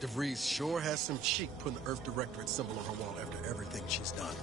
DeVries sure has some cheek putting the Earth Directorate symbol on her wall after everything she's done.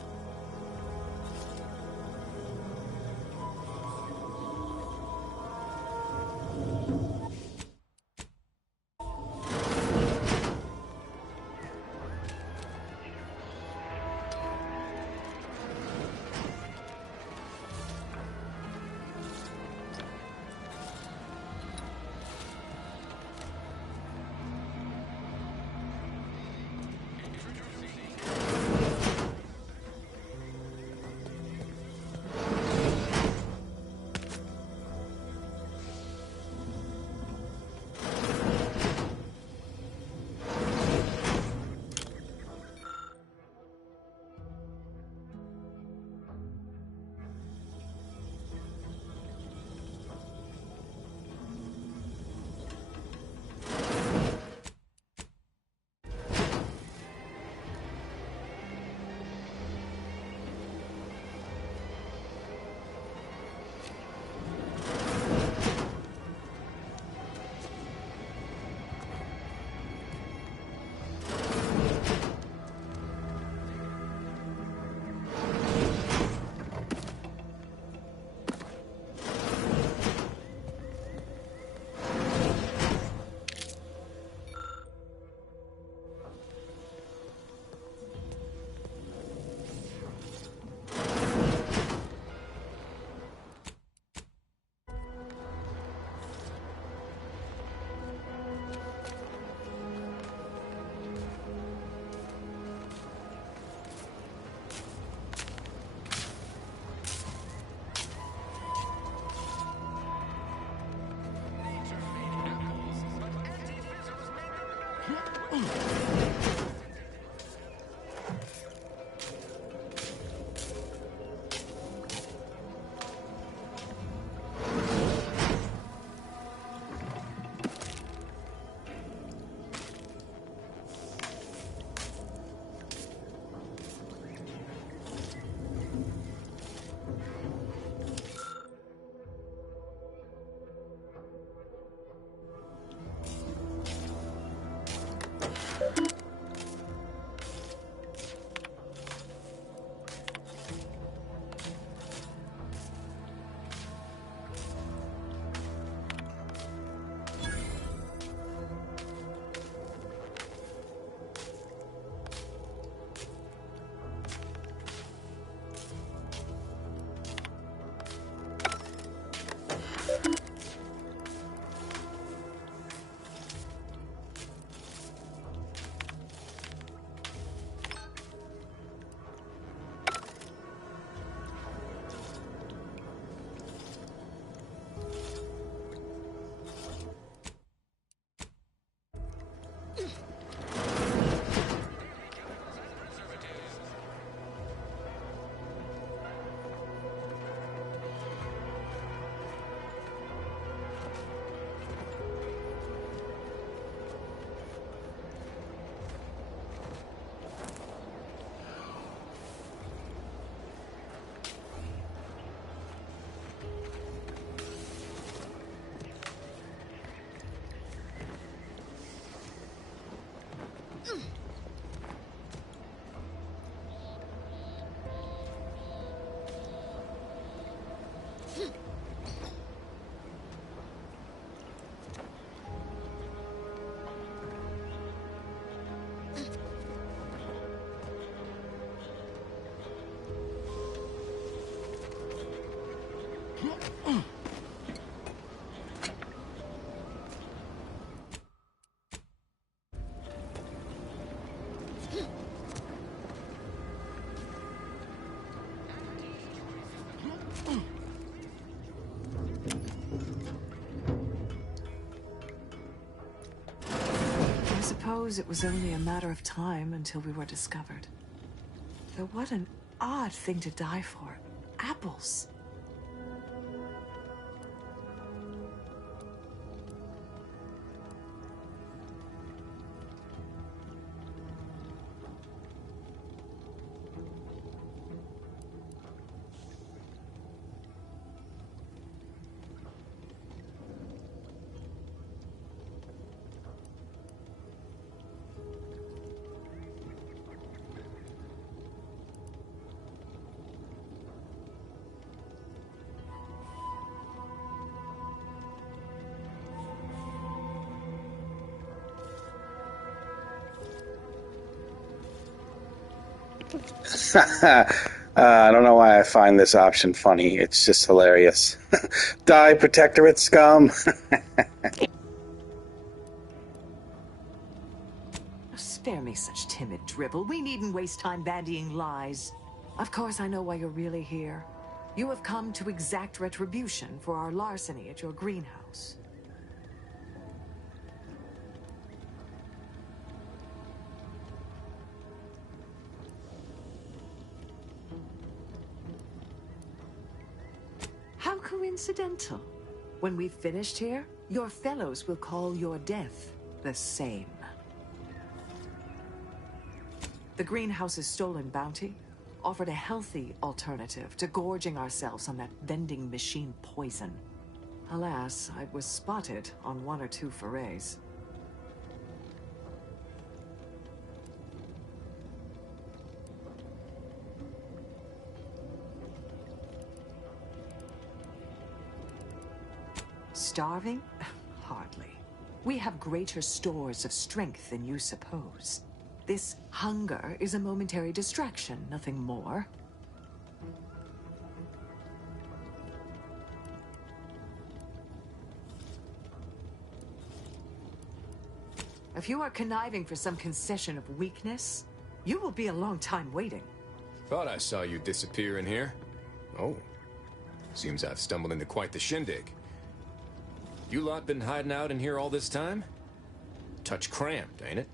I suppose it was only a matter of time until we were discovered. Though what an odd thing to die for. Apples. I don't know why I find this option funny. It's just hilarious. Die, Protectorate scum! Spare me such timid dribble. We needn't waste time bandying lies. Of course, I know why you're really here. You have come to exact retribution for our larceny at your greenhouse. How coincidental. When we've finished here, your fellows will call your death the same. The greenhouse's stolen bounty offered a healthy alternative to gorging ourselves on that vending machine poison. Alas, I was spotted on one or two forays. Starving? Hardly. We have greater stores of strength than you suppose. This hunger is a momentary distraction, nothing more. If you are conniving for some concession of weakness, you will be a long time waiting. Thought I saw you disappear in here. Oh. Seems I've stumbled into quite the shindig. You lot been hiding out in here all this time? Touch cramped, ain't it?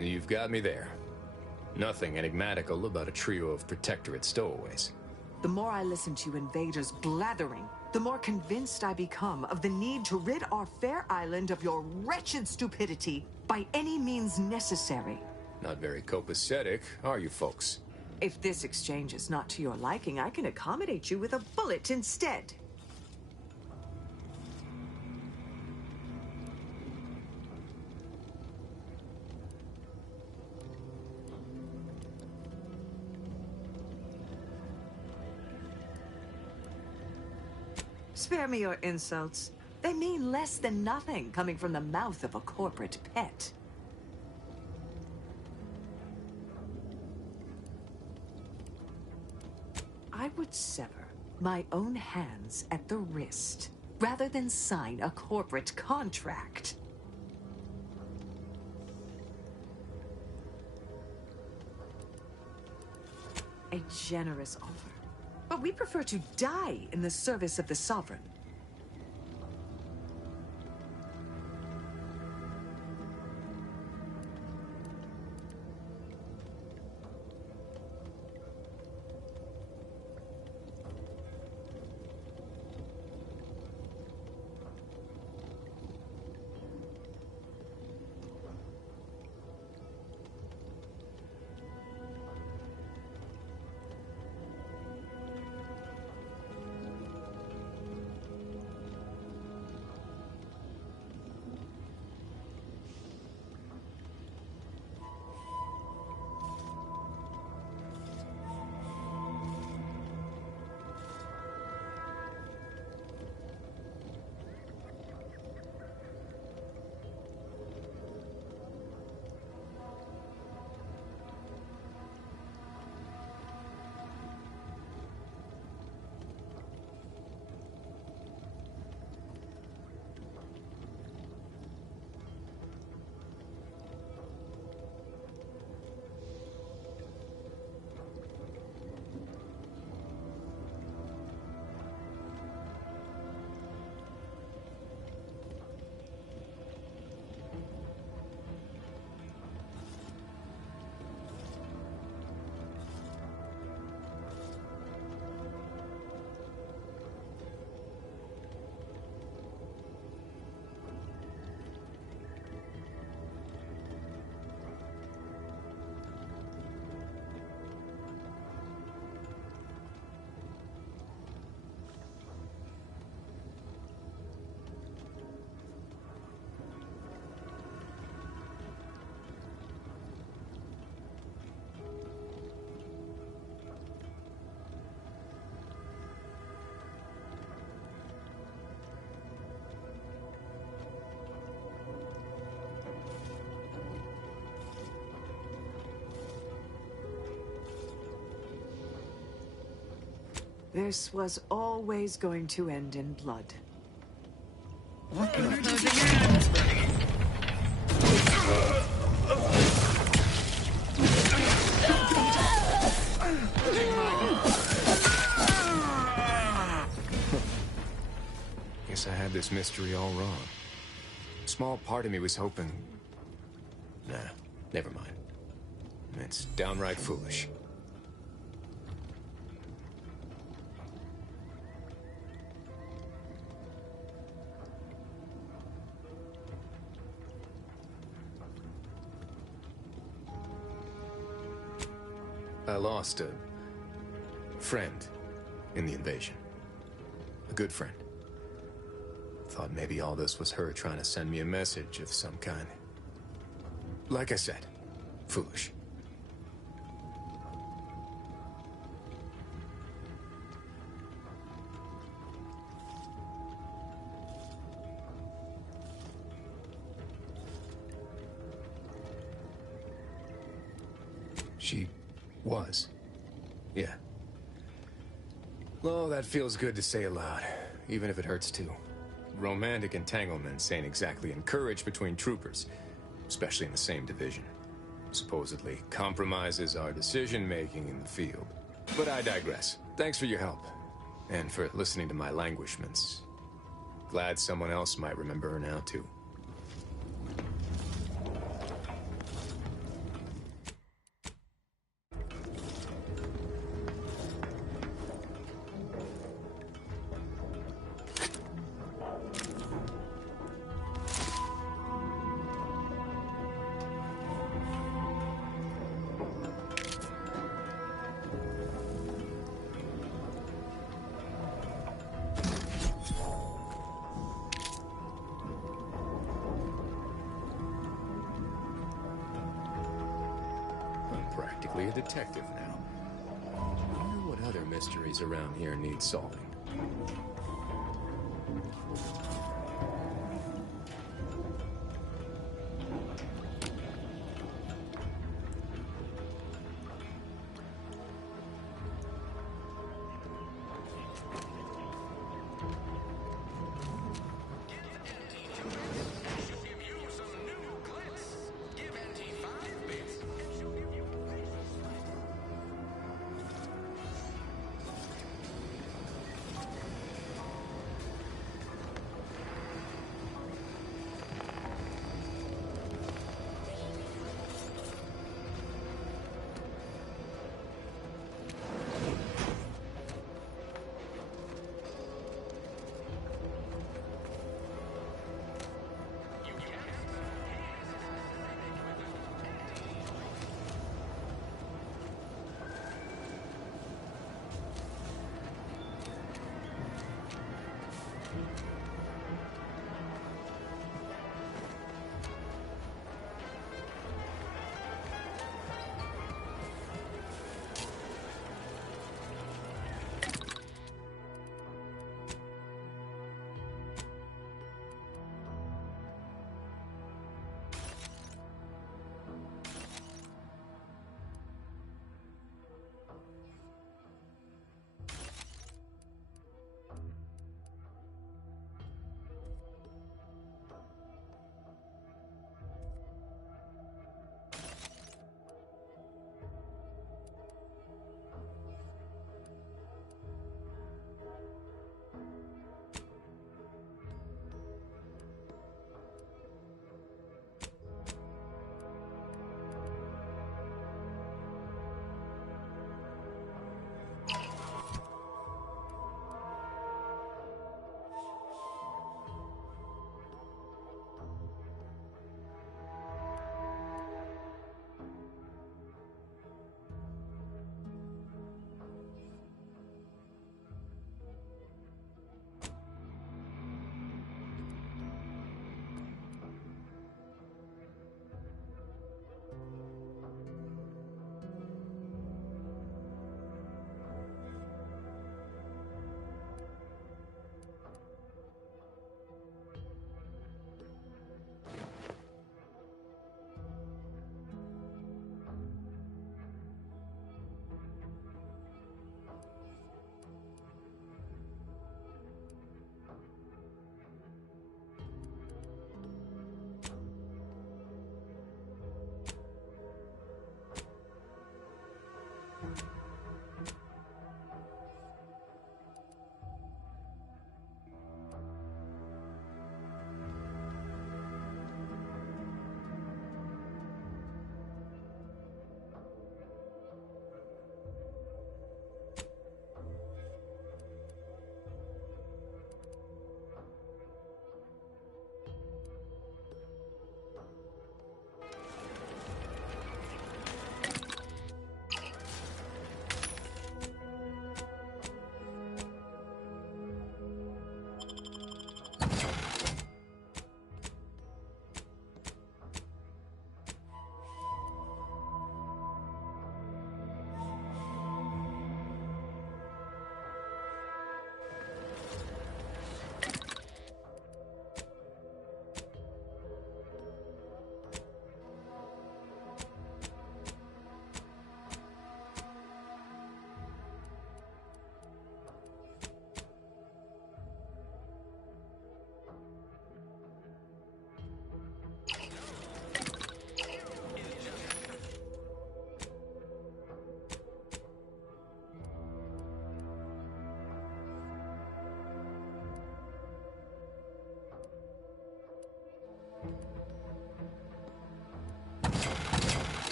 You've got me there. Nothing enigmatical about a trio of Protectorate stowaways. The more I listen to you invaders blathering, the more convinced I become of the need to rid our fair island of your wretched stupidity by any means necessary. Not very copacetic, are you folks? If this exchange is not to your liking, I can accommodate you with a bullet instead. Spare me your insults. They mean less than nothing coming from the mouth of a corporate pet. I would sever my own hands at the wrist rather than sign a corporate contract. A generous offer. But we prefer to die in the service of the Sovereign. This was always going to end in blood. Guess I had this mystery all wrong. Small part of me was hoping... Nah, never mind. It's downright foolish. I lost a friend in the invasion. A good friend. Thought maybe all this was her trying to send me a message of some kind. Like I said, foolish. She was. Yeah. Well, that feels good to say aloud, even if it hurts too. Romantic entanglements ain't exactly encouraged between troopers, especially in the same division. Supposedly compromises our decision-making in the field. But I digress. Thanks for your help, and for listening to my languishments. Glad someone else might remember her now, too. Practically a detective now. I wonder what other mysteries around here need solving.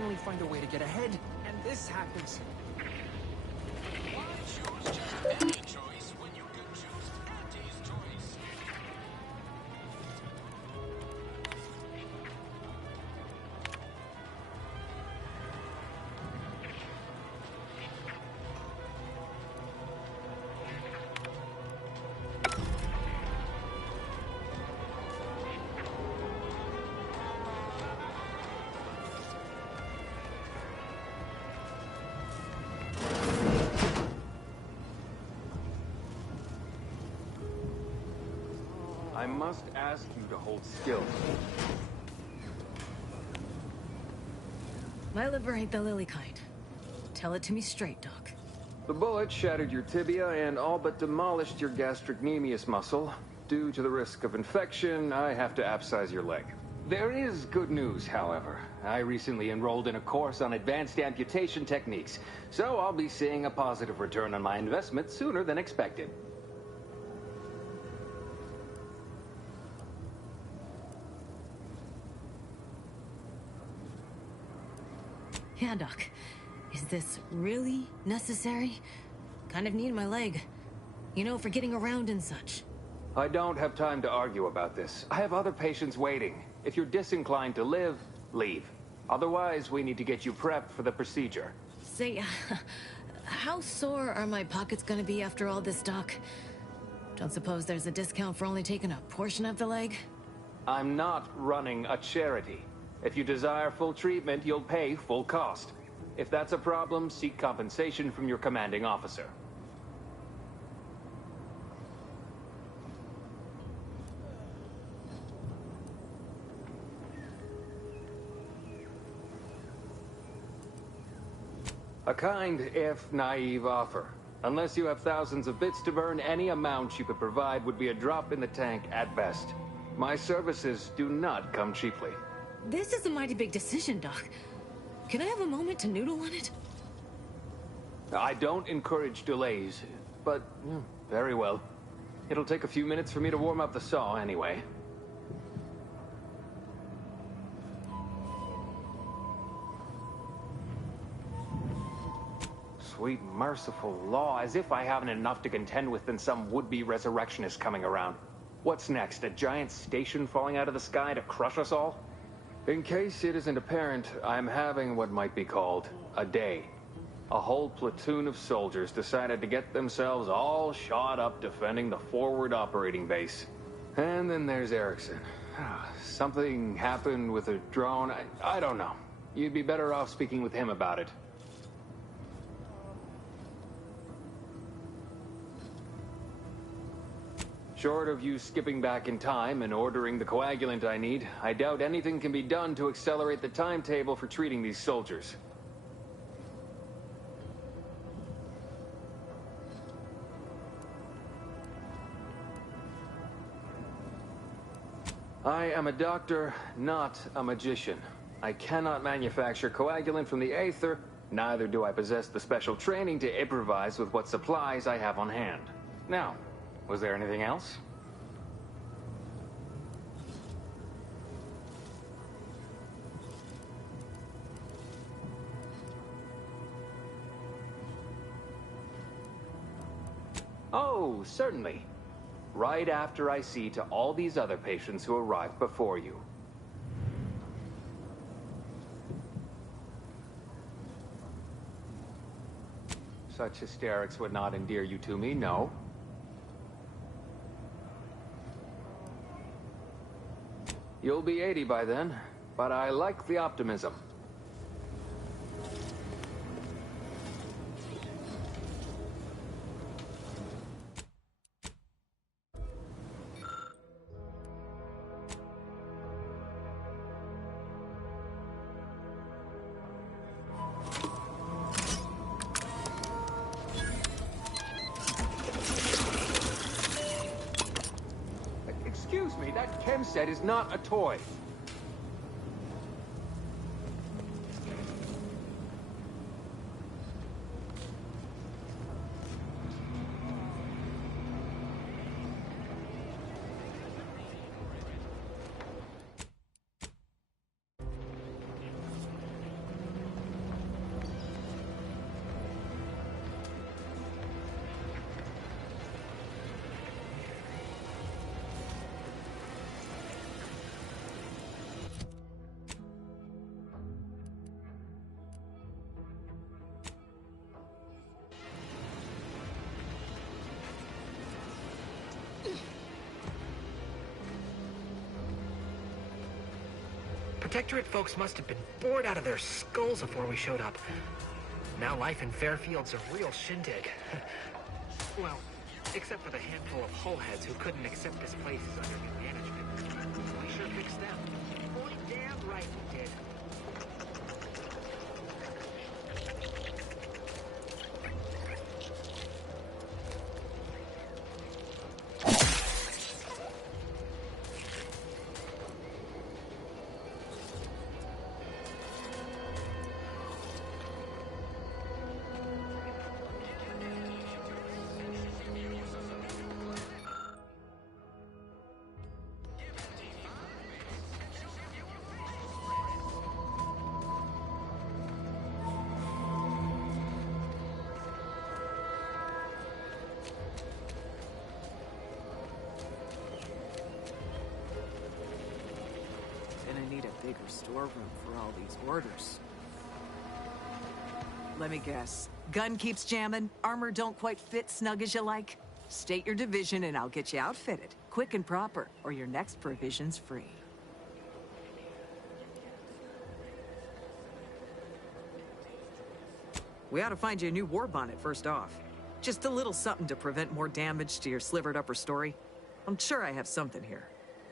finally find a way to get ahead, and this happens. Why choose just any choice when you can choose Auntie's choice? I must ask you to hold still. My liver ain't the lily kind. Tell it to me straight, Doc. The bullet shattered your tibia and all but demolished your gastrocnemius muscle. Due to the risk of infection, I have to abscise your leg. There is good news, however. I recently enrolled in a course on advanced amputation techniques, so I'll be seeing a positive return on my investment sooner than expected. Yeah, Doc. Is this really necessary? Kind of need my leg. You know, for getting around and such. I don't have time to argue about this. I have other patients waiting. If you're disinclined to live, leave. Otherwise, we need to get you prepped for the procedure. Say, how sore are my pockets gonna be after all this, Doc? Don't suppose there's a discount for only taking a portion of the leg? I'm not running a charity. If you desire full treatment, you'll pay full cost. If that's a problem, seek compensation from your commanding officer. A kind, if naive, offer. Unless you have thousands of bits to burn, any amount you could provide would be a drop in the tank at best. My services do not come cheaply. This is a mighty big decision, Doc. Can I have a moment to noodle on it? I don't encourage delays, but very well. It'll take a few minutes for me to warm up the saw anyway. Sweet merciful law, as if I haven't enough to contend with than some would-be resurrectionist coming around. What's next, a giant station falling out of the sky to crush us all? In case it isn't apparent, I'm having what might be called a day. A whole platoon of soldiers decided to get themselves all shot up defending the forward operating base. And then there's Erickson. Something happened with a drone. I don't know. You'd be better off speaking with him about it. Short of you skipping back in time and ordering the coagulant I need, I doubt anything can be done to accelerate the timetable for treating these soldiers. I am a doctor, not a magician. I cannot manufacture coagulant from the aether, neither do I possess the special training to improvise with what supplies I have on hand. Now, was there anything else? Oh, certainly. Right after I see to all these other patients who arrived before you. Such hysterics would not endear you to me, no. You'll be 80 by then, but I like the optimism. Excuse me, that chem set is not a toy. Protectorate folks must have been bored out of their skulls before we showed up. Now life in Fairfield's a real shindig. Well, except for the handful of hullheads who couldn't accept this place is under new management. We sure fixed them. Boy, damn right we did. Gonna need a bigger storeroom for all these orders. Let me guess. Gun keeps jamming, armor don't quite fit snug as you like? State your division and I'll get you outfitted, quick and proper, or your next provision's free. We ought to find you a new war bonnet first off. Just a little something to prevent more damage to your slivered upper story. I'm sure I have something here.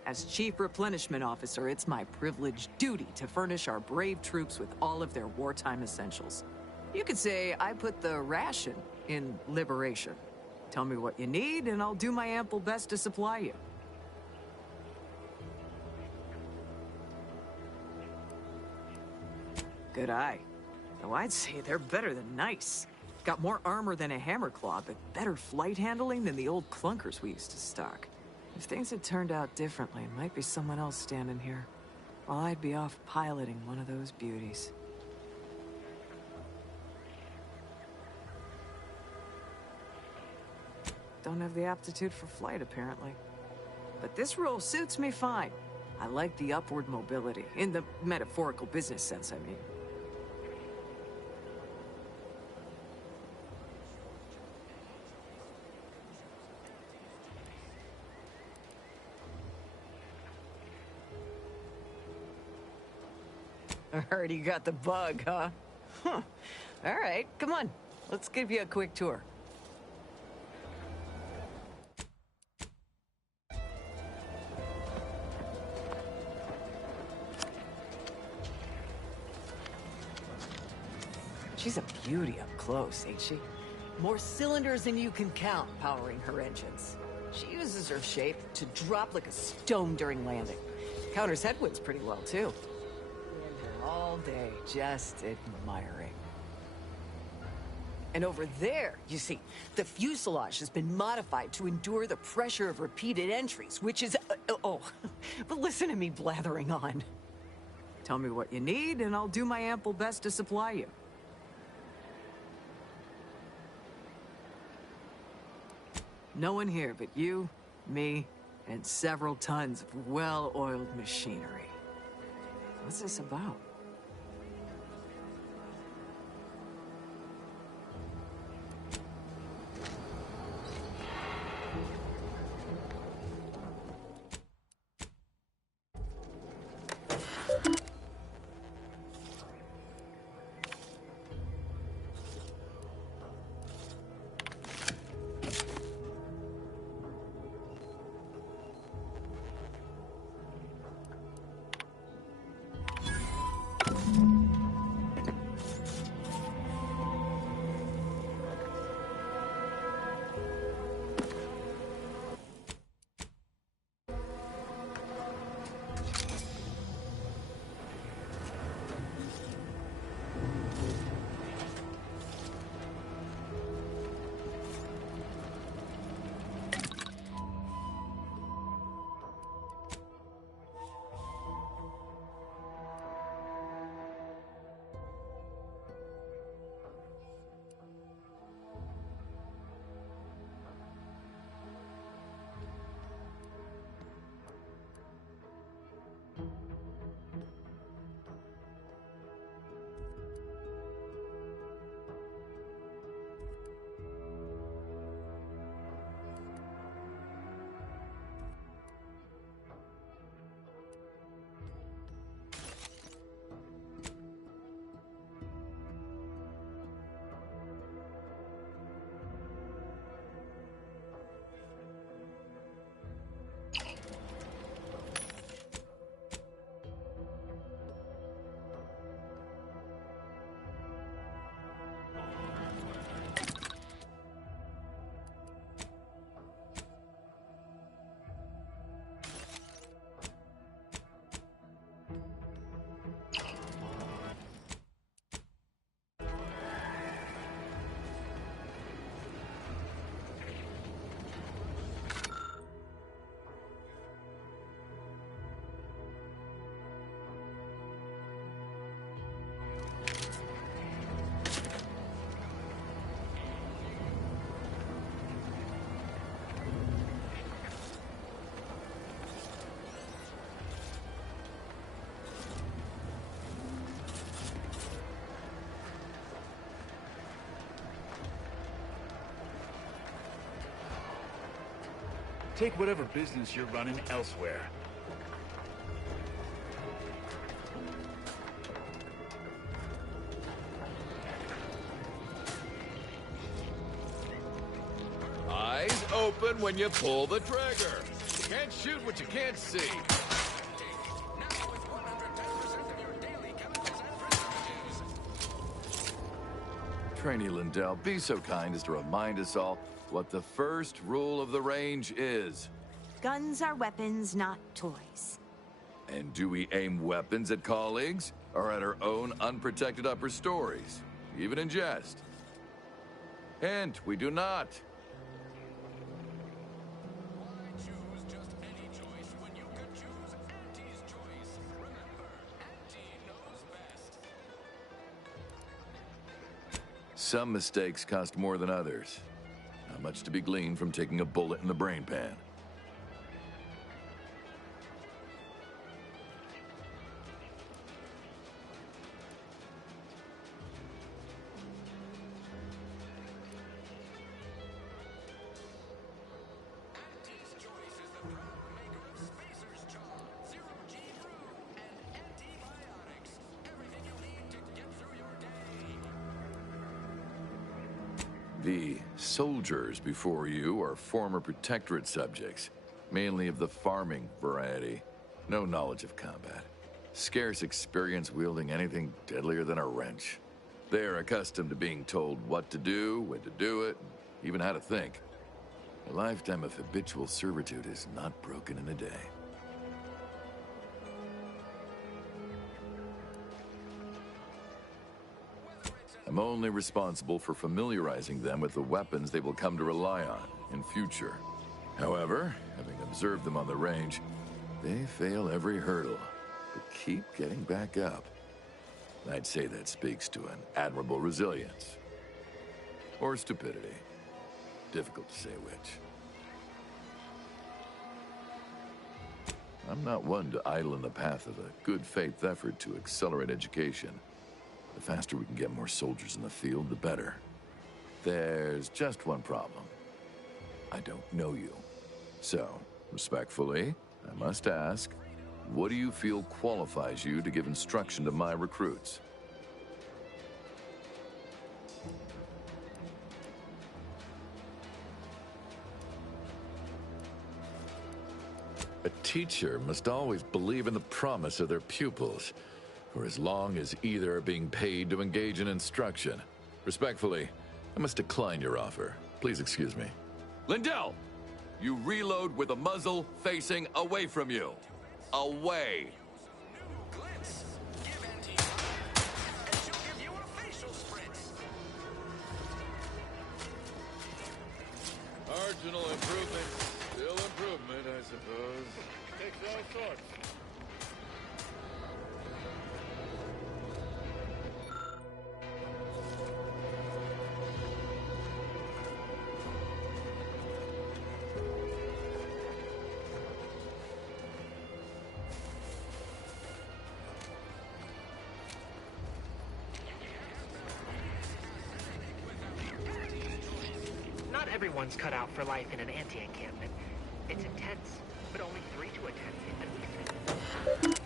As Chief Replenishment Officer, it's my privileged duty to furnish our brave troops with all of their wartime essentials. You could say I put the ration in liberation. Tell me what you need, and I'll do my ample best to supply you. Good eye. Though I'd say they're better than nice. Got more armor than a hammerclaw, but better flight handling than the old clunkers we used to stock. If things had turned out differently, it might be someone else standing here, while I'd be off piloting one of those beauties. Don't have the aptitude for flight, apparently. But this role suits me fine. I like the upward mobility, in the metaphorical business sense, I mean. Already got the bug, huh? Huh. All right, come on. Let's give you a quick tour. She's a beauty up close, ain't she? More cylinders than you can count powering her engines. She uses her shape to drop like a stone during landing. Counters headwinds pretty well, too. All day, just admiring. And over there, you see, the fuselage has been modified to endure the pressure of repeated entries, which is... oh, but listen to me blathering on. Tell me what you need, and I'll do my ample best to supply you. No one here but you, me, and several tons of well-oiled machinery. What's this about? Take whatever business you're running elsewhere. Eyes open when you pull the trigger. You can't shoot what you can't see. Now with 110% of your daily chemicals and preservatives. Trainee Lindell, be so kind as to remind us all what the first rule of the range is. Guns are weapons, not toys. And do we aim weapons at colleagues or at our own unprotected upper stories, even in jest? Hint, we do not. Why choose just any choice when you could choose Auntie's choice? Remember, Auntie knows best. Some mistakes cost more than others. Not much to be gleaned from taking a bullet in the brain pan. Auntie's choice is the proud maker of Spacer's Charm, Zero G Brew, and antibiotics. Everything you'll need to get through your day. The soldiers before you are former Protectorate subjects, mainly of the farming variety. No knowledge of combat. Scarce experience wielding anything deadlier than a wrench. They are accustomed to being told what to do, when to do it, and even how to think. A lifetime of habitual servitude is not broken in a day. I'm only responsible for familiarizing them with the weapons they will come to rely on in future. However, having observed them on the range, they fail every hurdle, but keep getting back up. I'd say that speaks to an admirable resilience. Or stupidity. Difficult to say which. I'm not one to idle in the path of a good faith effort to accelerate education. The faster we can get more soldiers in the field, the better. There's just one problem. I don't know you. So, respectfully, I must ask, what do you feel qualifies you to give instruction to my recruits? A teacher must always believe in the promise of their pupils, for as long as either are being paid to engage in instruction. Respectfully, I must decline your offer. Please excuse me. Lindell! You reload with the muzzle facing away from you. Away! New Glitz. Give Auntie time, and she'll give you a facial spritz. Marginal improvement. Still improvement, I suppose. Takes all sorts. Not everyone's cut out for life in an anti-encampment. It's intense, but only 3 to attend, at least.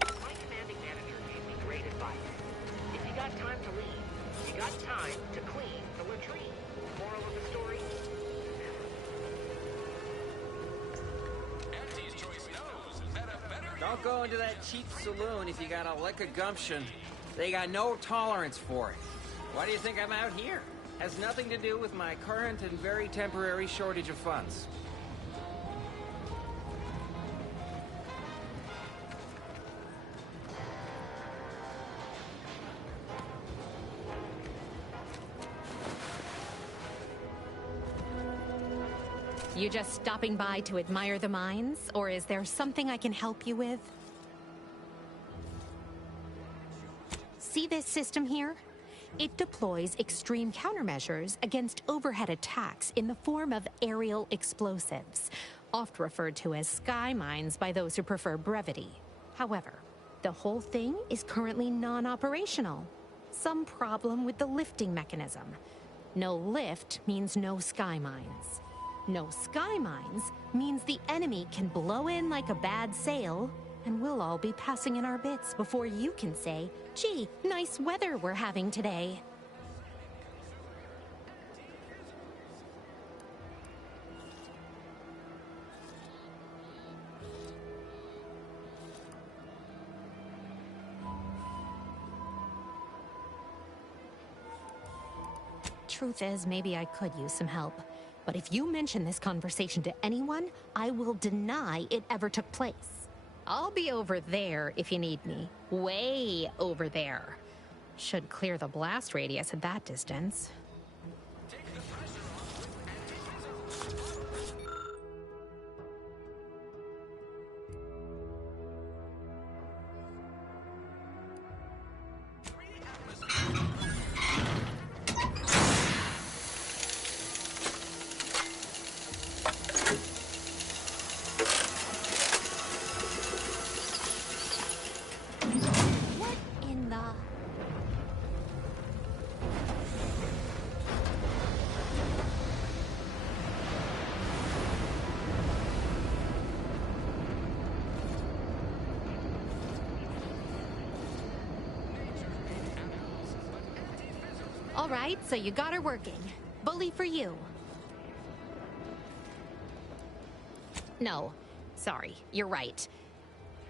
My commanding manager gave me great advice. If you got time to leave, you got time to clean the latrine. Moral of the story? Auntie's choice knows that a better Don't go into that cheap saloon if you got a lick of gumption. They got no tolerance for it. Why do you think I'm out here? Has nothing to do with my current and very temporary shortage of funds. You just stopping by to admire the mines, or is there something I can help you with? See this system here? It deploys extreme countermeasures against overhead attacks in the form of aerial explosives, oft referred to as sky mines by those who prefer brevity. However, The whole thing is currently non-operational. Some problem with the lifting mechanism. No lift means no sky mines. No sky mines means the enemy can blow in like a bad sail, and we'll all be passing in our bits before you can say, "Gee, nice weather we're having today." Truth is, maybe I could use some help. But if you mention this conversation to anyone, I will deny it ever took place. I'll be over there if you need me. Way over there. Should clear the blast radius at that distance. All right, so you got her working. Bully for you. No, sorry, you're right.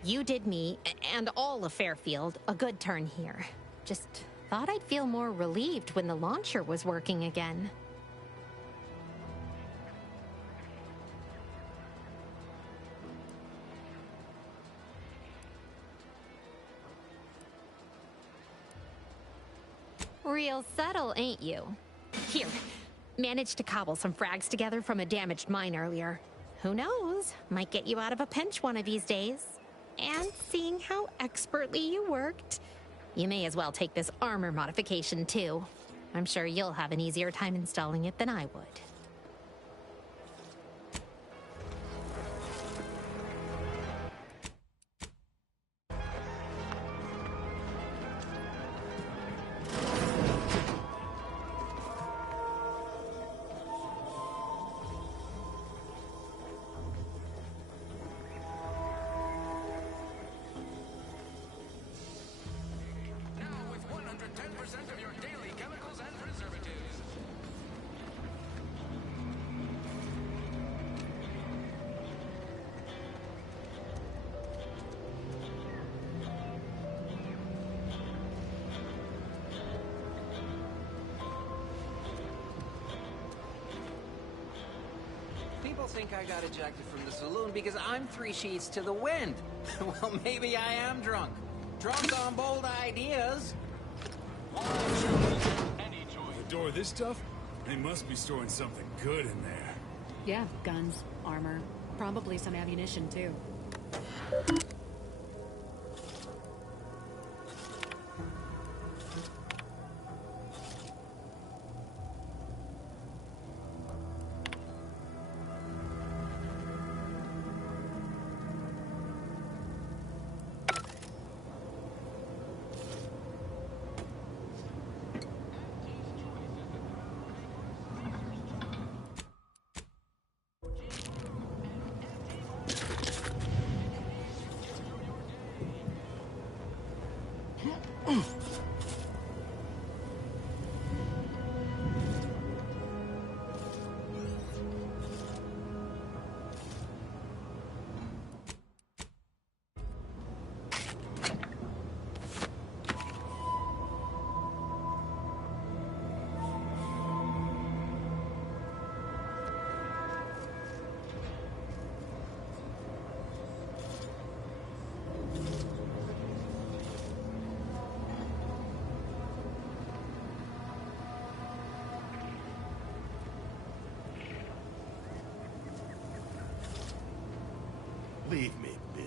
You did me, and all of Fairfield, a good turn here. Just thought I'd feel more relieved when the launcher was working again. Real subtle, ain't you? Here, managed to cobble some frags together from a damaged mine earlier. Who knows? Might get you out of a pinch one of these days. And seeing how expertly you worked, you may as well take this armor modification too. I'm sure you'll have an easier time installing it than I would. People think I got ejected from the saloon because I'm 3 sheets to the wind. Well, maybe I am drunk. Drunk on bold ideas. The door this tough? They must be storing something good in there. Yeah, guns, armor, probably some ammunition too. Leave me be.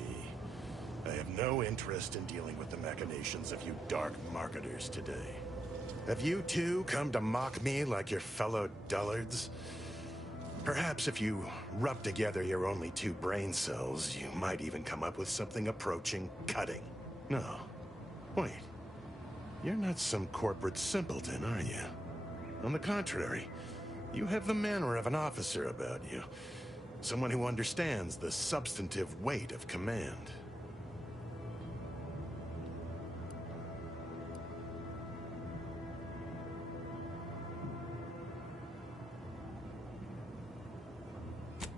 I have no interest in dealing with the machinations of you dark marketers today. Have you too come to mock me like your fellow dullards? Perhaps if you rub together your only 2 brain cells, you might even come up with something approaching cutting. No. Wait. You're not some corporate simpleton, are you? On the contrary, you have the manner of an officer about you. Someone who understands the substantive weight of command.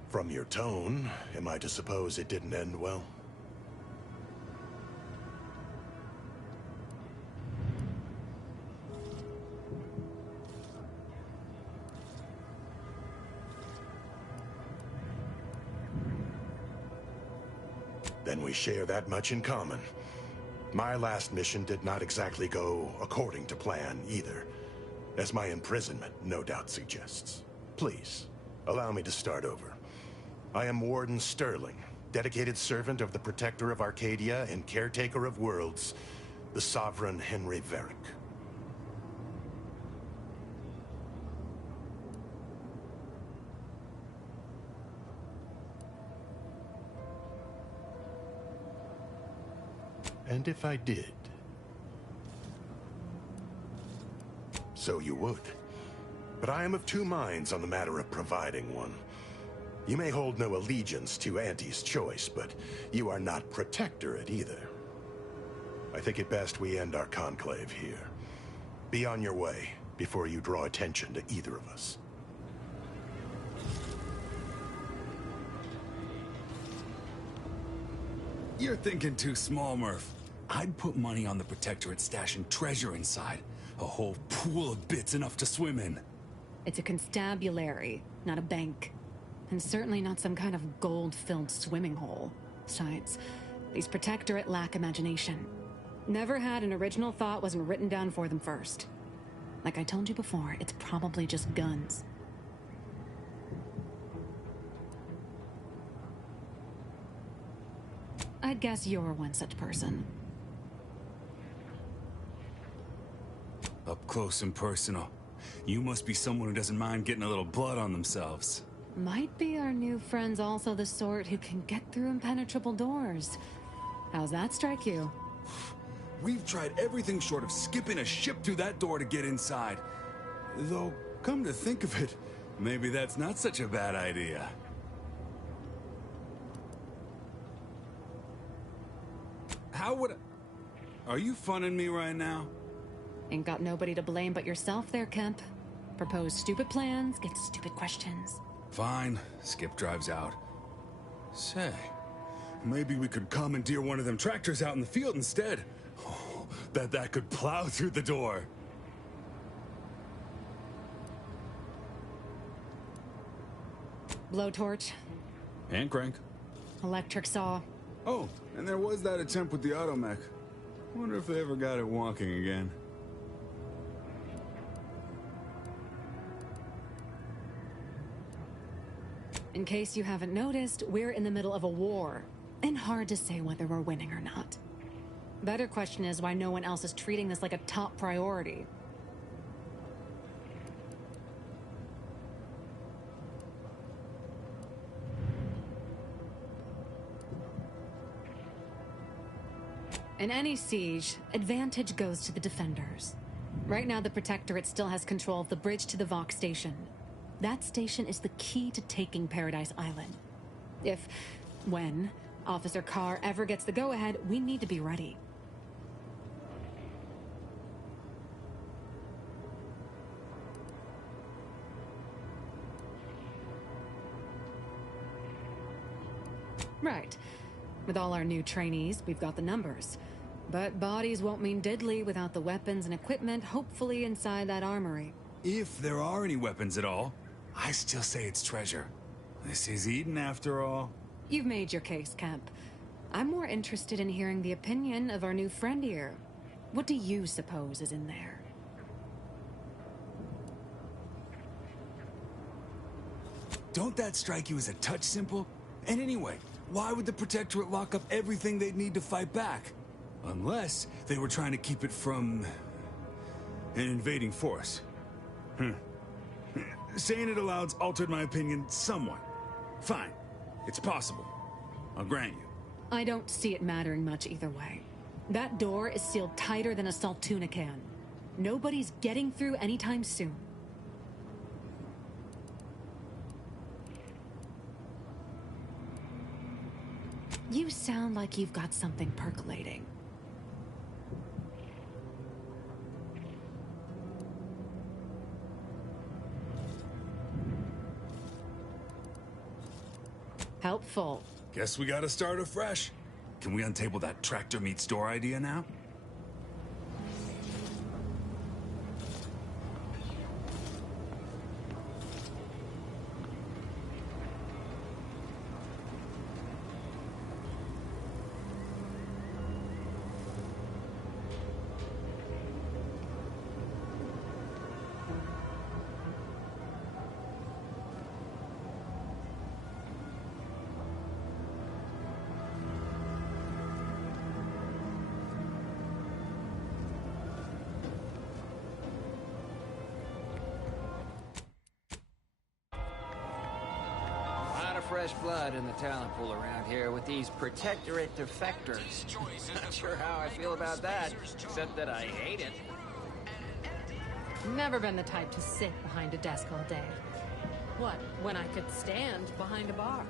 From your tone, am I to suppose it didn't end well? Then we share that much in common. My last mission did not exactly go according to plan either, as my imprisonment no doubt suggests. Please, allow me to start over. I am Warden Sterling, dedicated servant of the Protector of Arcadia and caretaker of worlds, the Sovereign Henry Varric. And if I did? So you would. But I am of two minds on the matter of providing one. You may hold no allegiance to Auntie's choice, but you are not Protectorate either. I think it best we end our conclave here. Be on your way before you draw attention to either of us. You're thinking too small, Murph. I'd put money on the Protectorate stashing treasure inside. A whole pool of bits enough to swim in. It's a constabulary, not a bank. And certainly not some kind of gold-filled swimming hole. Besides, these Protectorate lack imagination. Never had an original thought wasn't written down for them first. Like I told you before, it's probably just guns. I'd guess you're one such person. Up close and personal. You must be someone who doesn't mind getting a little blood on themselves. Might be our new friends also the sort who can get through impenetrable doors. How's that strike you? We've tried everything short of skipping a ship through that door to get inside. Though, come to think of it, maybe that's not such a bad idea. How would I... Are you funning me right now? Ain't got nobody to blame but yourself there, Kemp. Propose stupid plans, get stupid questions. Fine. Skip drives out. Say, maybe we could commandeer one of them tractors out in the field instead. Oh, that could plow through the door. Blowtorch. Hand crank. Electric saw. Oh, and there was that attempt with the automech. Wonder if they ever got it wonking again. In case you haven't noticed, we're in the middle of a war. And hard to say whether we're winning or not. Better question is why no one else is treating this like a top priority. In any siege, advantage goes to the defenders. Right now, the Protectorate still has control of the bridge to the Vox station. That station is the key to taking Paradise Island. If, when, Officer Carr ever gets the go-ahead, we need to be ready. Right. With all our new trainees, we've got the numbers. But bodies won't mean diddly without the weapons and equipment hopefully inside that armory. If there are any weapons at all, I still say it's treasure. This is Eden after all. You've made your case, Kemp. I'm more interested in hearing the opinion of our new friend here. What do you suppose is in there? Don't that strike you as a touch simple? And anyway, why would the Protectorate lock up everything they'd need to fight back? Unless they were trying to keep it from an invading force. Saying it aloud's altered my opinion somewhat. Fine. It's possible. I'll grant you. I don't see it mattering much either way. That door is sealed tighter than a salt tuna can. Nobody's getting through anytime soon. You sound like you've got something percolating. Helpful. Guess we gotta start afresh. Can we untable that tractor meets door idea now? Fresh blood in the talent pool around here with these Protectorate defectors. Not sure how I feel about that, except that I hate it. Never been the type to sit behind a desk all day. What, when I could stand behind a bar?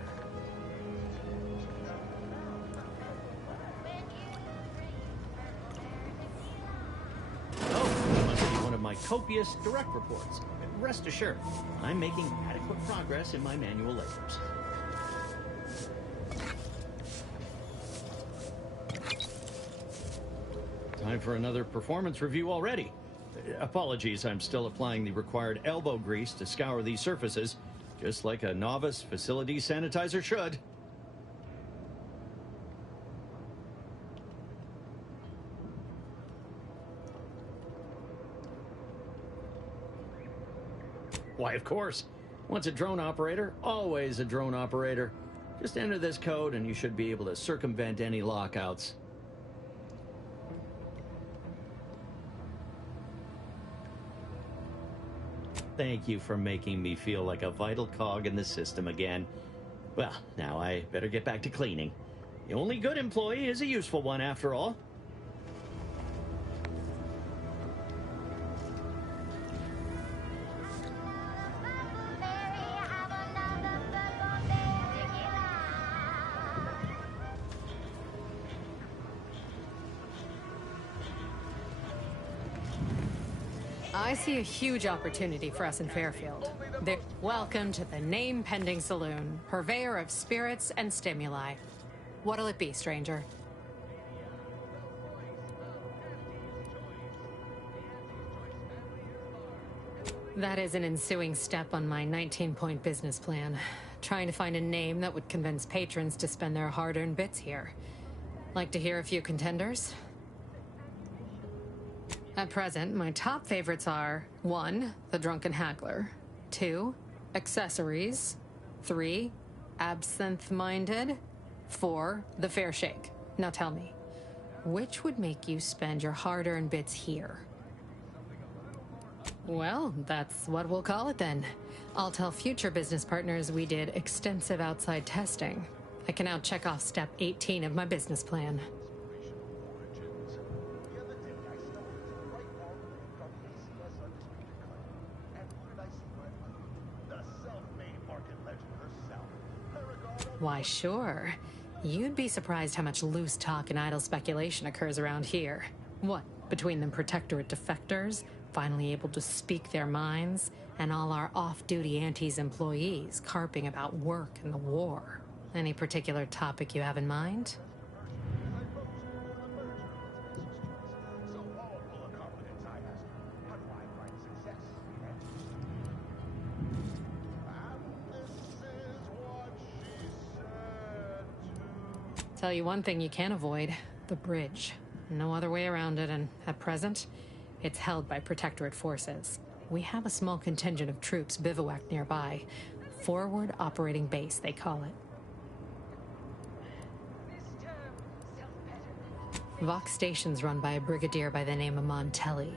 Oh, must be one of my copious direct reports. Rest assured, I'm making adequate progress in my manual labors. Time for another performance review already. Apologies, I'm still applying the required elbow grease to scour these surfaces, just like a novice facility sanitizer should. Why, of course. Once a drone operator, always a drone operator. Just enter this code and you should be able to circumvent any lockouts. Thank you for making me feel like a vital cog in the system again. Well, now I better get back to cleaning. The only good employee is a useful one after all. I see a huge opportunity for us in Fairfield. Welcome to the name-pending saloon, purveyor of spirits and stimuli. What'll it be, stranger? That is an ensuing step on my 19-point business plan. Trying to find a name that would convince patrons to spend their hard-earned bits here. Like to hear a few contenders? At present, my top favorites are 1. The Drunken Haggler, 2. Accessories, 3. Absinthe-Minded, 4. The Fair Shake. Now tell me, which would make you spend your hard-earned bits here? Well, that's what we'll call it then. I'll tell future business partners we did extensive outside testing. I can now check off step 18 of my business plan. Why, sure. You'd be surprised how much loose talk and idle speculation occurs around here. What, between the Protectorate defectors, finally able to speak their minds, and all our off-duty Antes employees carping about work and the war? Any particular topic you have in mind? Tell you one thing you can't avoid, the bridge. No other way around it, and at present, it's held by Protectorate forces. We have a small contingent of troops bivouacked nearby. Forward Operating Base, they call it. Vox Station's run by a brigadier by the name of Montelli.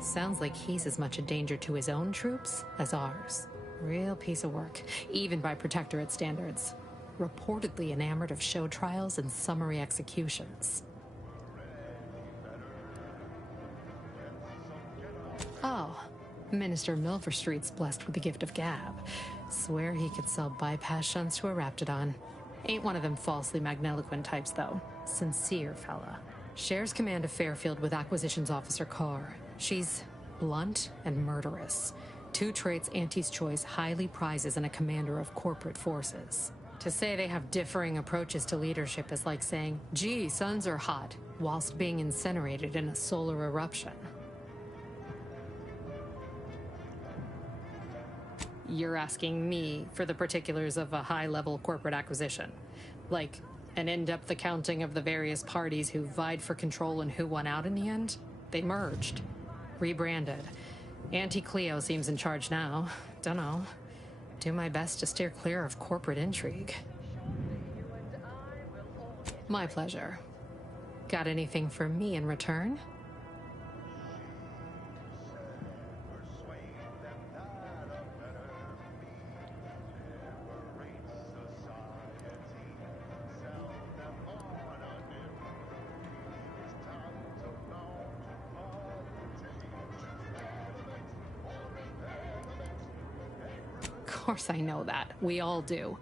Sounds like he's as much a danger to his own troops as ours. Real piece of work, even by Protectorate standards. Reportedly enamored of show trials and summary executions. Hell, Minister Milverstreet's blessed with the gift of gab. Swear he could sell bypass shunts to a Raptidon. Ain't one of them falsely magniloquent types, though. Sincere fella. Shares command of Fairfield with Acquisitions Officer Carr. She's blunt and murderous. Two traits Auntie's Choice highly prizes in a commander of corporate forces. To say they have differing approaches to leadership is like saying, gee, suns are hot, whilst being incinerated in a solar eruption. You're asking me for the particulars of a high-level corporate acquisition. Like, an in-depth accounting of the various parties who vied for control and who won out in the end? They merged. Rebranded. Auntie Cleo seems in charge now. Dunno. Do my best to steer clear of corporate intrigue. My pleasure. Got anything for me in return? Of course I know that. We all do.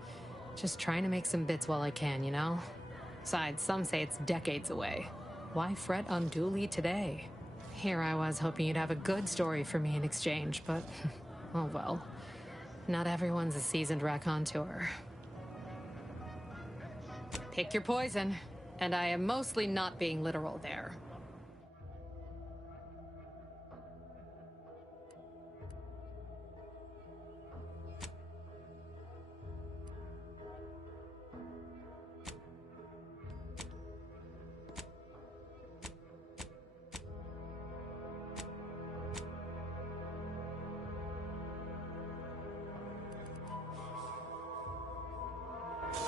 Just trying to make some bits while I can, you know? Besides, some say it's decades away. Why fret unduly today? Here I was hoping you'd have a good story for me in exchange, but oh well. Not everyone's a seasoned raconteur. Pick your poison, and I am mostly not being literal there.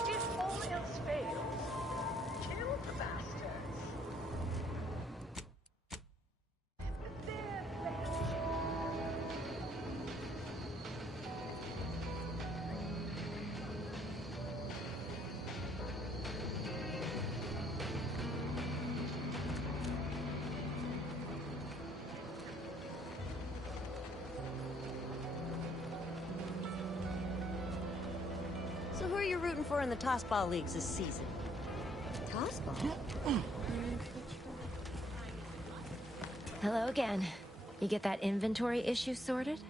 If all else fails, kill the bastards. Their flesh. So who are you rooting for in the Tossball Leagues this season? Tossball? Hello again. You get that inventory issue sorted?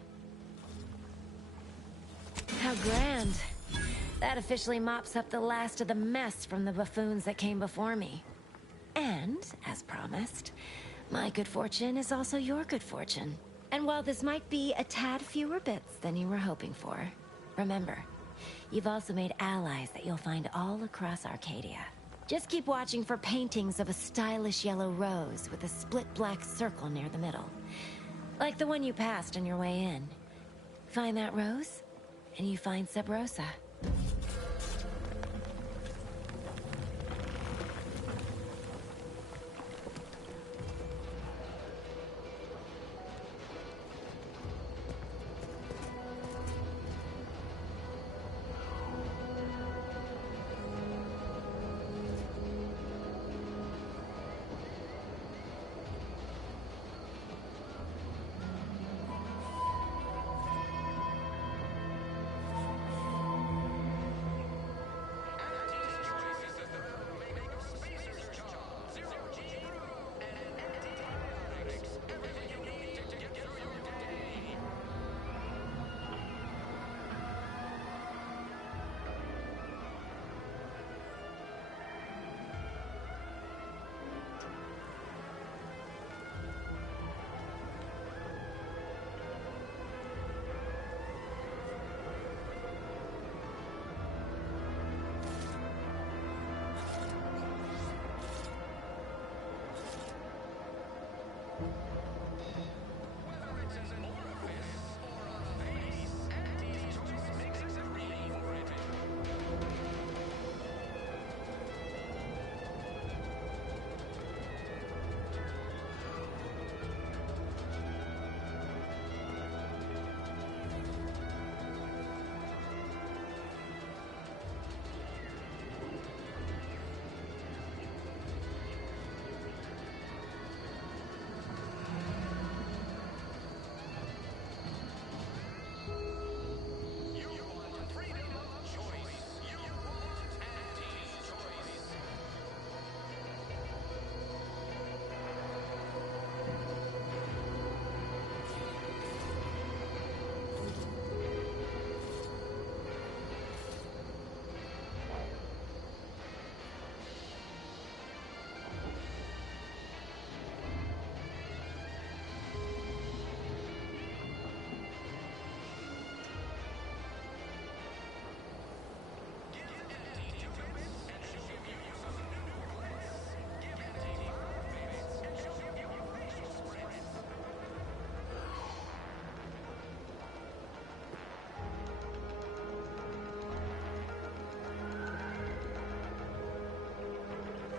How grand. That officially mops up the last of the mess from the buffoons that came before me. And, as promised, my good fortune is also your good fortune. And while this might be a tad fewer bits than you were hoping for, remember, you've also made allies that you'll find all across Arcadia. Just keep watching for paintings of a stylish yellow rose with a split black circle near the middle. Like the one you passed on your way in. Find that rose, and you find Sub Rosa.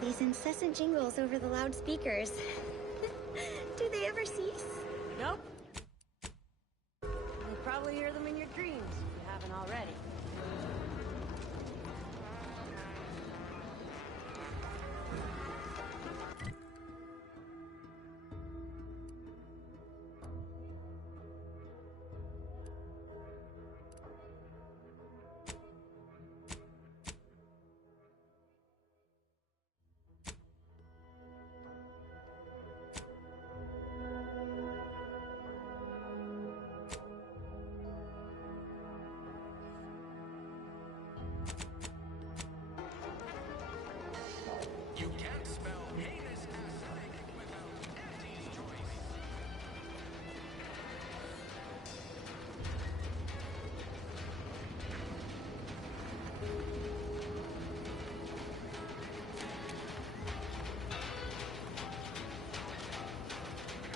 these incessant jingles over the loudspeakers. Do they ever cease? Nope. You'll probably hear them in your dreams if you haven't already. You can't spell heinous aesthetic without Auntie's choice.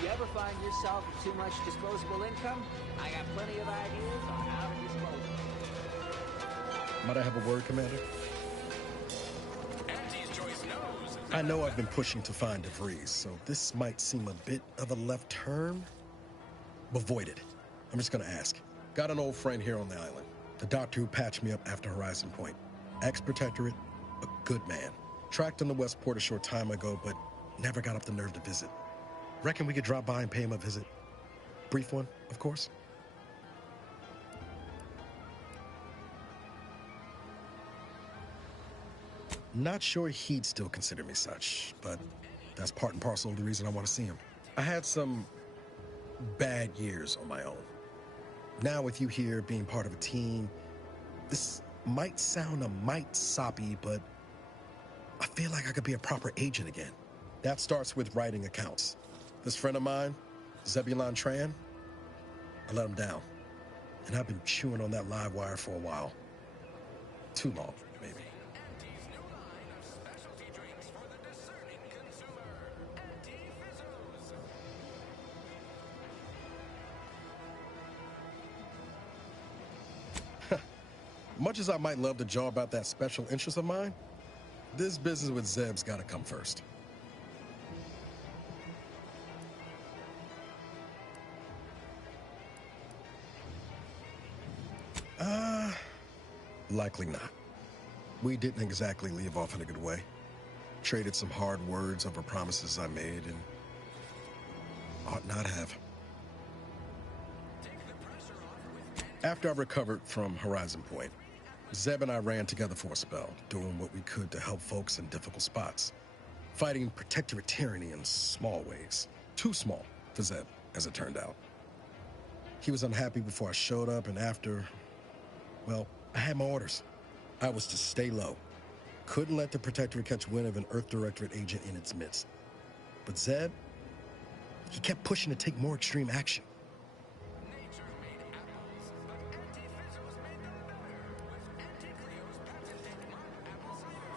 You ever find yourself with too much disposable income? I got plenty of ideas on how to dispose of it. Might I have a word, Commander? Auntie's choice knows. I know I've been pushing to find DeVries, so this might seem a bit of a left turn. But void it. I'm just gonna ask. Got an old friend here on the island. The doctor who patched me up after Horizon Point. Ex-Protectorate, a good man. Tracked him to Westport a short time ago, but never got up the nerve to visit. Reckon we could drop by and pay him a visit. Brief one, of course. Not sure he'd still consider me such, but that's part and parcel of the reason I want to see him. I had some bad years on my own. Now with you here being part of a team, this might sound a mite soppy, but I feel like I could be a proper agent again. That starts with writing accounts. This friend of mine, Zebulon Tran, I let him down. And I've been chewing on that live wire for a while. Too long, maybe. Auntie's new line of specialty drinks for the discerning consumer. Auntie Fizzos. Much as I might love to jaw about that special interest of mine, this business with Zeb's gotta come first. Likely not. We didn't exactly leave off in a good way. Traded some hard words over promises I made and ought not have. After I recovered from Horizon Point, Zeb and I ran together for a spell, doing what we could to help folks in difficult spots. Fighting Protectorate tyranny in small ways. Too small for Zeb, as it turned out. He was unhappy before I showed up, and after, well, I had my orders. I was to stay low. Couldn't let the Protectorate catch wind of an Earth Directorate agent in its midst. But Zeb, he kept pushing to take more extreme action. Nature made apples, but Auntie Fizzos made them better with Auntie Cleo's patented mud apple cider.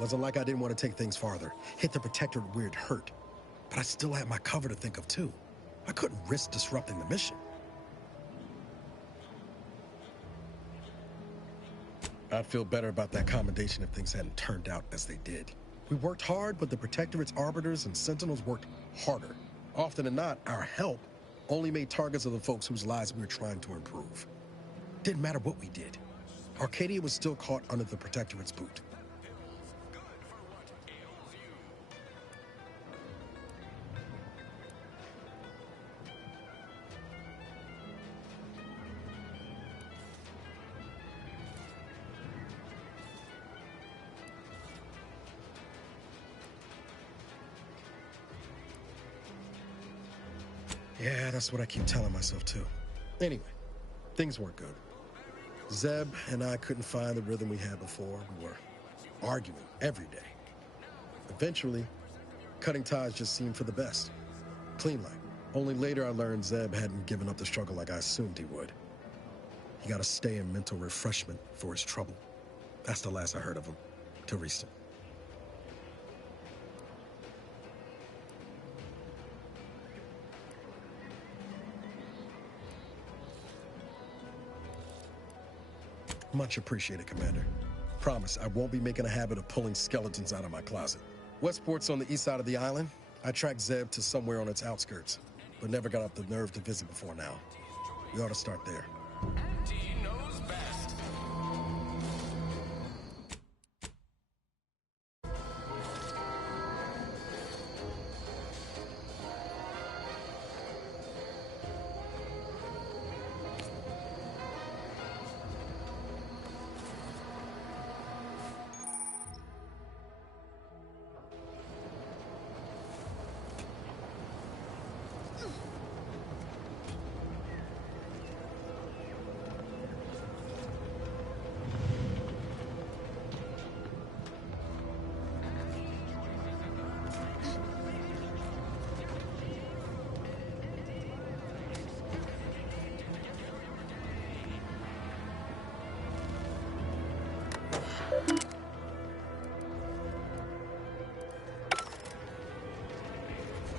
Wasn't like I didn't want to take things farther. Hit the Protectorate where it hurt. But I still had my cover to think of too. I couldn't risk disrupting the mission. I'd feel better about that commendation if things hadn't turned out as they did. We worked hard, but the Protectorate's Arbiters and Sentinels worked harder. Often than not, our help only made targets of the folks whose lives we were trying to improve. Didn't matter what we did. Arcadia was still caught under the Protectorate's boot. Yeah, that's what I keep telling myself too. Anyway, things weren't good. Zeb and I couldn't find the rhythm we had before. We were arguing every day. Eventually, cutting ties just seemed for the best. Clean like. Only later I learned Zeb hadn't given up the struggle like I assumed he would. He got to stay in mental refreshment for his trouble. That's the last I heard of him, till recent. Much appreciated, Commander. Promise, I won't be making a habit of pulling skeletons out of my closet. Westport's on the east side of the island. I tracked Zeb to somewhere on its outskirts, but never got up the nerve to visit before now. We ought to start there. Auntie knows best.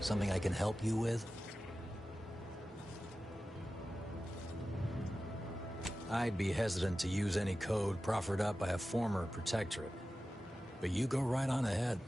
Something I can help you with? I'd be hesitant to use any code proffered up by a former protectorate. But you go right on ahead.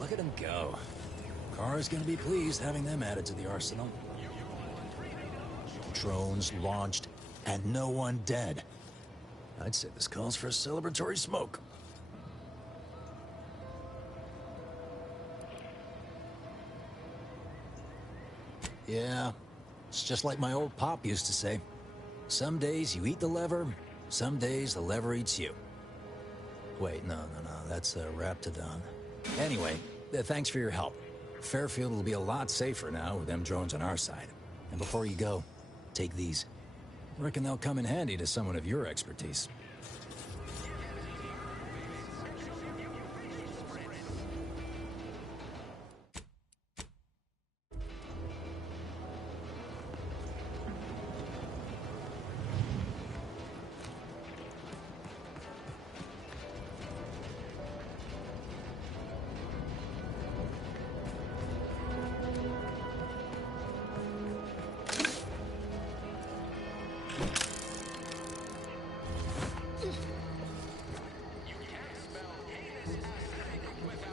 Look at him go. Kara's gonna be pleased having them added to the arsenal. Drones launched, and no one dead. I'd say this calls for a celebratory smoke. Yeah, it's just like my old pop used to say. Some days you eat the lever, some days the lever eats you. Wait, no, that's a Raptidon. Anyway, thanks for your help. Fairfield will be a lot safer now with them drones on our side. And before you go, take these. Reckon they'll come in handy to someone of your expertise.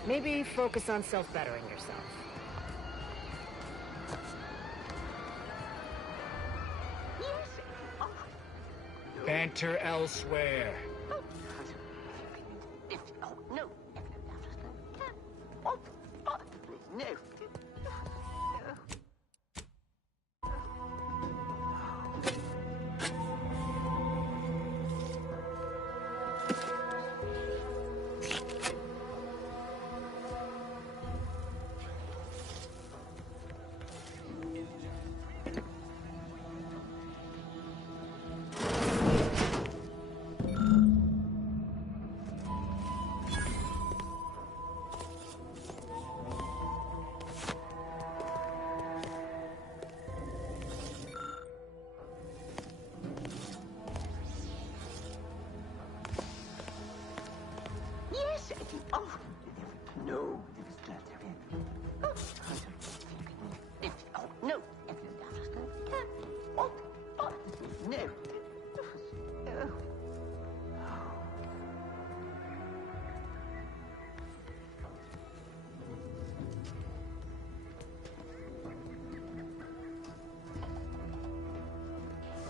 Maybe focus on self-bettering yourself. Banter elsewhere. No. No. Yes. Oh. No. Oh, no. No.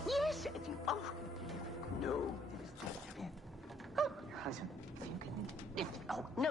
Yes. Oh. No. Oh, no. No.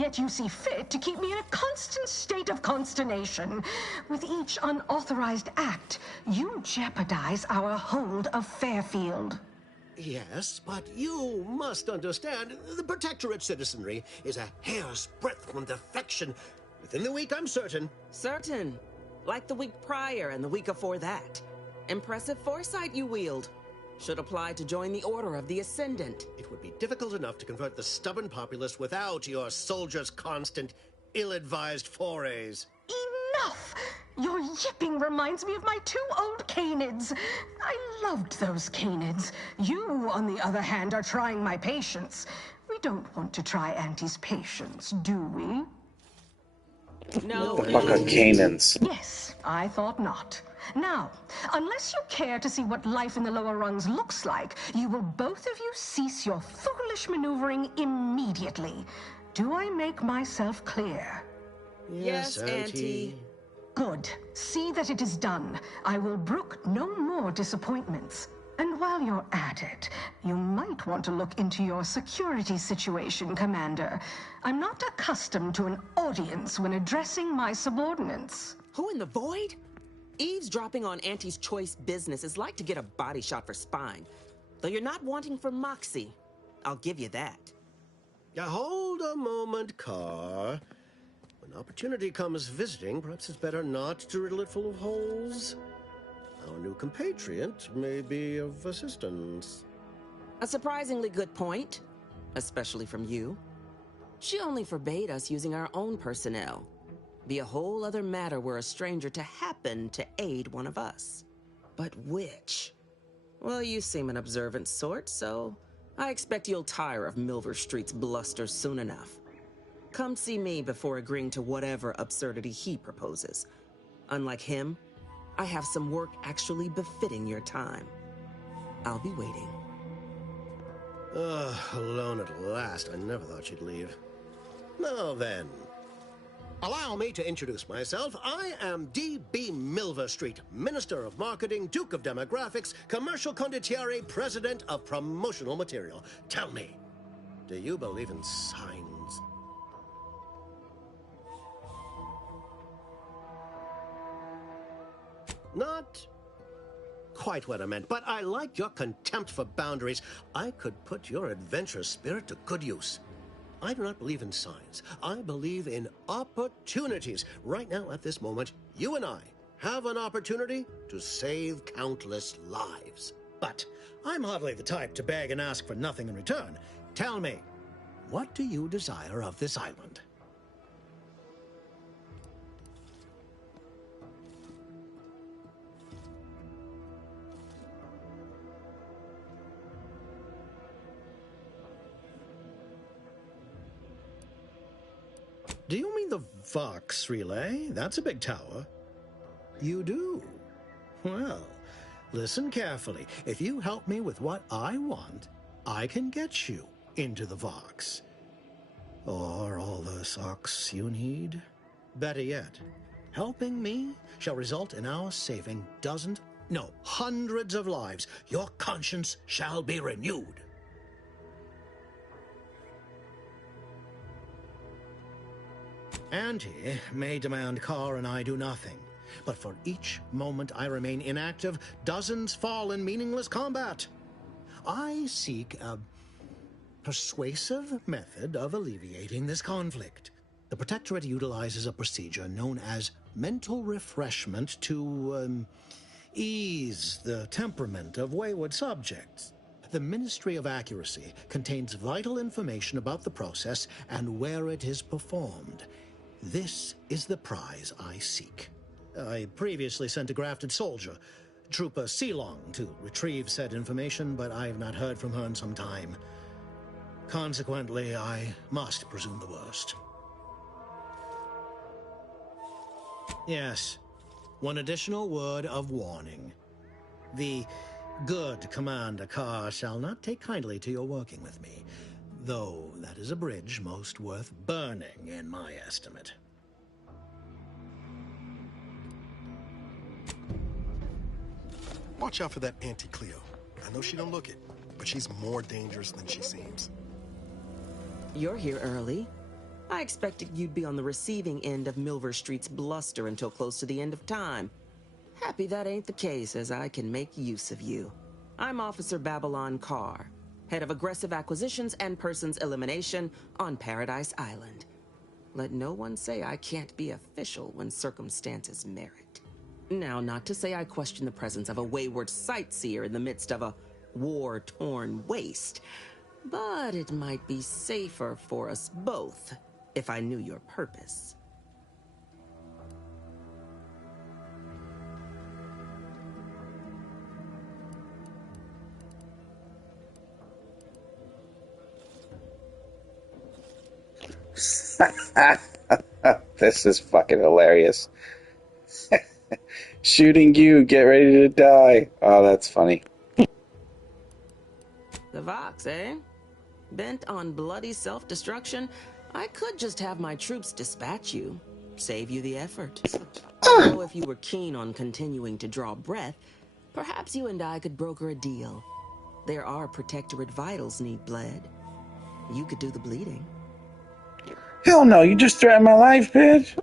Yet you see fit to keep me in a constant state of consternation. With each unauthorized act, you jeopardize our hold of Fairfield. Yes, but you must understand, the Protectorate citizenry is a hair's breadth from defection. Within the week, I'm certain. Certain. Like the week prior and the week before that. Impressive foresight you wield. Should apply to join the Order of the Ascendant. It would be difficult enough to convert the stubborn populace without your soldiers' constant, ill-advised forays. Enough! Your yipping reminds me of my 2 old Canids. I loved those Canids. You, on the other hand, are trying my patience. We don't want to try Auntie's patience, do we? No. The fuck are Canaans? Yes, I thought not. Now, unless you care to see what life in the lower rungs looks like, you will both of you cease your foolish maneuvering immediately. Do I make myself clear? Yes, Auntie. Good. See that it is done. I will brook no more disappointments. And while you're at it, you might want to look into your security situation, Commander. I'm not accustomed to an audience when addressing my subordinates. Who in the void? Eavesdropping on Auntie's choice business is like to get a body shot for spine. Though you're not wanting for moxie. I'll give you that. Hold a moment, Carr. When opportunity comes visiting, perhaps it's better not to riddle it full of holes. Our new compatriot may be of assistance. A surprisingly good point, especially from you. She only forbade us using our own personnel. Be a whole other matter were a stranger to happen to aid one of us. But which? Well, you seem an observant sort, so I expect you'll tire of Milver Street's bluster soon enough. Come see me before agreeing to whatever absurdity he proposes. Unlike him, I have some work actually befitting your time. I'll be waiting. Alone at last. I never thought she'd leave. Now then, allow me to introduce myself. I am D.B. Milver Street, Minister of Marketing, Duke of Demographics, Commercial Condottiere, President of Promotional Material. Tell me, do you believe in signs? Not quite what I meant, but I like your contempt for boundaries. I could put your adventurous spirit to good use. I do not believe in signs. I believe in opportunities. Right now, at this moment, you and I have an opportunity to save countless lives. But I'm hardly the type to beg and ask for nothing in return. Tell me, what do you desire of this island? Do you mean the Vox Relay? That's a big tower. You do? Well, listen carefully. If you help me with what I want, I can get you into the Vox. Or all the socks you need. Better yet, helping me shall result in our saving dozens, no, hundreds of lives. Your conscience shall be renewed. Auntie may demand Carr and I do nothing, but for each moment I remain inactive, dozens fall in meaningless combat. I seek a persuasive method of alleviating this conflict. The Protectorate utilizes a procedure known as mental refreshment to, ease the temperament of wayward subjects. The Ministry of Accuracy contains vital information about the process and where it is performed. This is the prize I seek. I previously sent a grafted soldier, Trooper Sealong, to retrieve said information, but I've not heard from her in some time. Consequently, I must presume the worst. Yes, one additional word of warning. The good Commander Carr shall not take kindly to your working with me, though that is a bridge most worth burning in my estimate. Watch out for that Auntie Cleo. I know she don't look it, but she's more dangerous than she seems. You're here early. I expected you'd be on the receiving end of Milver Street's bluster until close to the end of time. Happy that ain't the case, as I can make use of you. I'm Officer Babylon Carr, head of aggressive acquisitions and persons elimination on Paradise Island. Let no one say I can't be official when circumstances merit. Now, not to say I question the presence of a wayward sightseer in the midst of a war-torn waste, but it might be safer for us both if I knew your purpose. This is fucking hilarious. Shooting you, get ready to die. Oh, that's funny. The Vox, eh? Bent on bloody self-destruction? I could just have my troops dispatch you, save you the effort. Although if you were keen on continuing to draw breath, perhaps you and I could broker a deal. There are Protectorate vitals need bled. You could do the bleeding. Hell no, you just threatened my life, bitch.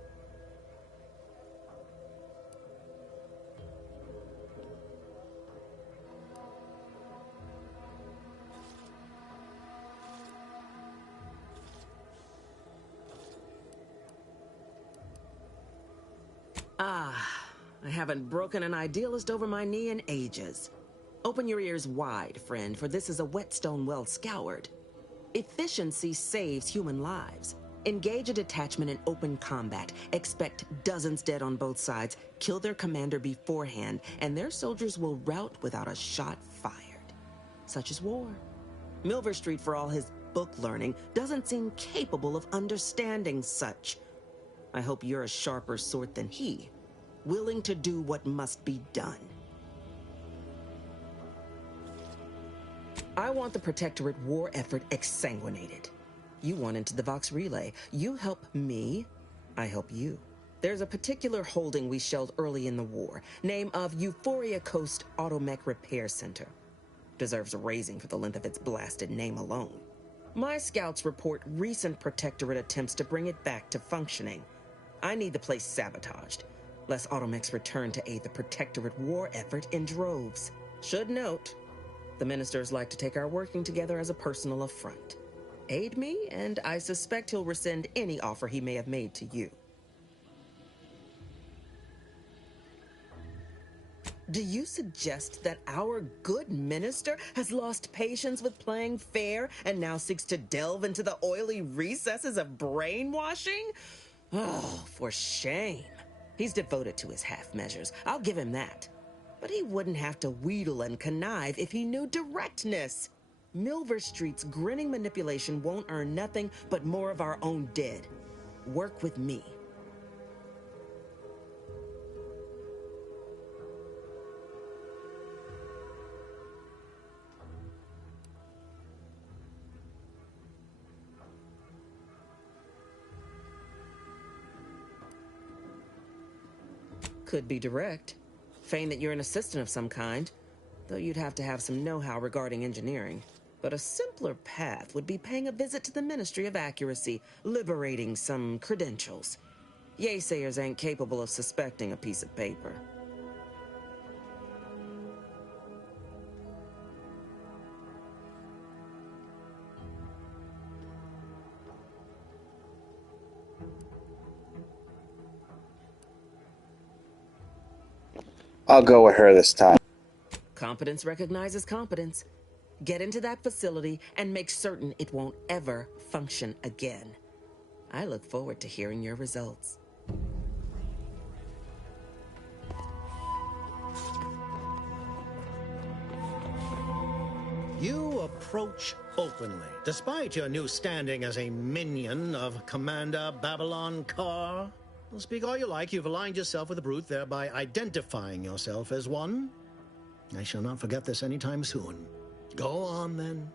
I haven't broken an idealist over my knee in ages. Open your ears wide, friend, for this is a whetstone well scoured. Efficiency saves human lives. Engage a detachment in open combat. Expect dozens dead on both sides. Kill their commander beforehand, and their soldiers will rout without a shot fired. Such is war. Milver Street, for all his book learning, doesn't seem capable of understanding such. I hope you're a sharper sort than he, willing to do what must be done. I want the Protectorate war effort exsanguinated. You want into the Vox Relay. You help me, I help you. There's a particular holding we shelled early in the war, name of Euphoria Coast Automech Repair Center. Deserves a raising for the length of its blasted name alone. My scouts report recent Protectorate attempts to bring it back to functioning. I need the place sabotaged, lest Automechs return to aid the Protectorate war effort in droves. Should note, the ministers like to take our working together as a personal affront. Aid me, and I suspect he'll rescind any offer he may have made to you. Do you suggest that our good minister has lost patience with playing fair and now seeks to delve into the oily recesses of brainwashing? Oh, for shame. He's devoted to his half measures. I'll give him that. But he wouldn't have to wheedle and connive if he knew directness. Milver Street's grinning manipulation won't earn nothing but more of our own dead. Work with me. Could be direct. Feign that you're an assistant of some kind, though you'd have to have some know-how regarding engineering. But a simpler path would be paying a visit to the Ministry of Accuracy, liberating some credentials. Yaysayers ain't capable of suspecting a piece of paper. I'll go with her this time. Competence recognizes competence. Get into that facility and make certain it won't ever function again. I look forward to hearing your results. You approach openly, despite your new standing as a minion of Commander Babylon Carr. Well, speak all you like, you've aligned yourself with the Brute, thereby identifying yourself as one. I shall not forget this anytime soon. Go on, then.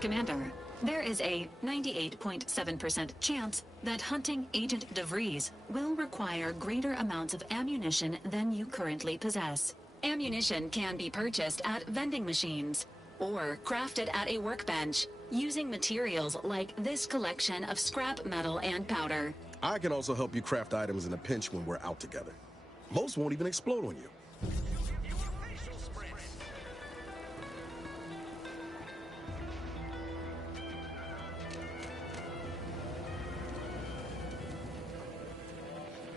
Commander, There is a 98.7% chance that hunting Agent DeVries will require greater amounts of ammunition than you currently possess. Ammunition can be purchased at vending machines or crafted at a workbench using materials like this collection of scrap metal and powder. I can also help you craft items in a pinch when we're out together. Most won't even explode on you.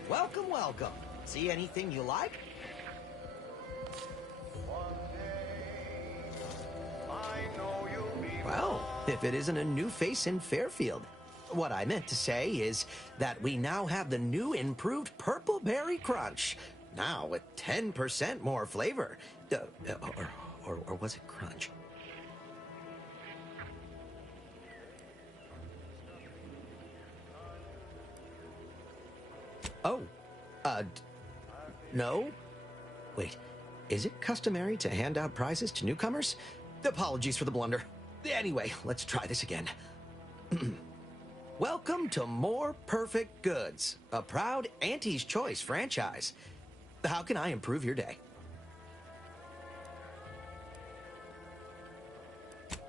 Welcome, welcome. See anything you like? Well, if it isn't a new face in Fairfield. What I meant to say is that we now have the new improved Purple Berry Crunch. Now with 10% more flavor. Or was it crunch? Oh, no? Wait, is it customary to hand out prizes to newcomers? Apologies for the blunder. Anyway, let's try this again. Welcome to More Perfect Goods, a proud Auntie's Choice franchise. How can I improve your day?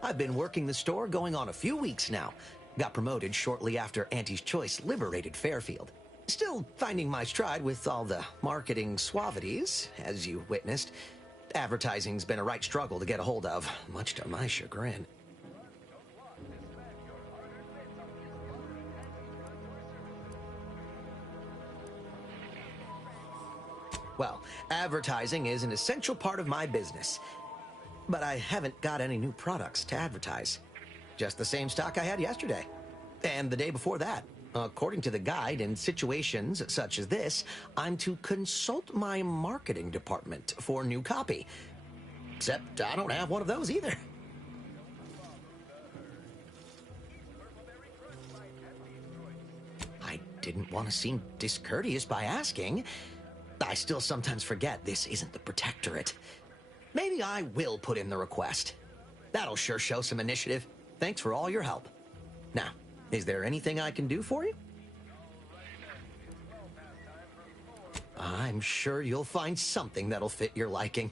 I've been working the store going on a few weeks now. Got promoted shortly after Auntie's Choice liberated Fairfield. Still finding my stride with all the marketing suavities, as you witnessed. Advertising's been a right struggle to get a hold of, much to my chagrin. Well, advertising is an essential part of my business. But I haven't got any new products to advertise. Just the same stock I had yesterday. And the day before that. According to the guide, in situations such as this, I'm to consult my marketing department for new copy. Except I don't have one of those either. I didn't want to seem discourteous by asking. I still sometimes forget this isn't the Protectorate. Maybe I will put in the request. That'll sure show some initiative. Thanks for all your help. Now, is there anything I can do for you? I'm sure you'll find something that'll fit your liking.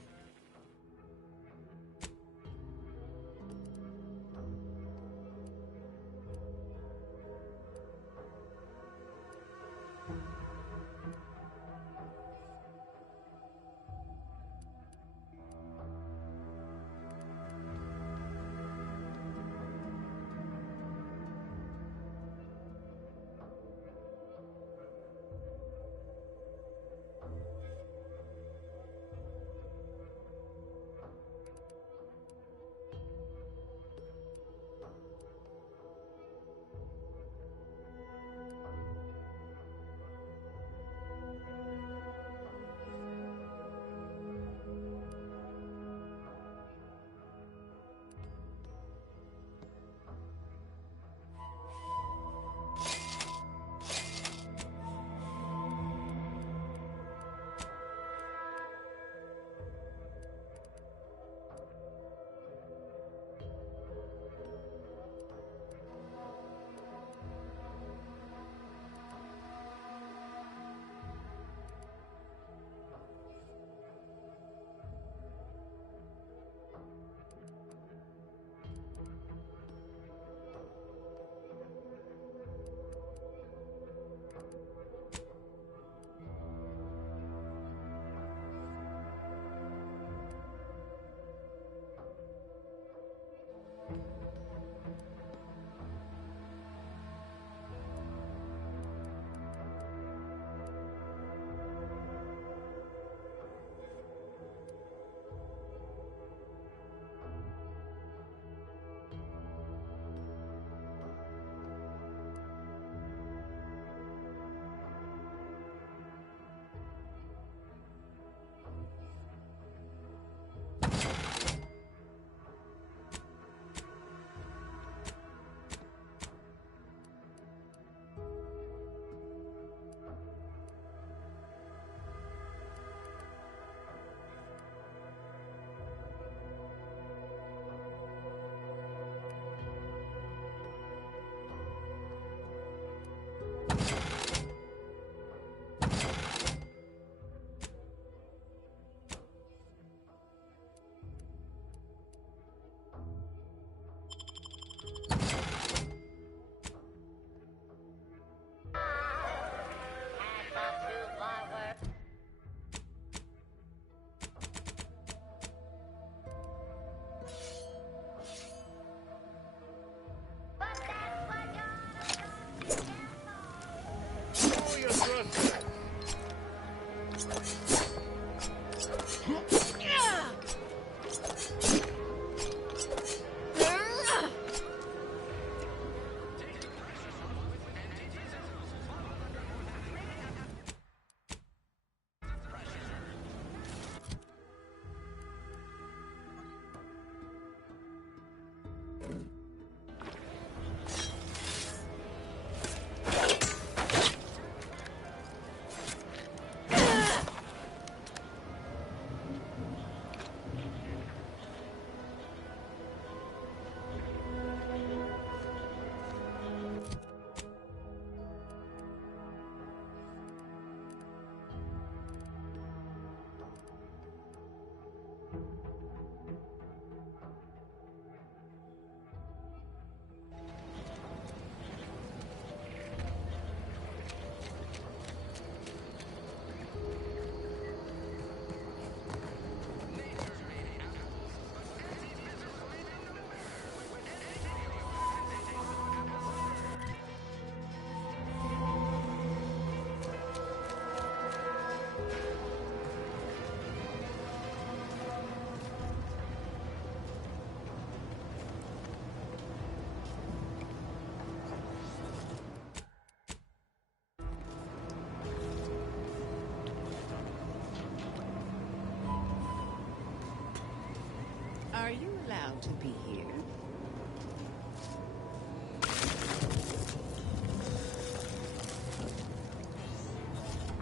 allowed to be here?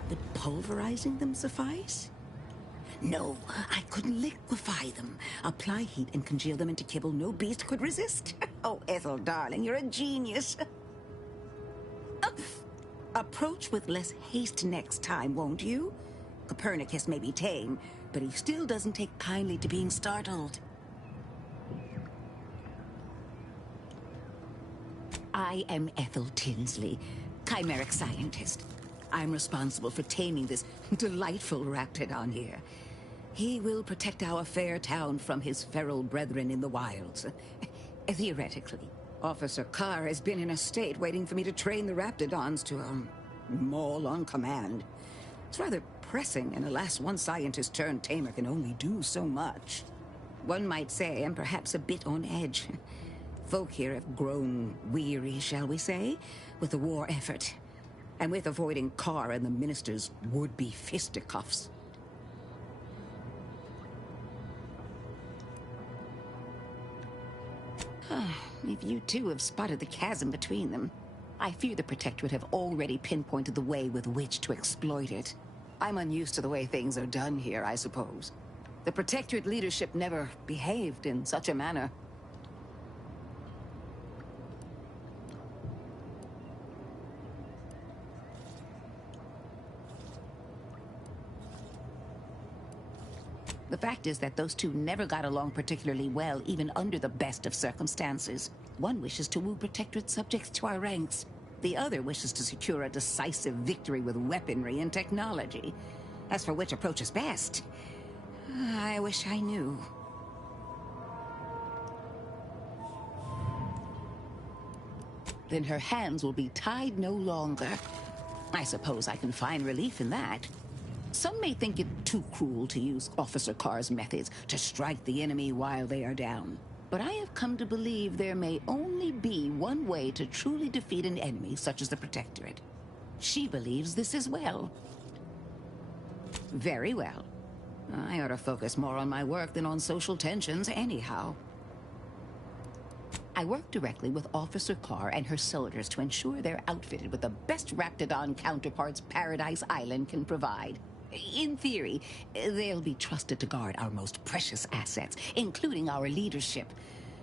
Would pulverizing them suffice? No, I couldn't liquefy them. Apply heat and congeal them into kibble no beast could resist. Oh, Ethel, darling, you're a genius. Approach with less haste next time, won't you? Copernicus may be tame, but he still doesn't take kindly to being startled. I am Ethel Tinsley, chimeric scientist. I'm responsible for taming this delightful raptidon here. He will protect our fair town from his feral brethren in the wilds. Theoretically. Officer Carr has been in a state waiting for me to train the raptidons to, maul on command. It's rather pressing, and alas, one scientist-turned-tamer can only do so much. One might say I'm perhaps a bit on edge. Folk here have grown weary, shall we say, with the war effort, and with avoiding Carr and the minister's would-be fisticuffs. If you too have spotted the chasm between them, I fear the Protectorate have already pinpointed the way with which to exploit it. I'm unused to the way things are done here, I suppose. The Protectorate leadership never behaved in such a manner. The fact is that those two never got along particularly well, even under the best of circumstances. One wishes to woo Protectorate subjects to our ranks. The other wishes to secure a decisive victory with weaponry and technology. As for which approach is best, I wish I knew. Then her hands will be tied no longer. I suppose I can find relief in that. Some may think it too cruel to use Officer Carr's methods to strike the enemy while they are down. But I have come to believe there may only be one way to truly defeat an enemy such as the Protectorate. She believes this as well. Very well. I ought to focus more on my work than on social tensions anyhow. I work directly with Officer Carr and her soldiers to ensure they're outfitted with the best Raptidon counterparts Paradise Island can provide. In theory, they'll be trusted to guard our most precious assets, including our leadership.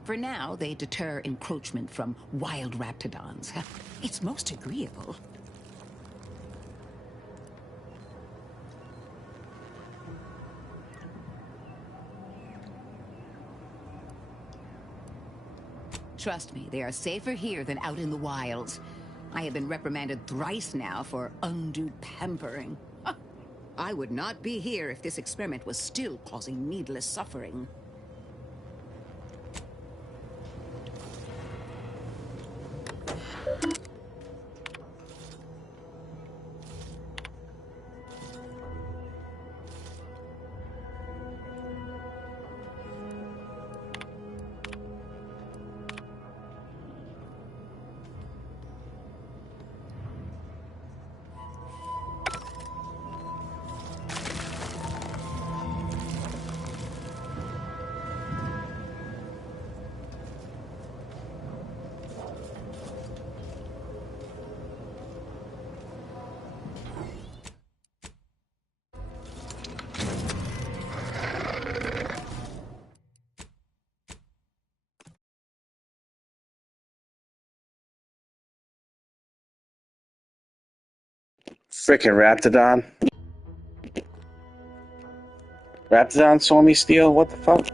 For now, they deter encroachment from wild Raptidons. It's most agreeable. Trust me, they are safer here than out in the wilds. I have been reprimanded thrice now for undue pampering. I would not be here if this experiment was still causing needless suffering. Frickin' Raptidon. Raptidon saw me steal? What the fuck?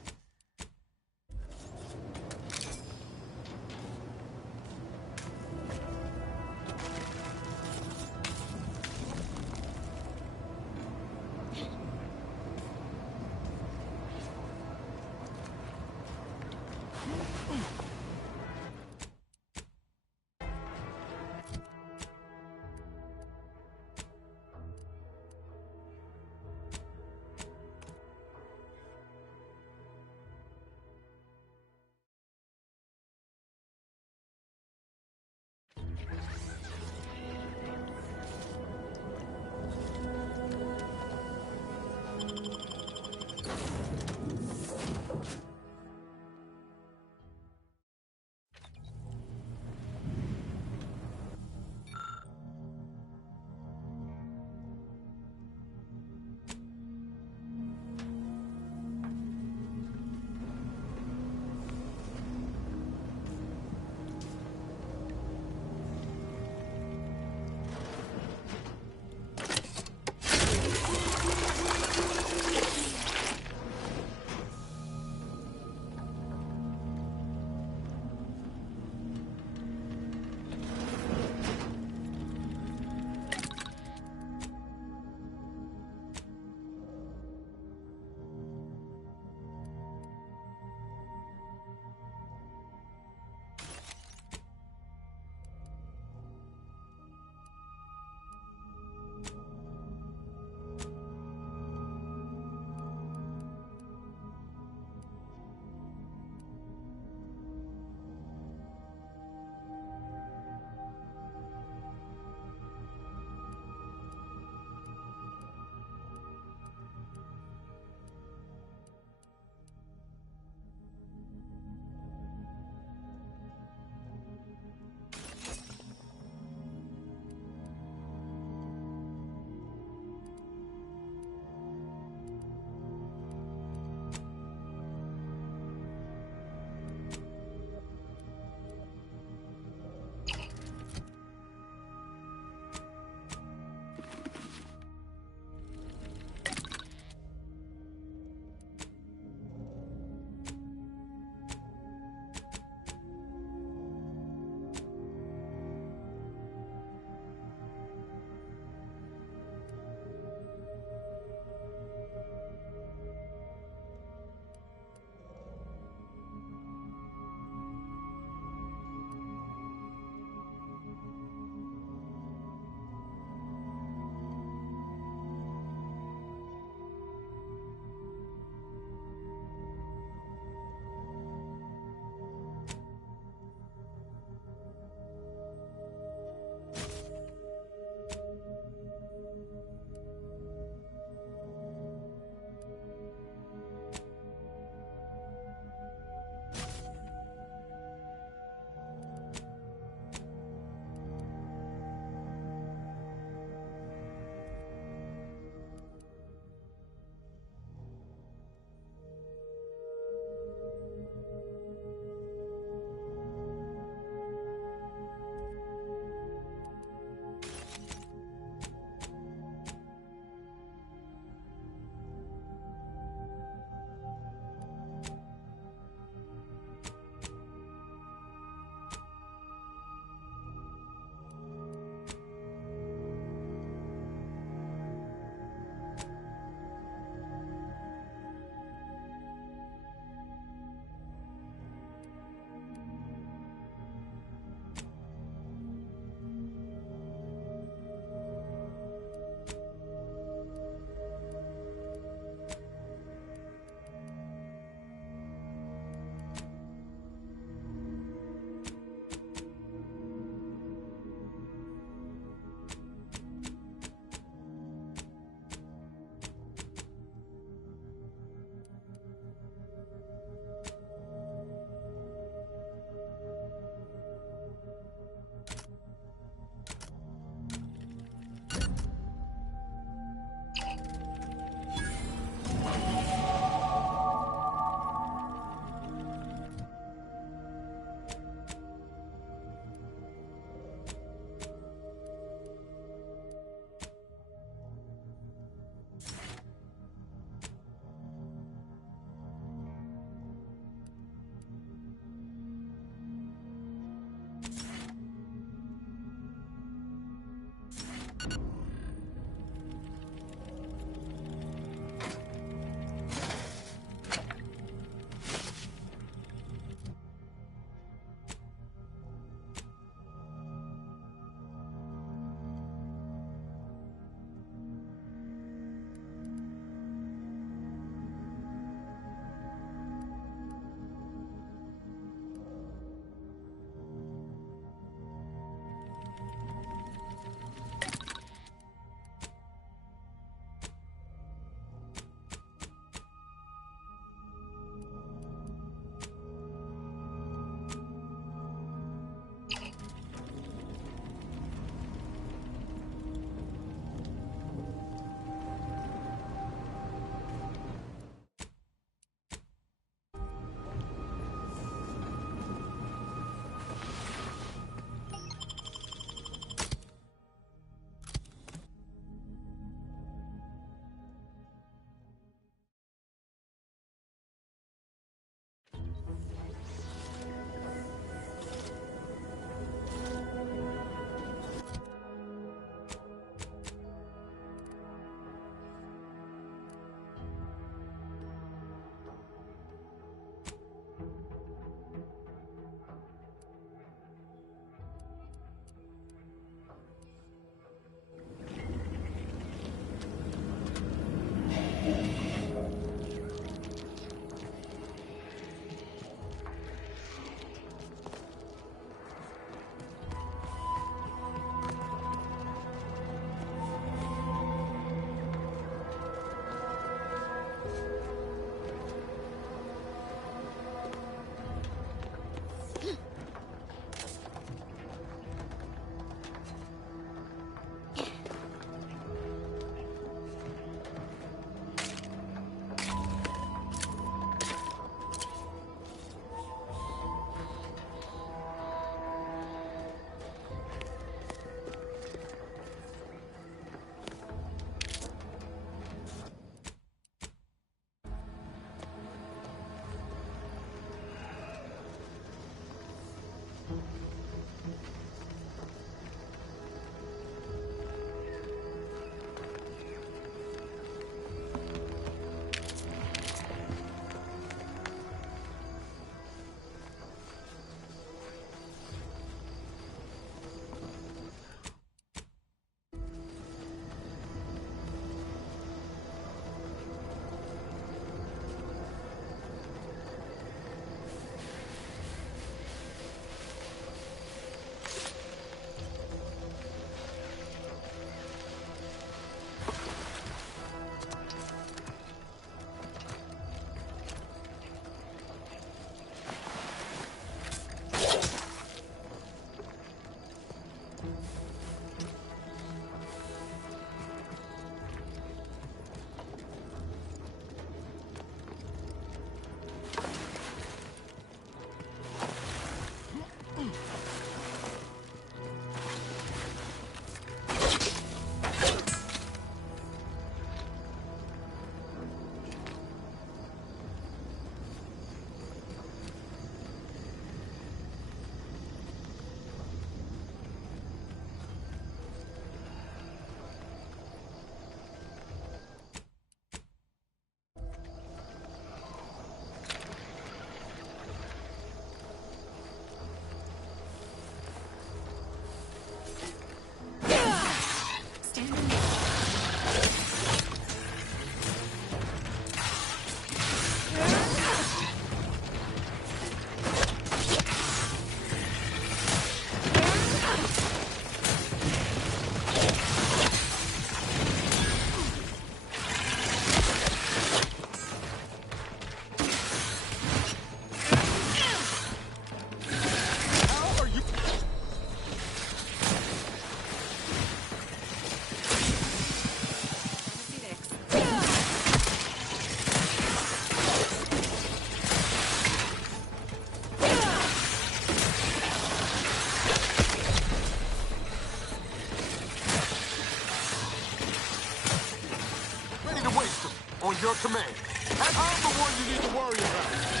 your command. And I'm the one you need to worry about.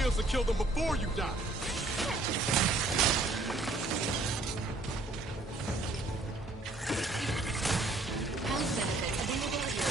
deals to kill them before you die. Health benefits available at your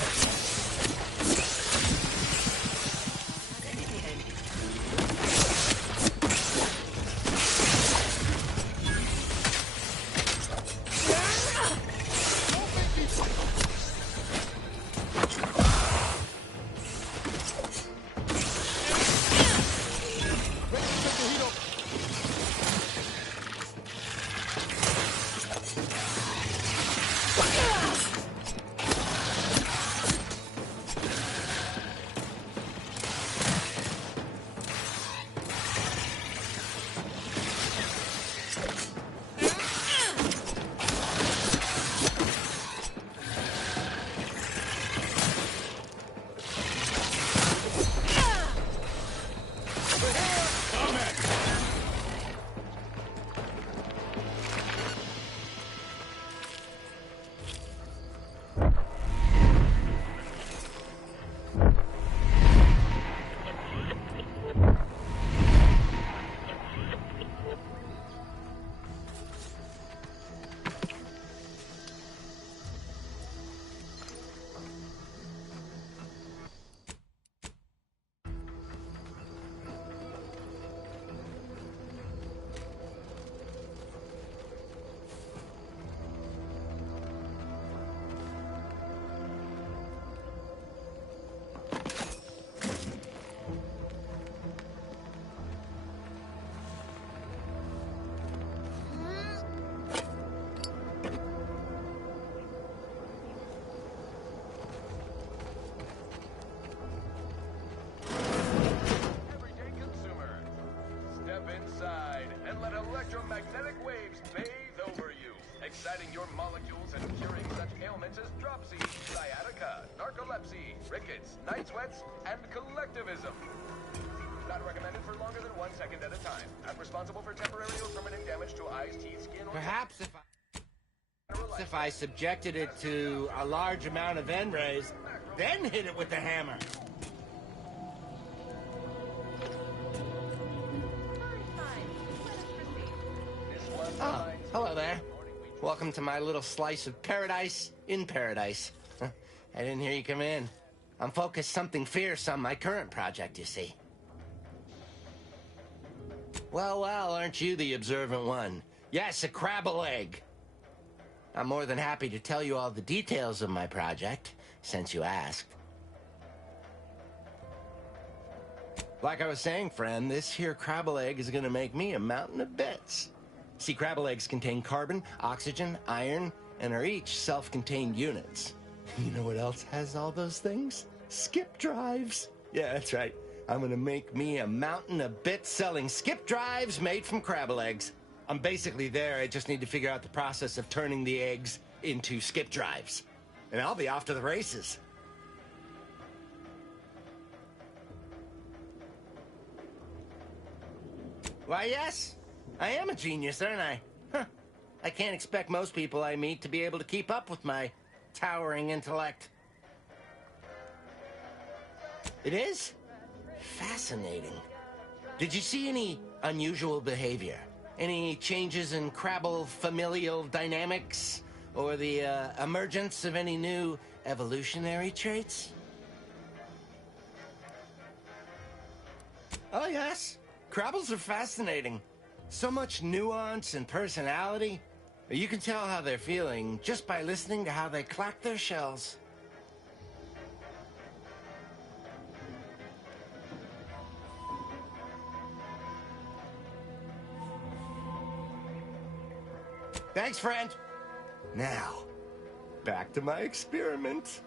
electromagnetic waves bathe over you, exciting your molecules and curing such ailments as dropsy, sciatica, narcolepsy, rickets, night sweats, and collectivism. Not recommended for longer than 1 second at a time. Not responsible for temporary or permanent damage to eyes, teeth, skin, or... Perhaps if I subjected it to a large amount of N-rays, then hit it with the hammer. Oh, hello there. Welcome to my little slice of paradise in paradise. I didn't hear you come in. I'm focused something fierce on my current project, you see. Well, aren't you the observant one? Yes, a crabble egg. I'm more than happy to tell you all the details of my project, since you asked. Like I was saying, friend, this here crabble egg is gonna make me a mountain of bits. See, crabble eggs contain carbon, oxygen, iron, and are each self-contained units. You know what else has all those things? Skip drives. Yeah, that's right. I'm gonna make me a mountain of bits selling skip drives made from crabble eggs. I'm basically there. I just need to figure out the process of turning the eggs into skip drives. And I'll be off to the races. Why, yes. I am a genius, aren't I? Huh. I can't expect most people I meet to be able to keep up with my towering intellect. It is? Fascinating. Did you see any unusual behavior? Any changes in crabble familial dynamics? Or the emergence of any new evolutionary traits? Oh, yes. Crabbles are fascinating. So much nuance and personality. You can tell how they're feeling just by listening to how they clack their shells. Thanks, friend. Now, back to my experiment.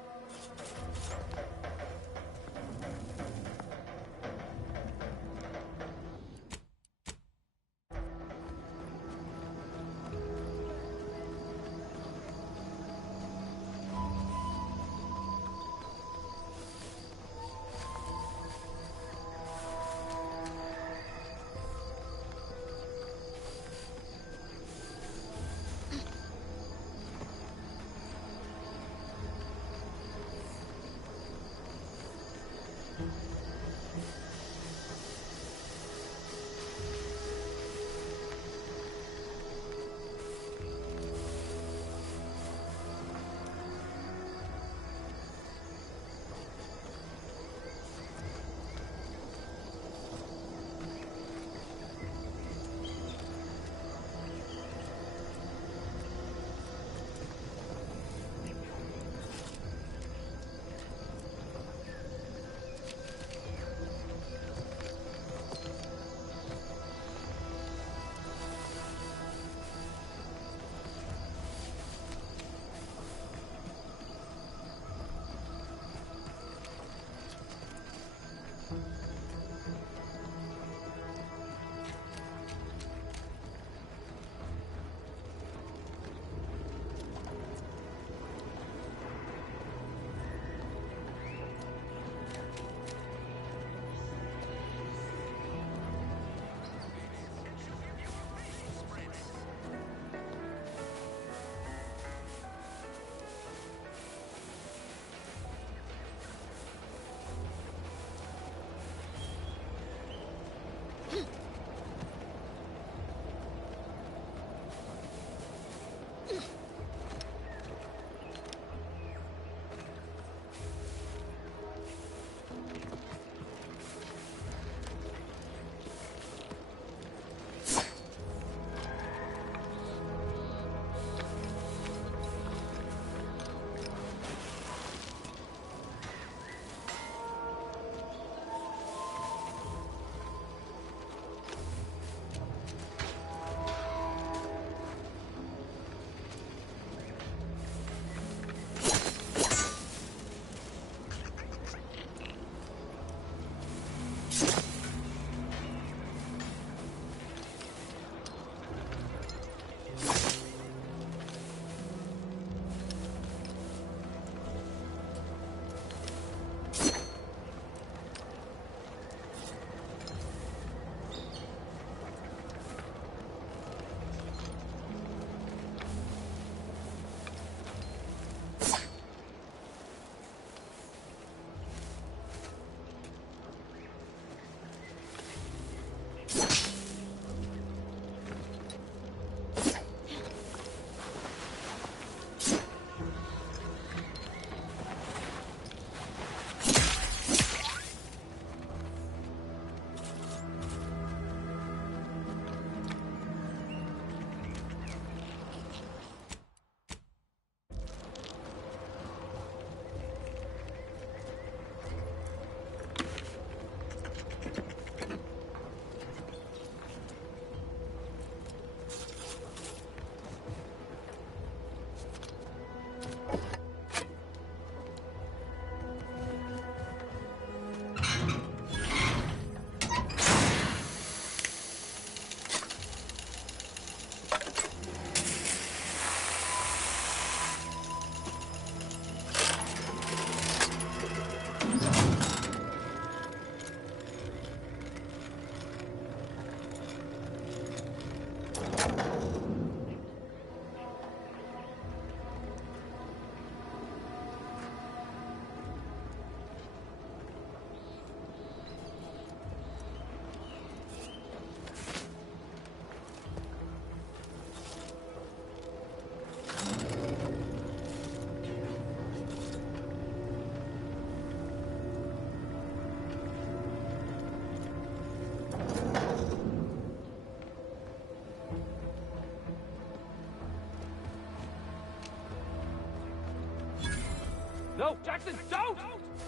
No, Jackson, don't!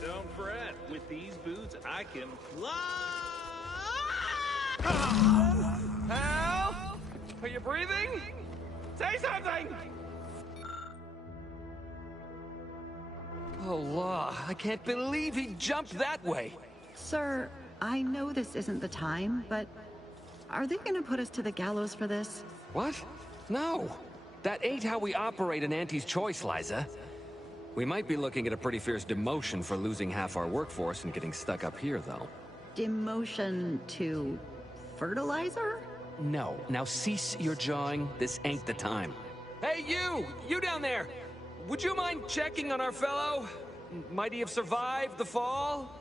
Don't fret. With these boots, I can fly! Help! Are you breathing? Say something! Oh, law. I can't believe he jumped that way. Sir, I know this isn't the time, but are they gonna put us to the gallows for this? What? No. That ain't how we operate in Auntie's Choice, Liza. We might be looking at a pretty fierce demotion for losing half our workforce and getting stuck up here, though. Demotion to fertilizer? No. Now cease your jawing. This ain't the time. Hey, you! You down there! Would you mind checking on our fellow? Might he have survived the fall?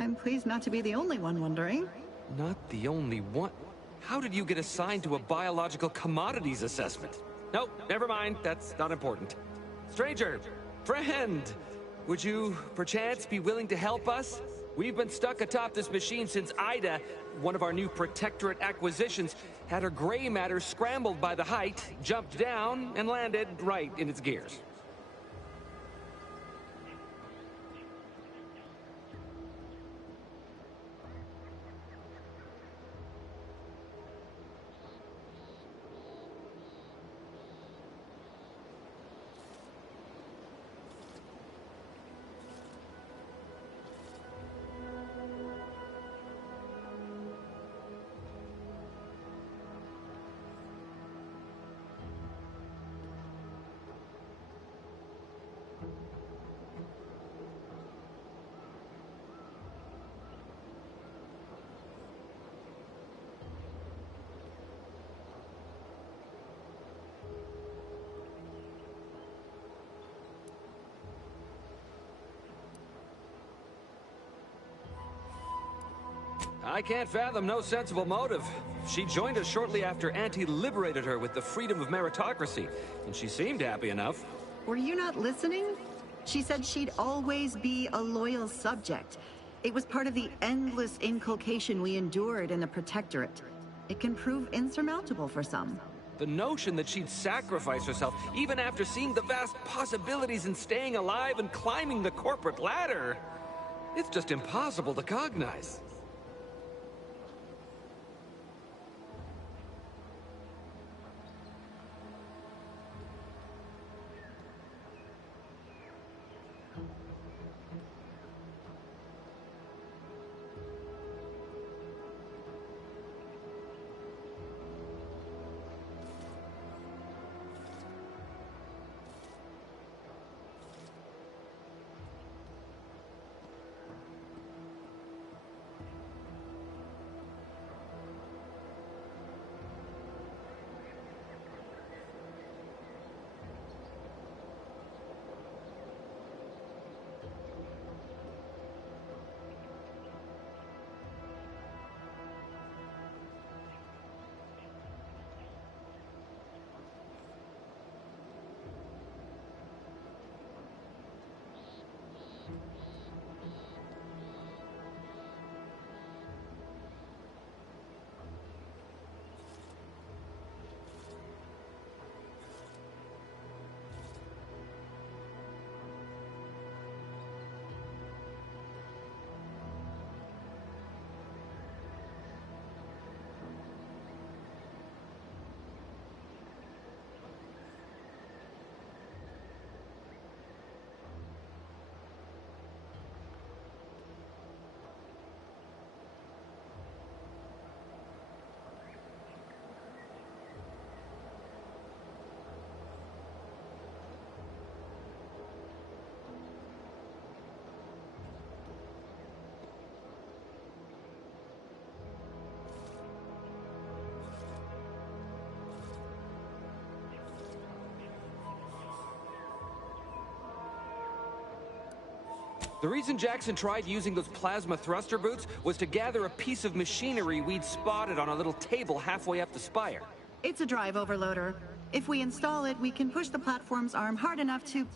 I'm pleased not to be the only one wondering. Not the only one. How did you get assigned to a biological commodities assessment? Nope, never mind. That's not important. Stranger, friend, would you perchance be willing to help us? We've been stuck atop this machine since Ida, one of our new Protectorate acquisitions, had her gray matter scrambled by the height, jumped down, and landed right in its gears. I can't fathom no sensible motive. She joined us shortly after Auntie liberated her with the freedom of meritocracy, and she seemed happy enough. Were you not listening? She said she'd always be a loyal subject. It was part of the endless inculcation we endured in the Protectorate. It can prove insurmountable for some. The notion that she'd sacrifice herself, even after seeing the vast possibilities in staying alive and climbing the corporate ladder, it's just impossible to cognize. The reason Jackson tried using those plasma thruster boots was to gather a piece of machinery we'd spotted on a little table halfway up the spire. It's a drive overloader. If we install it, we can push the platform's arm hard enough to...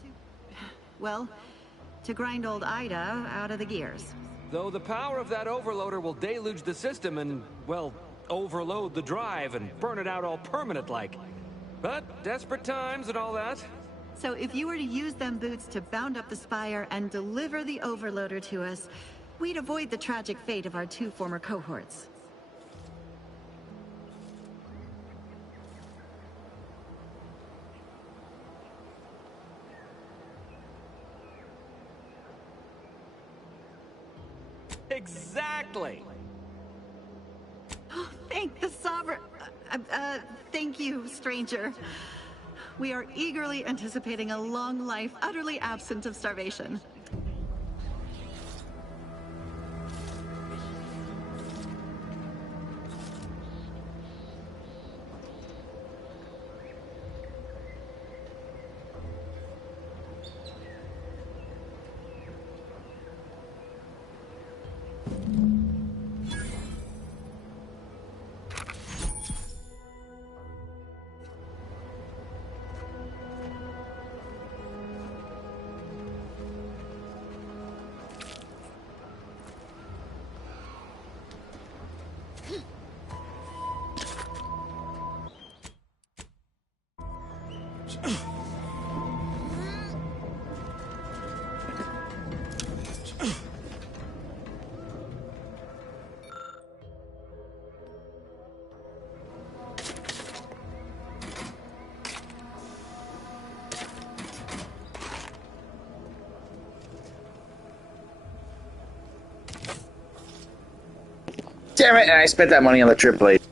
well, to grind old Ida out of the gears. Though the power of that overloader will deluge the system and, well, overload the drive and burn it out all permanent-like. But desperate times and all that. So if you were to use them boots to bound up the spire and deliver the overloader to us, we'd avoid the tragic fate of our 2 former cohorts. Exactly! Oh, thank the Sovereign... thank you, stranger. We are eagerly anticipating a long life utterly absent of starvation. Damn it, and I spent that money on the trip blade.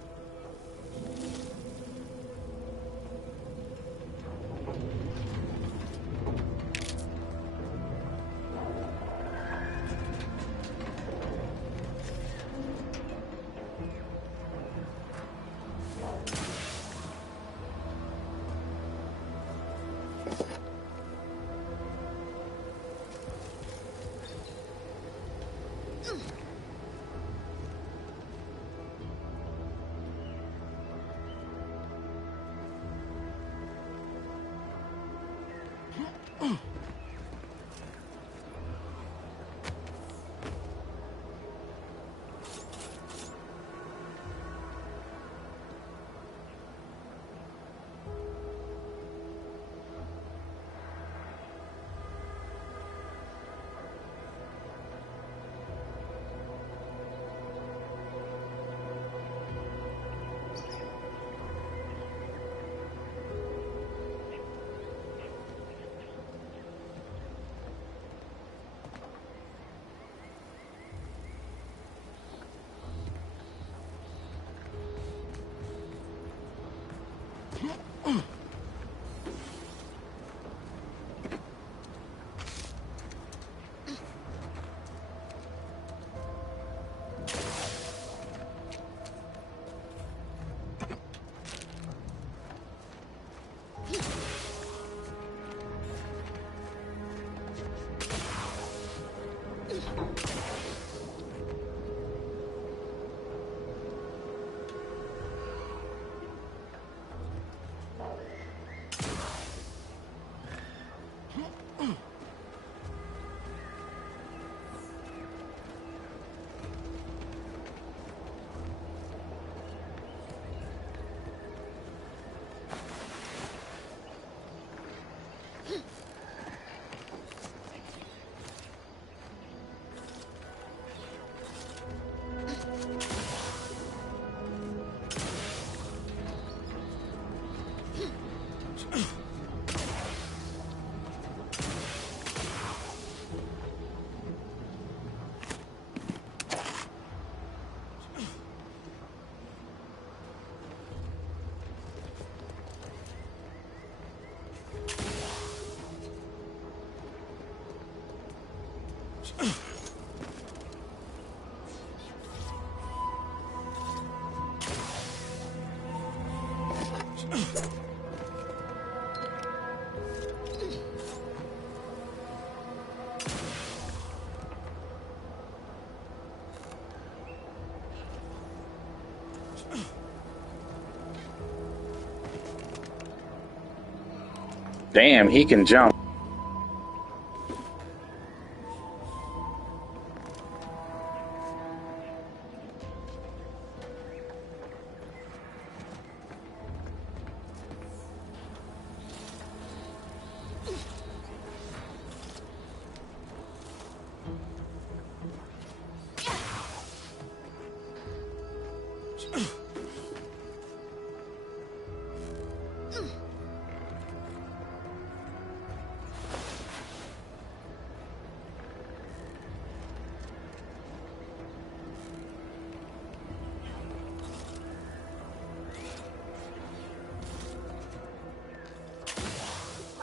Damn, he can jump.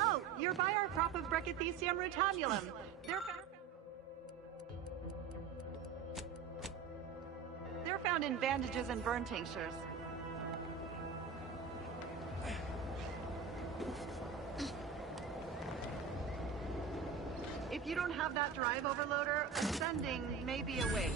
Oh, you're by our crop of Brachythecium rutanulum. They're found in bandages and burn tinctures. If you don't have that drive overloader, ascending may be a waste.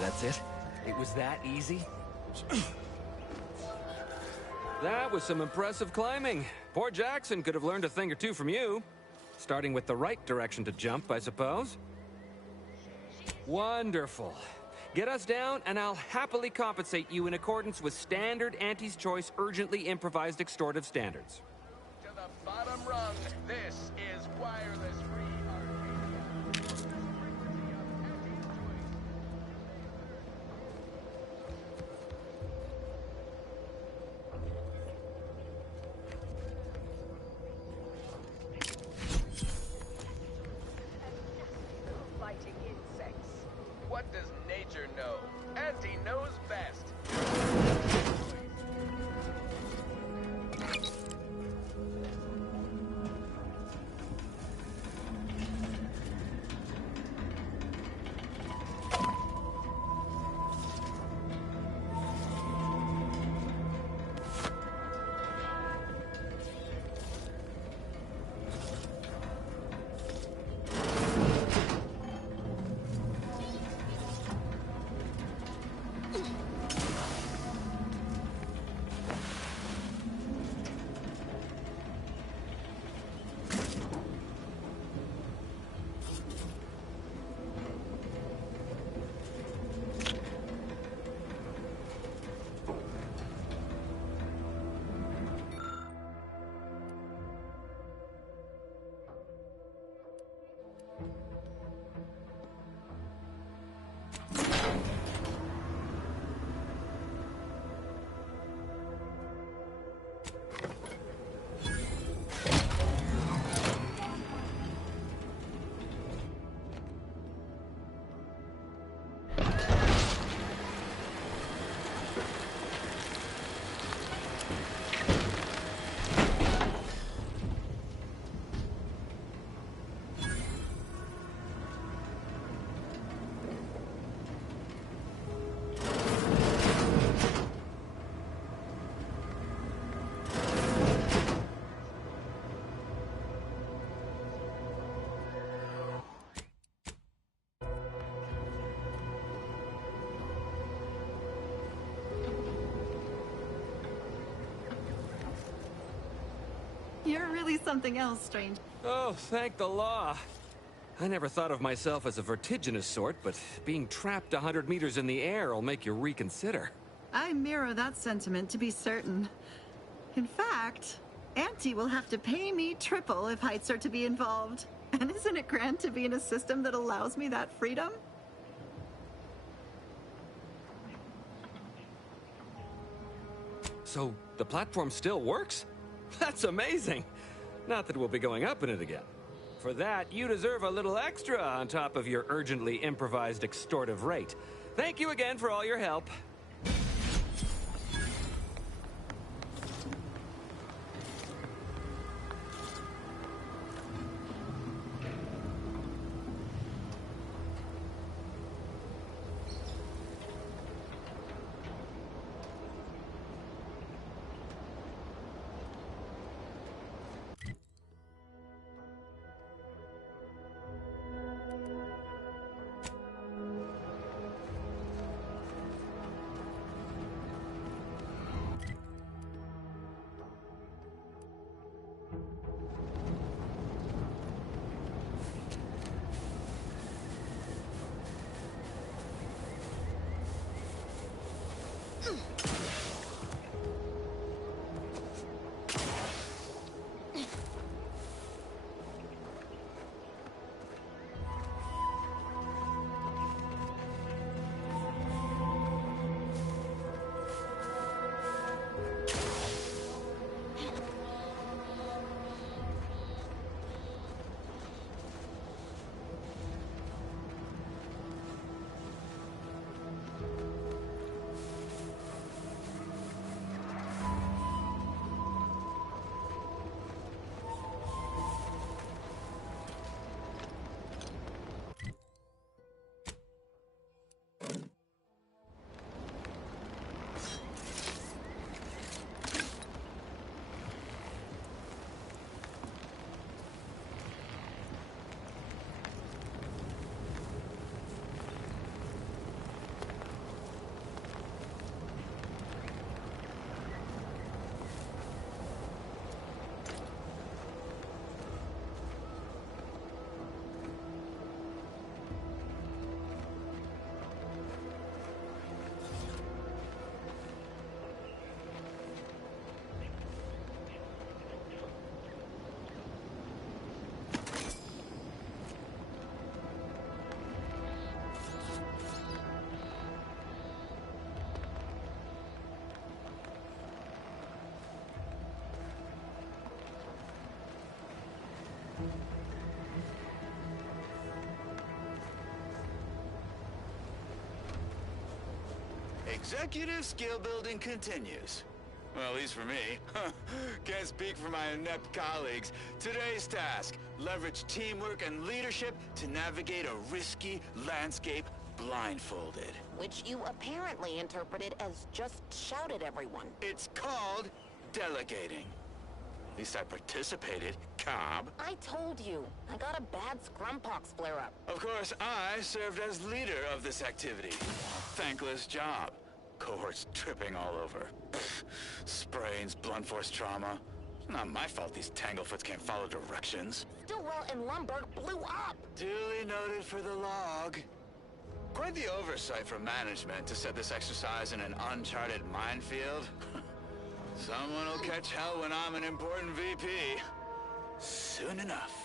That's it? It was that easy? That was some impressive climbing. Poor Jackson could have learned a thing or two from you. Starting with the right direction to jump, I suppose. Wonderful. Get us down, and I'll happily compensate you in accordance with standard Auntie's Choice urgently improvised extortive standards. To the bottom rung, this is Wireless Free Arcadia. Fighting insects. What does nature know? Auntie knows best. really something else, strange. Oh, thank the law. I never thought of myself as a vertiginous sort, but being trapped 100 meters in the air will make you reconsider. I mirror that sentiment, to be certain. In fact, Auntie will have to pay me triple if heights are to be involved. And isn't it grand to be in a system that allows me that freedom? So, the platform still works? That's amazing! Not that we'll be going up in it again. For that, you deserve a little extra on top of your urgently improvised extortive rate. Thank you again for all your help. Executive skill building continues. Well, at least for me. Can't speak for my inept colleagues. Today's task, leverage teamwork and leadership to navigate a risky landscape blindfolded. Which you apparently interpreted as just shout at everyone. It's called delegating. At least I participated, Cobb. I told you. I got a bad scrumpox flare-up. Of course, I served as leader of this activity. Thankless job. Cohorts tripping all over. Sprains, blunt force trauma. It's not my fault these Tanglefoots can't follow directions. Stillwell and Lumberg blew up! Duly noted for the log. Quite the oversight from management to set this exercise in an uncharted minefield. Someone will catch hell when I'm an important VP. Soon enough.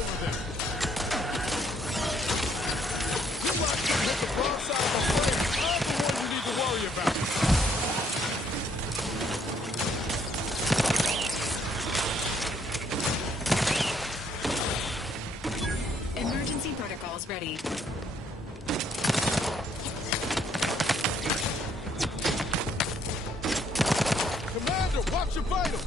over there. You like to hit the wrong side of the frame. I'm the one you need to worry about. Emergency protocols ready. Commander, watch your vitals.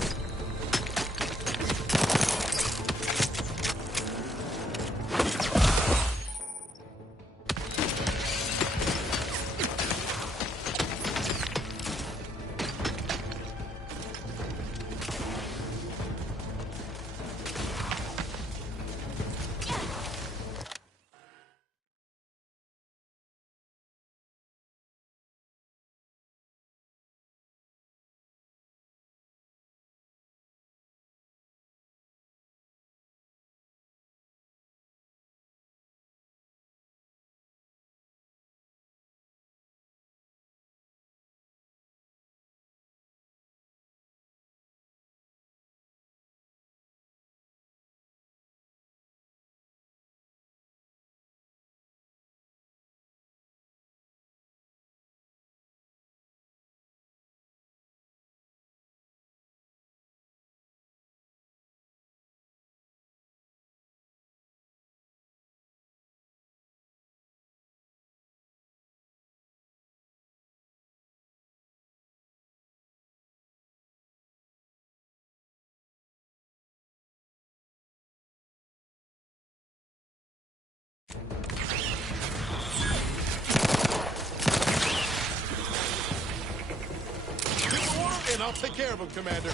And I'll take care of him, Commander.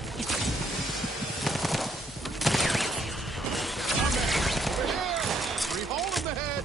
I'm at it. Over here. 3 hole in the head.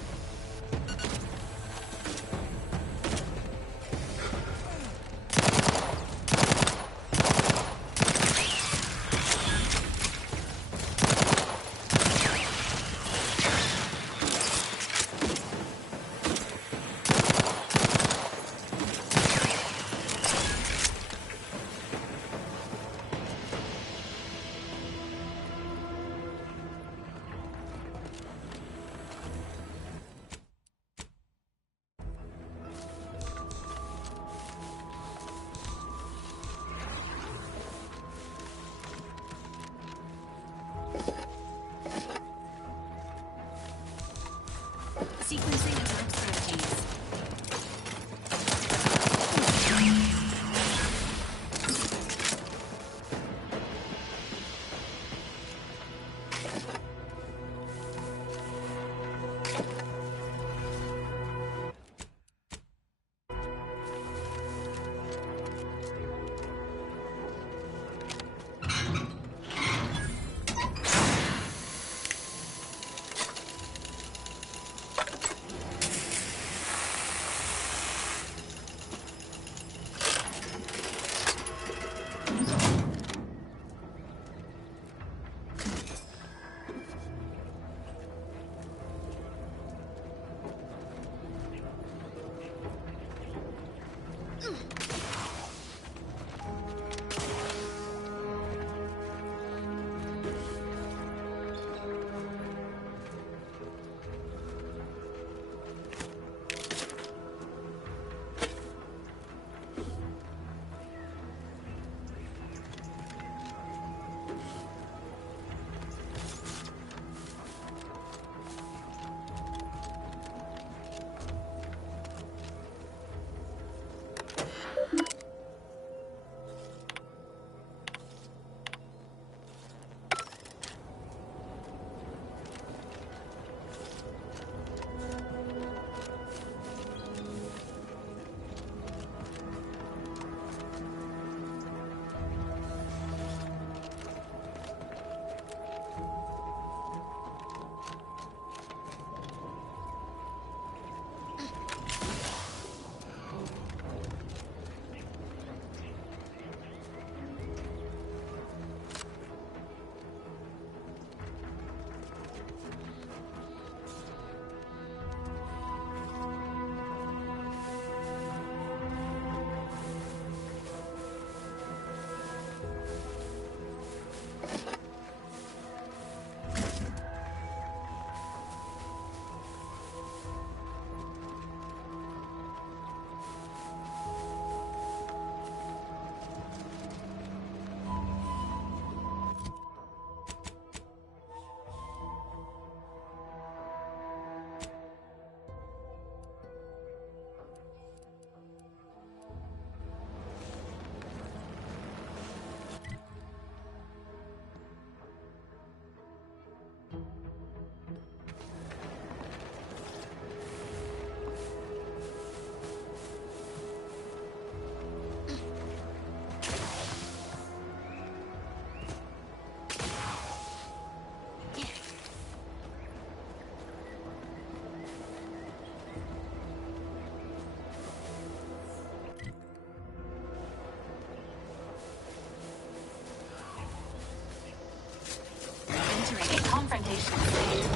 Installation safe.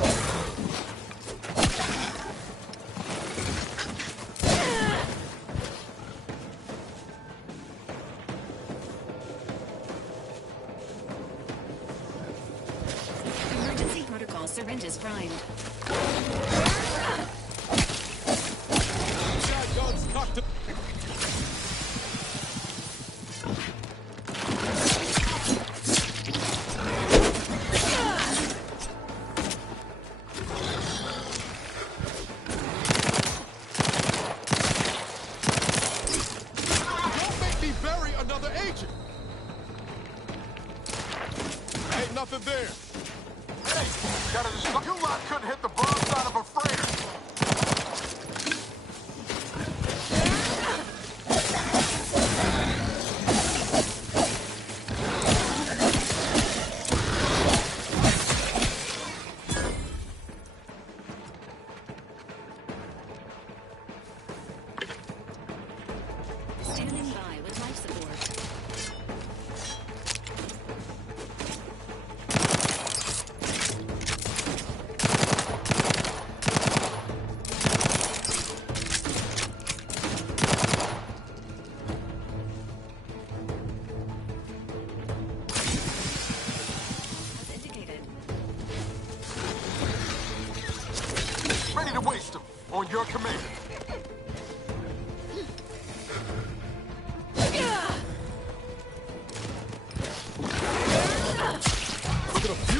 Emergency protocol syringes primed. Shotguns cocked to... Don't make me bury another agent! Ain't nothing there. Hey, gotta discuss. You lot couldn't hit the broadside of a freighter. Standing by with life support. As indicated. Ready to waste them. On your command. Look at a few.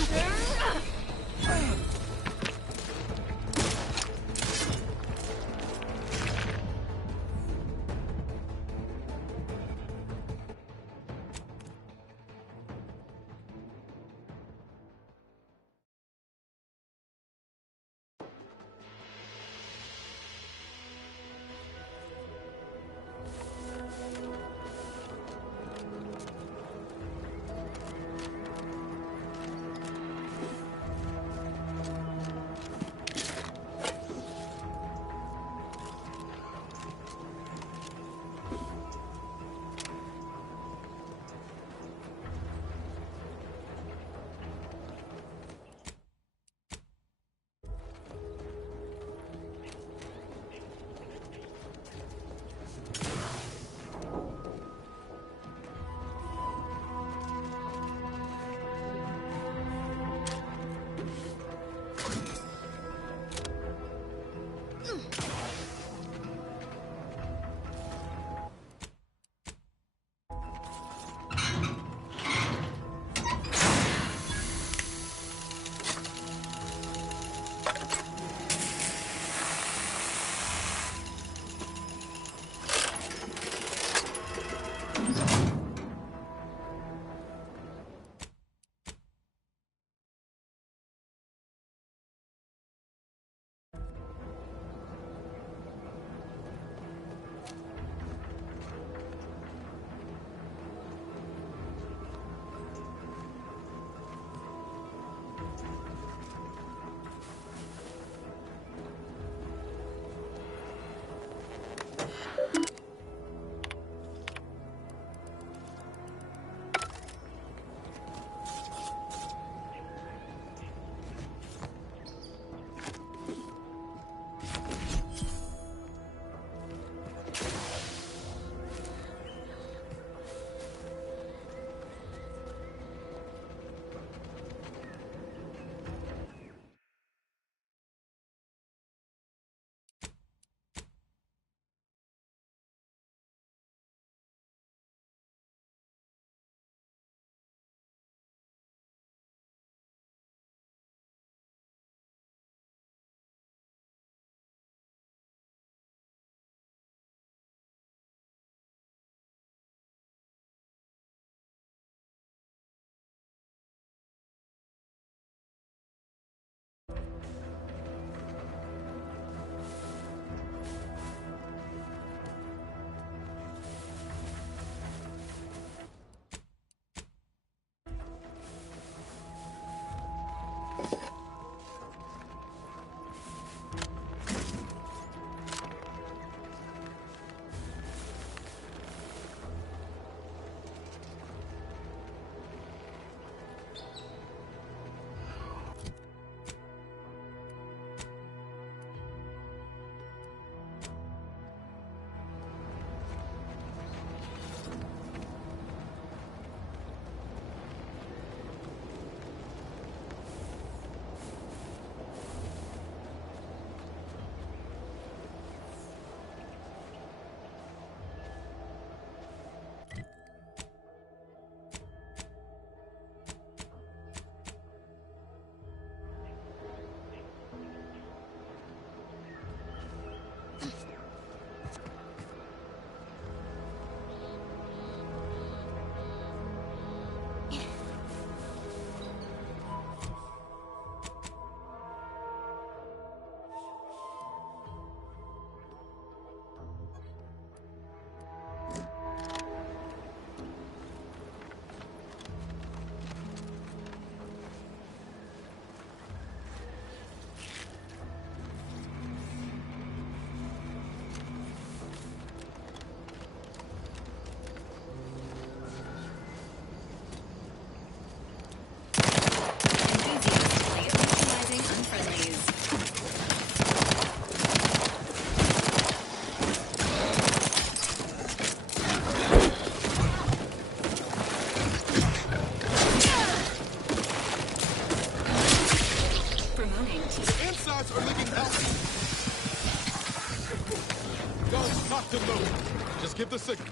Locked and loaded. Just give the signal.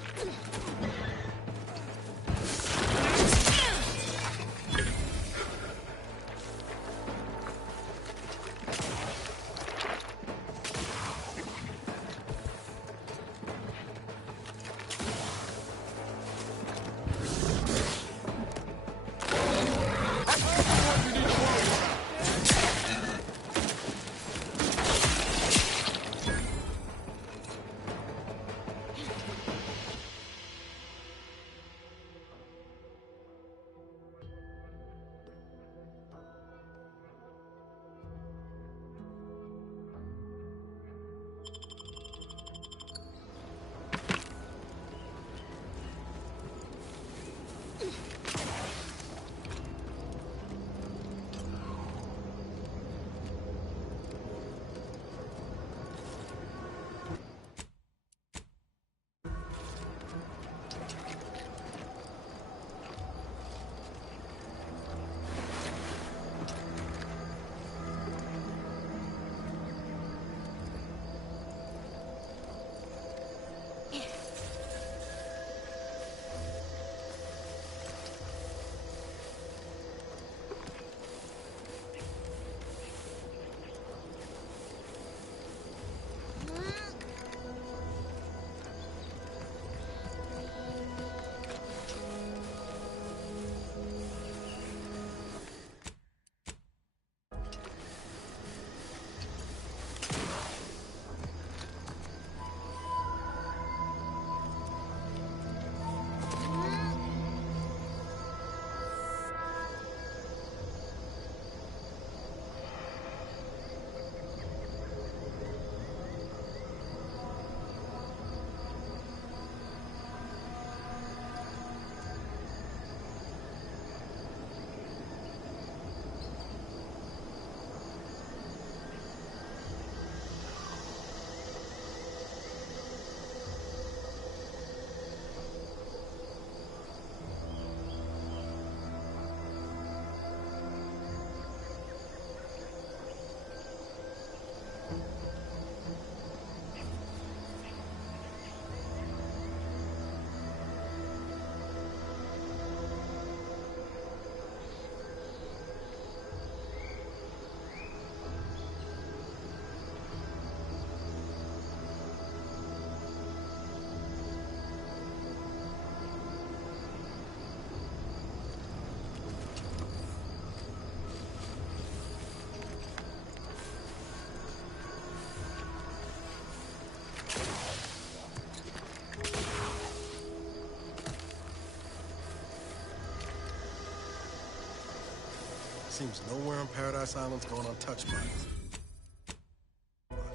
Seems nowhere on Paradise Island's going untouched by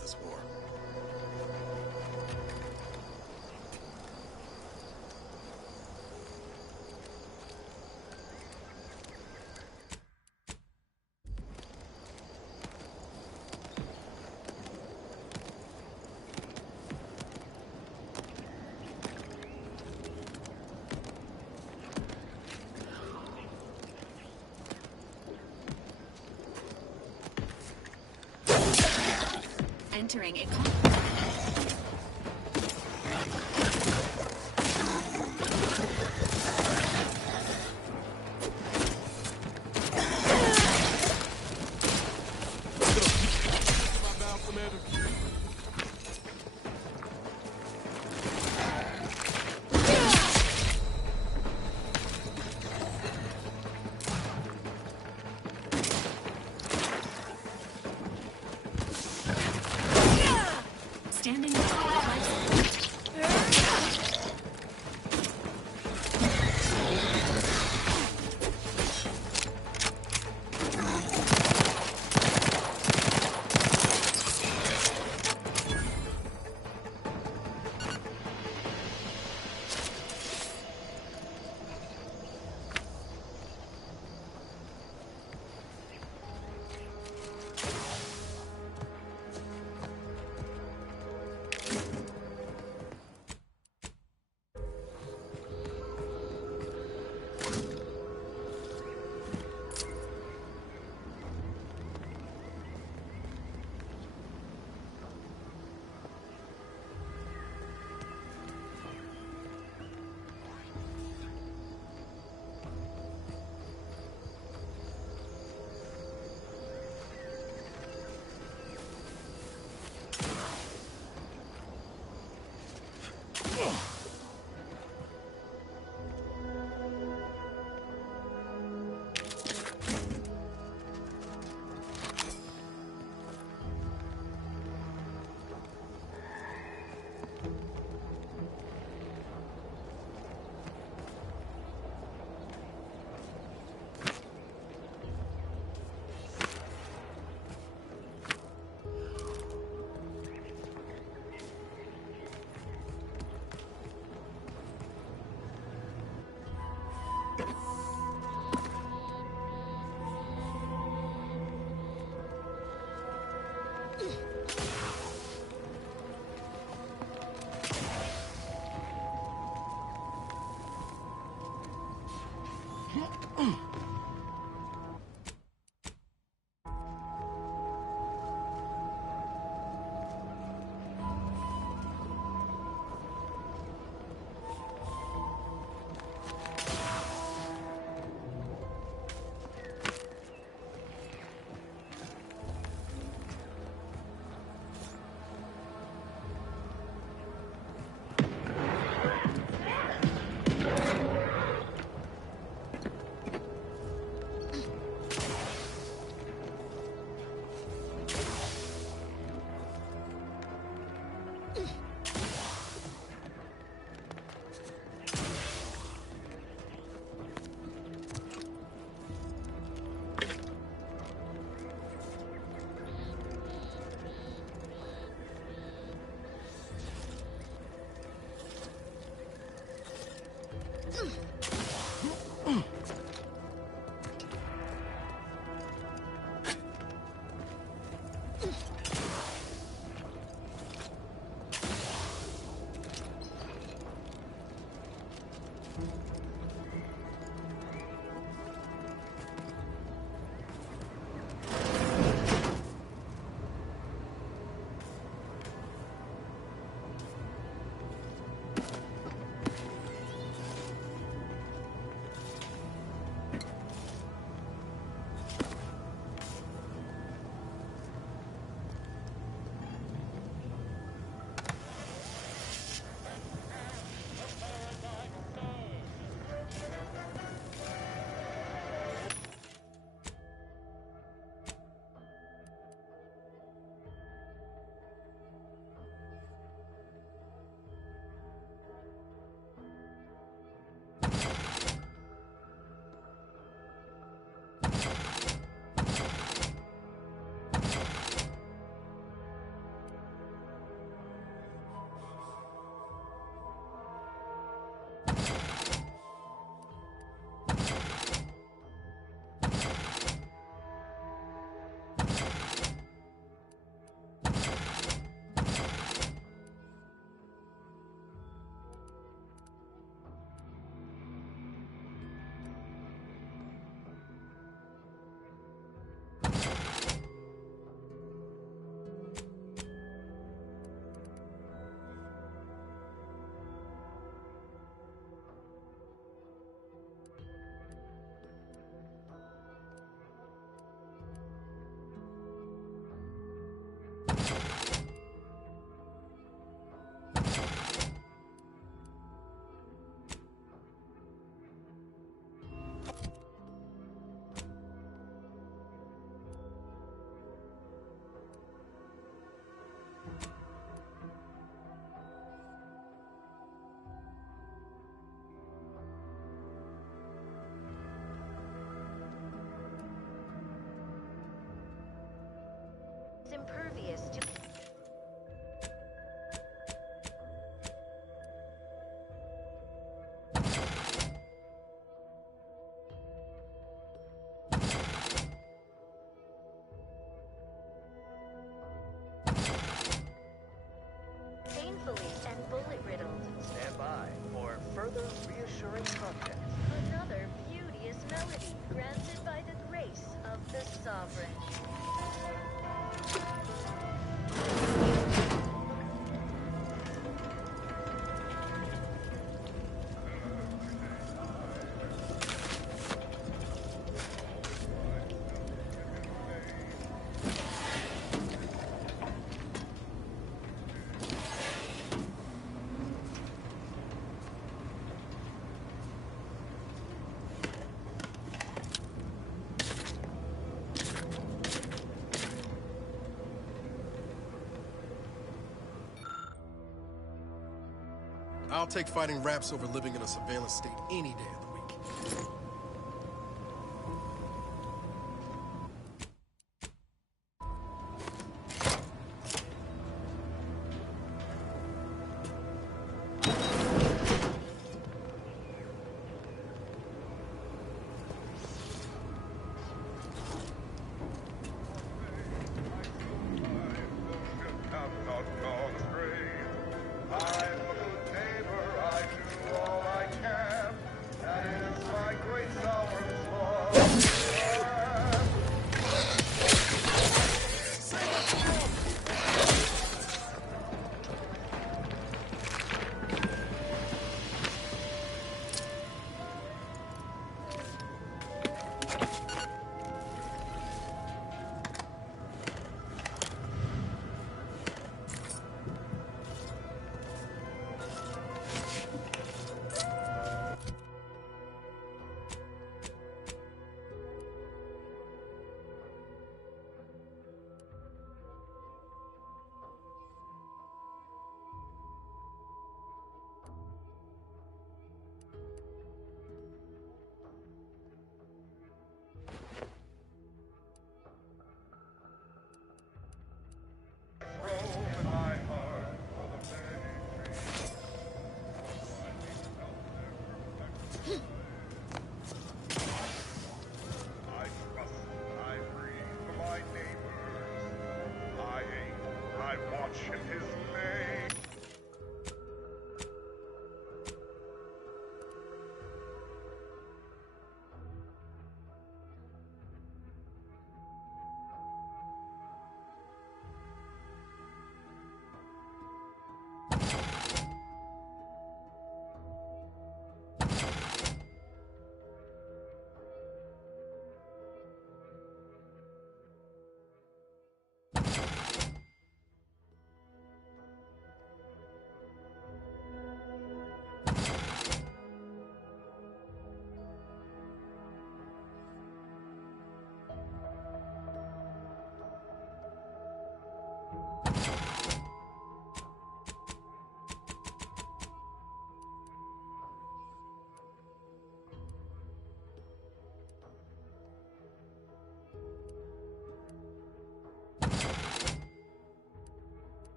this war. Entering a standing impervious to... Painfully and bullet-riddled. Stand by for further reassuring content. Another beauteous melody granted by the grace of the Sovereign. I'll take fighting raps over living in a surveillance state any day of the week.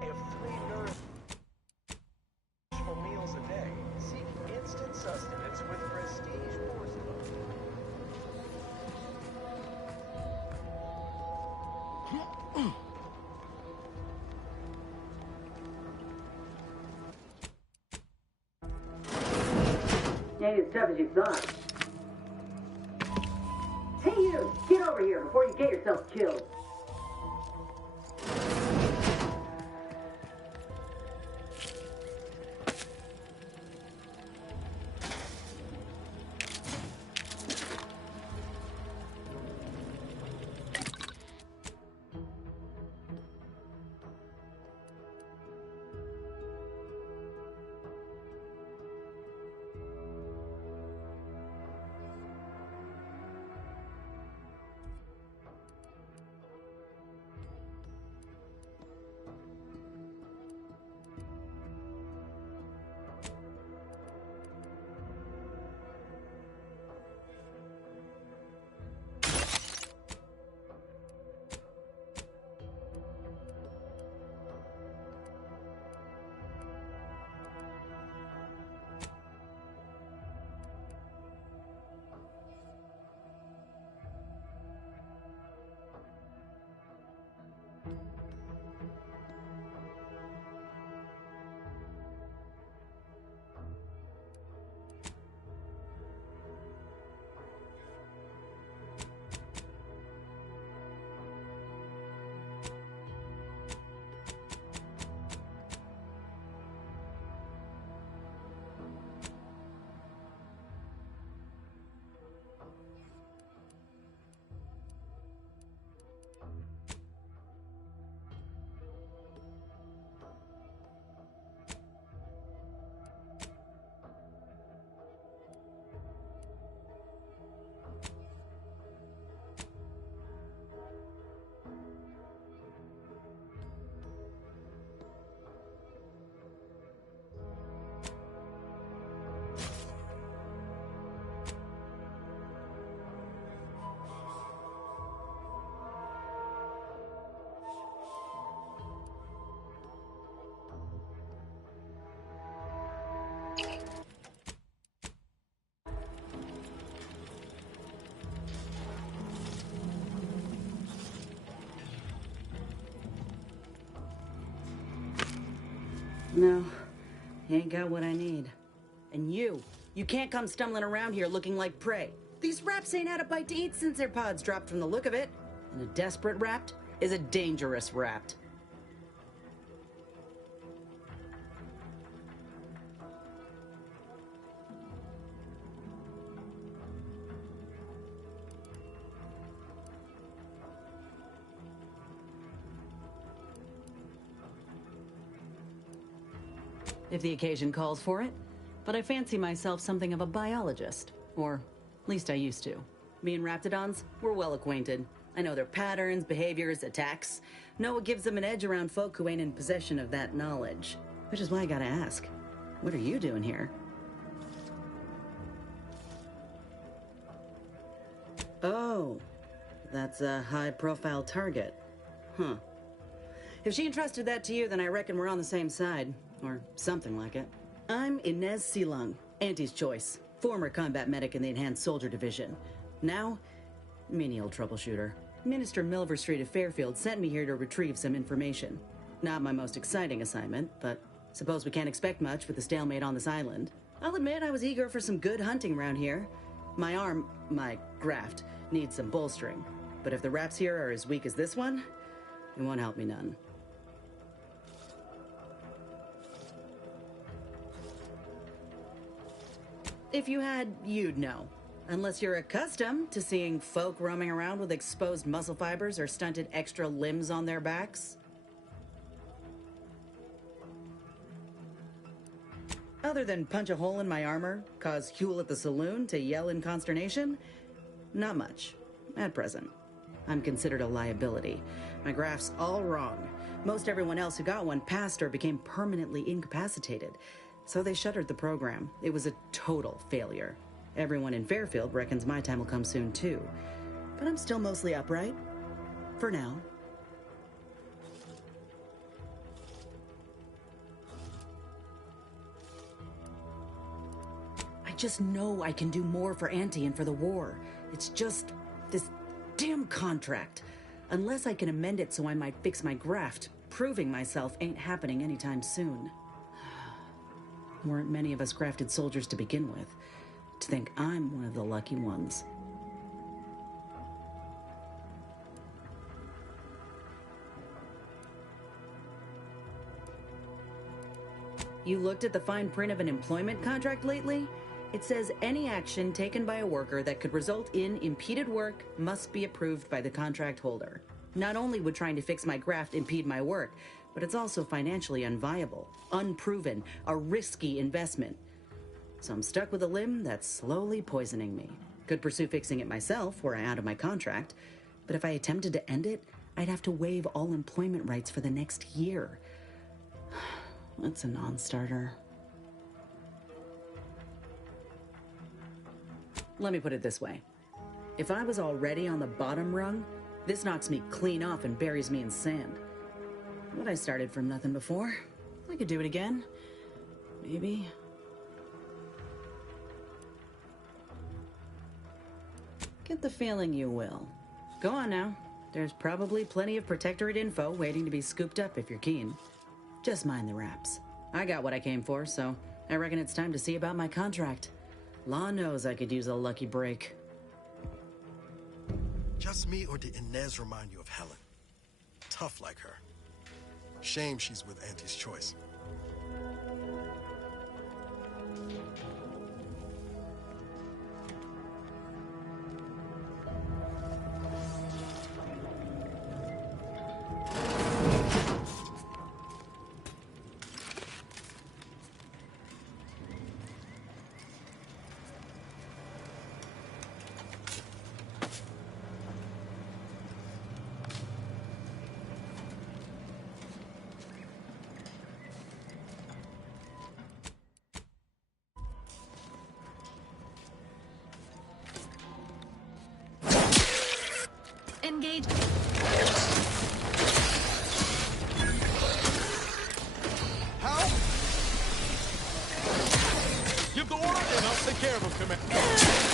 If 3 nourishable meals a day, seek instant sustenance with Prestige Porcelain. Ain't as tough as you thought. Hey you! Get over here before you get yourself killed! No, he ain't got what I need. And you can't come stumbling around here looking like prey. These raps ain't had a bite to eat since their pods dropped from the look of it. And a desperate rapt is a dangerous rapt. If the occasion calls for it, but I fancy myself something of a biologist. Or, at least I used to. Me and Raptidons, we're well acquainted. I know their patterns, behaviors, attacks. Know what gives them an edge around folk who ain't in possession of that knowledge. Which is why I gotta ask, what are you doing here? Oh, that's a high-profile target. Huh. If she entrusted that to you, then I reckon we're on the same side. Or something like it. I'm Inez Silung, Auntie's choice. Former combat medic in the Enhanced Soldier Division. Now, menial troubleshooter. Minister Milver Street of Fairfield sent me here to retrieve some information. Not my most exciting assignment, but suppose we can't expect much with the stalemate on this island. I'll admit I was eager for some good hunting around here. My graft, needs some bolstering. But if the raps here are as weak as this one, it won't help me none. If you had, you'd know. Unless you're accustomed to seeing folk roaming around with exposed muscle fibers or stunted extra limbs on their backs. Other than punch a hole in my armor, cause Huel at the saloon to yell in consternation, not much, at present. I'm considered a liability. My graph's all wrong. Most everyone else who got one passed or became permanently incapacitated. So they shuttered the program. It was a total failure. Everyone in Fairfield reckons my time will come soon too. But I'm still mostly upright. For now. I just know I can do more for Auntie and for the war. It's just this damn contract. Unless I can amend it so I might fix my graft, proving myself ain't happening anytime soon. Weren't many of us grafted soldiers to begin with. To think I'm one of the lucky ones. You looked at the fine print of an employment contract lately? It says any action taken by a worker that could result in impeded work must be approved by the contract holder. Not only would trying to fix my graft impede my work, but it's also financially unviable, unproven, a risky investment. So I'm stuck with a limb that's slowly poisoning me. Could pursue fixing it myself were I out of my contract, but if I attempted to end it, I'd have to waive all employment rights for the next year. That's a non-starter. Let me put it this way. If I was already on the bottom rung, this knocks me clean off and buries me in sand. But I started from nothing before. I could do it again. Maybe. Get the feeling you will. Go on now. There's probably plenty of Protectorate info waiting to be scooped up if you're keen. Just mind the raps. I got what I came for, so I reckon it's time to see about my contract. Law knows I could use a lucky break. Just me, or did Inez remind you of Helen? Tough like her. Shame she's with Auntie's choice. Engage. How? Give the order and I'll take care of him, Commander.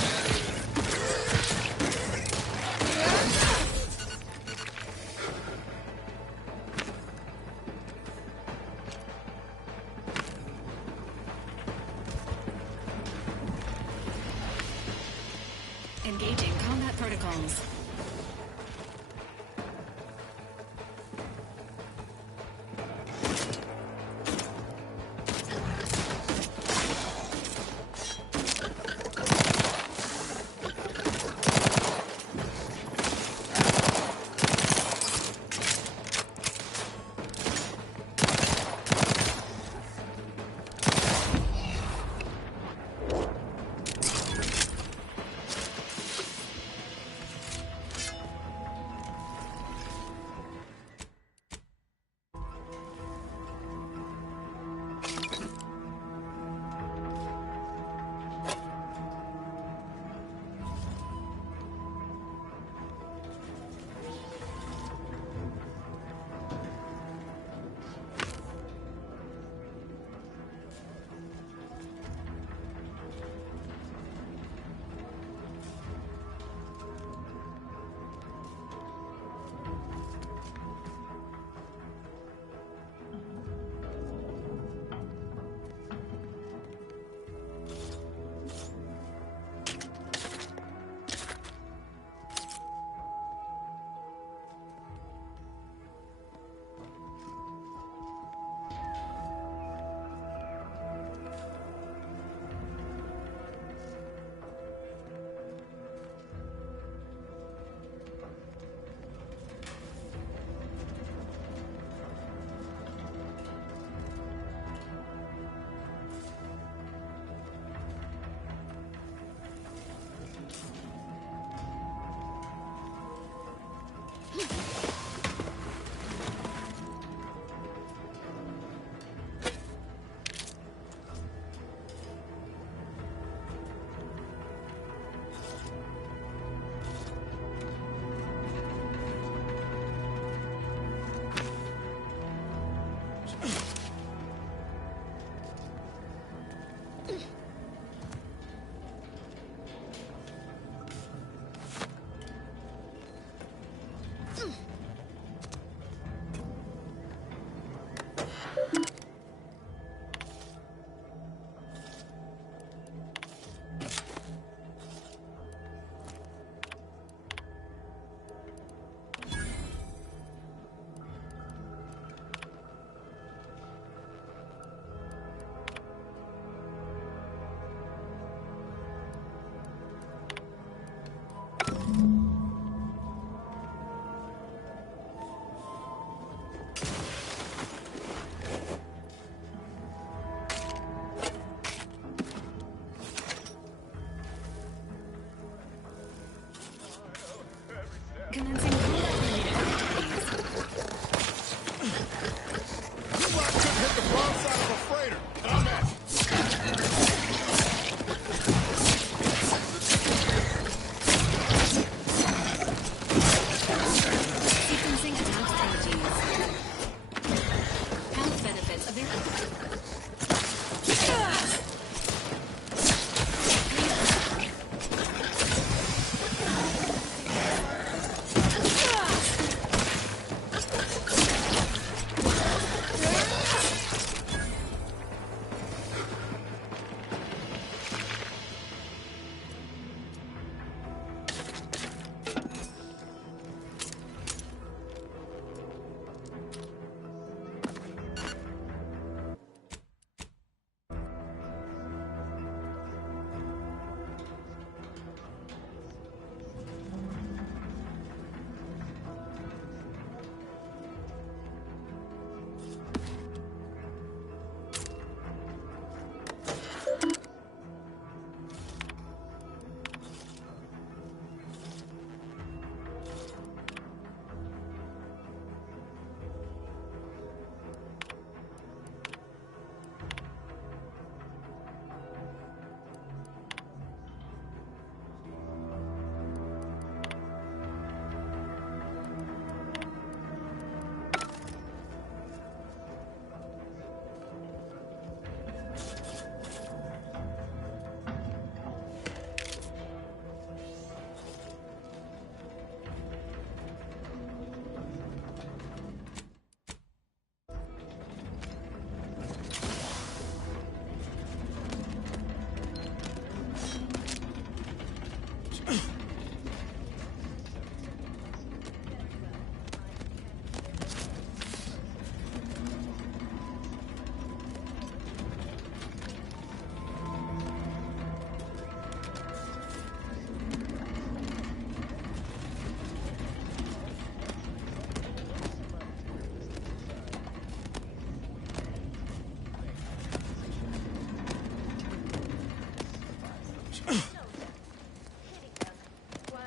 Engaging combat protocols. Commencing combat-related activities. You lot couldn't hit the broadside of a freighter, and I'm at it. Sequencing attack strategies. Health benefits available.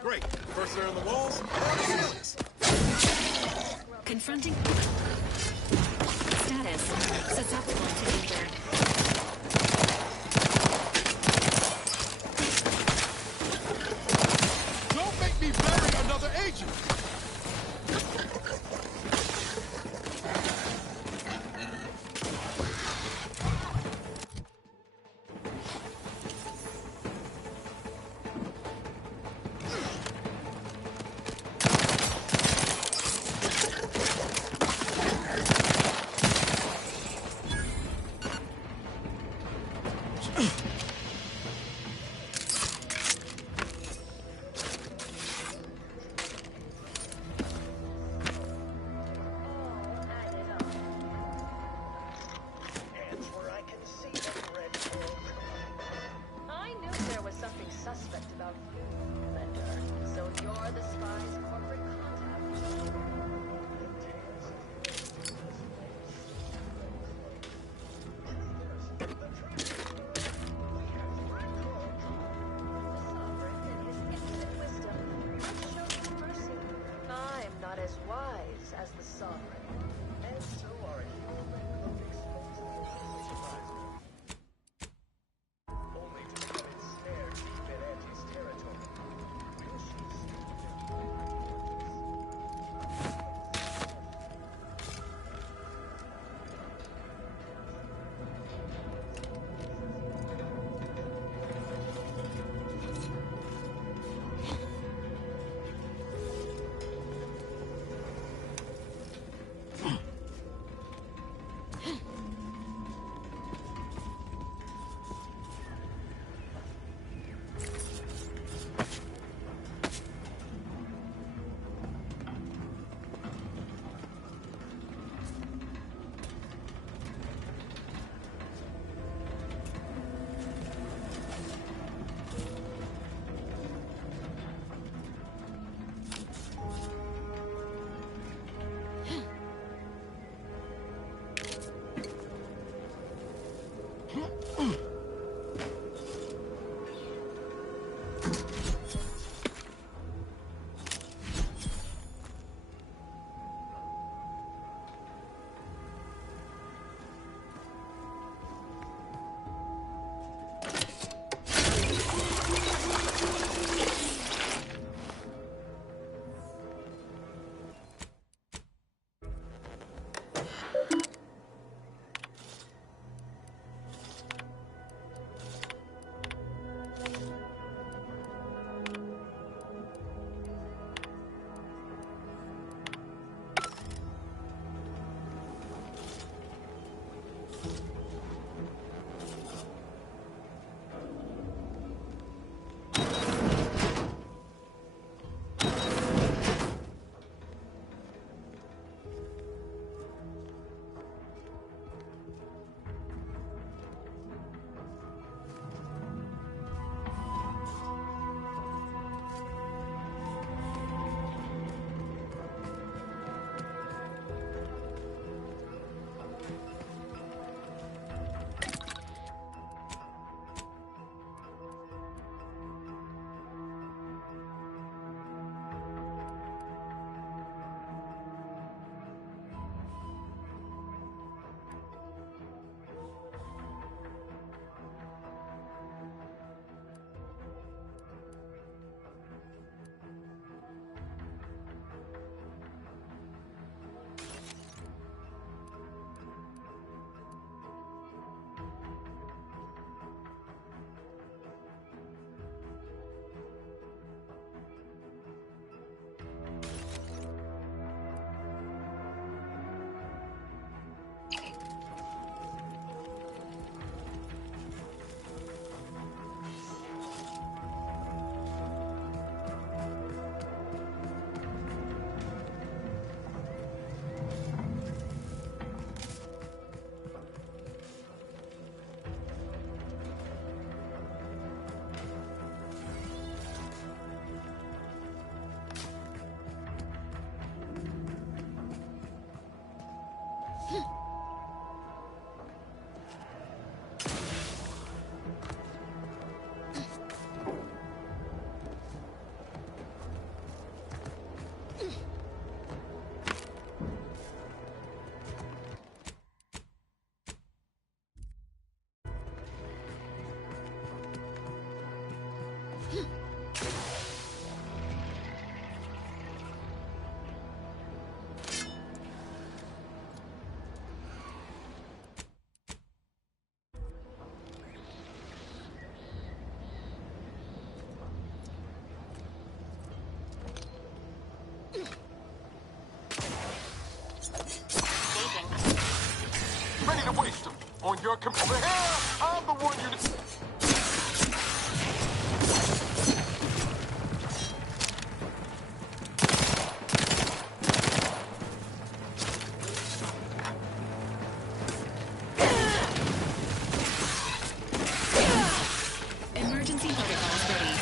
Great. First they're in the walls, now the ceilings. Confronting... Status. Susceptible to danger. Don't make me bury another agent! waste them on your over here. I'm the one you. Emergency protocols ready.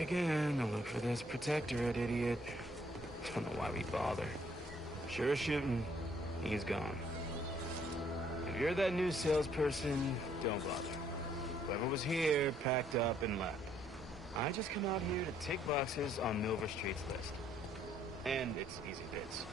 Again, to look for this protectorate idiot. Don't know why we bother. Sure as shooting, he's gone. If you're that new salesperson, don't bother. Whoever was here packed up and left. I just come out here to tick boxes on Milver Street's list. And it's easy bits.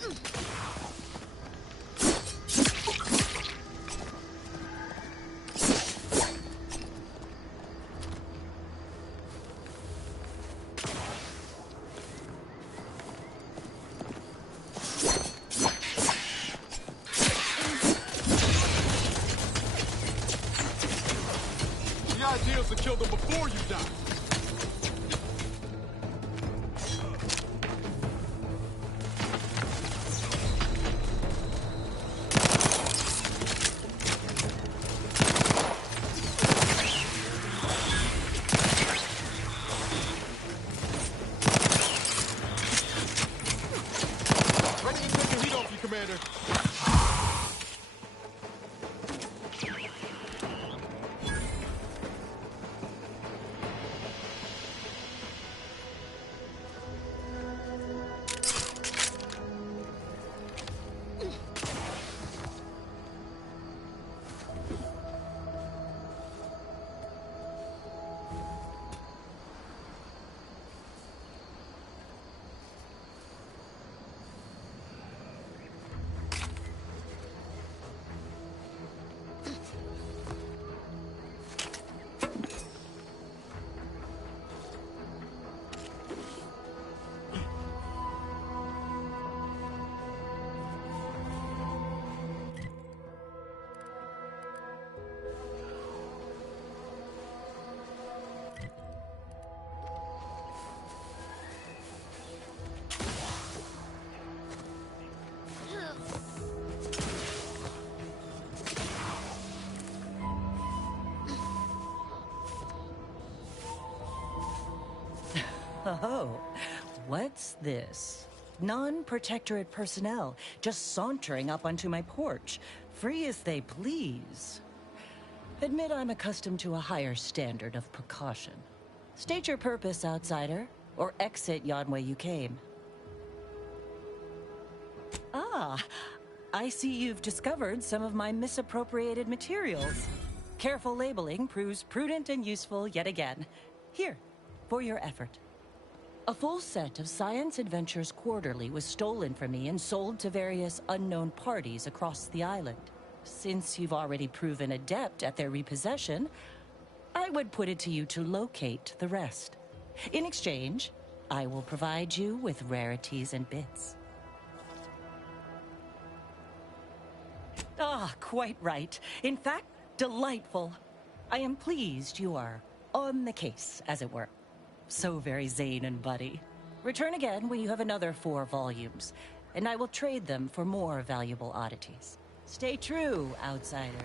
The idea is to kill them before you die. Ready to take the heat off you, Commander. Oh, what's this? Non-protectorate personnel just sauntering up onto my porch, free as they please. Admit I'm accustomed to a higher standard of precaution. State your purpose, outsider, or exit yon way you came. Ah, I see you've discovered some of my misappropriated materials. Careful labeling proves prudent and useful yet again. Here, for your effort. A full set of Science Adventures Quarterly was stolen from me and sold to various unknown parties across the island. Since you've already proven adept at their repossession, I would put it to you to locate the rest. In exchange, I will provide you with rarities and bits. Ah, quite right. In fact, delightful. I am pleased you are on the case, as it were. So very Zane and Buddy. Return again when you have another 4 volumes, and I will trade them for more valuable oddities. Stay true, outsider.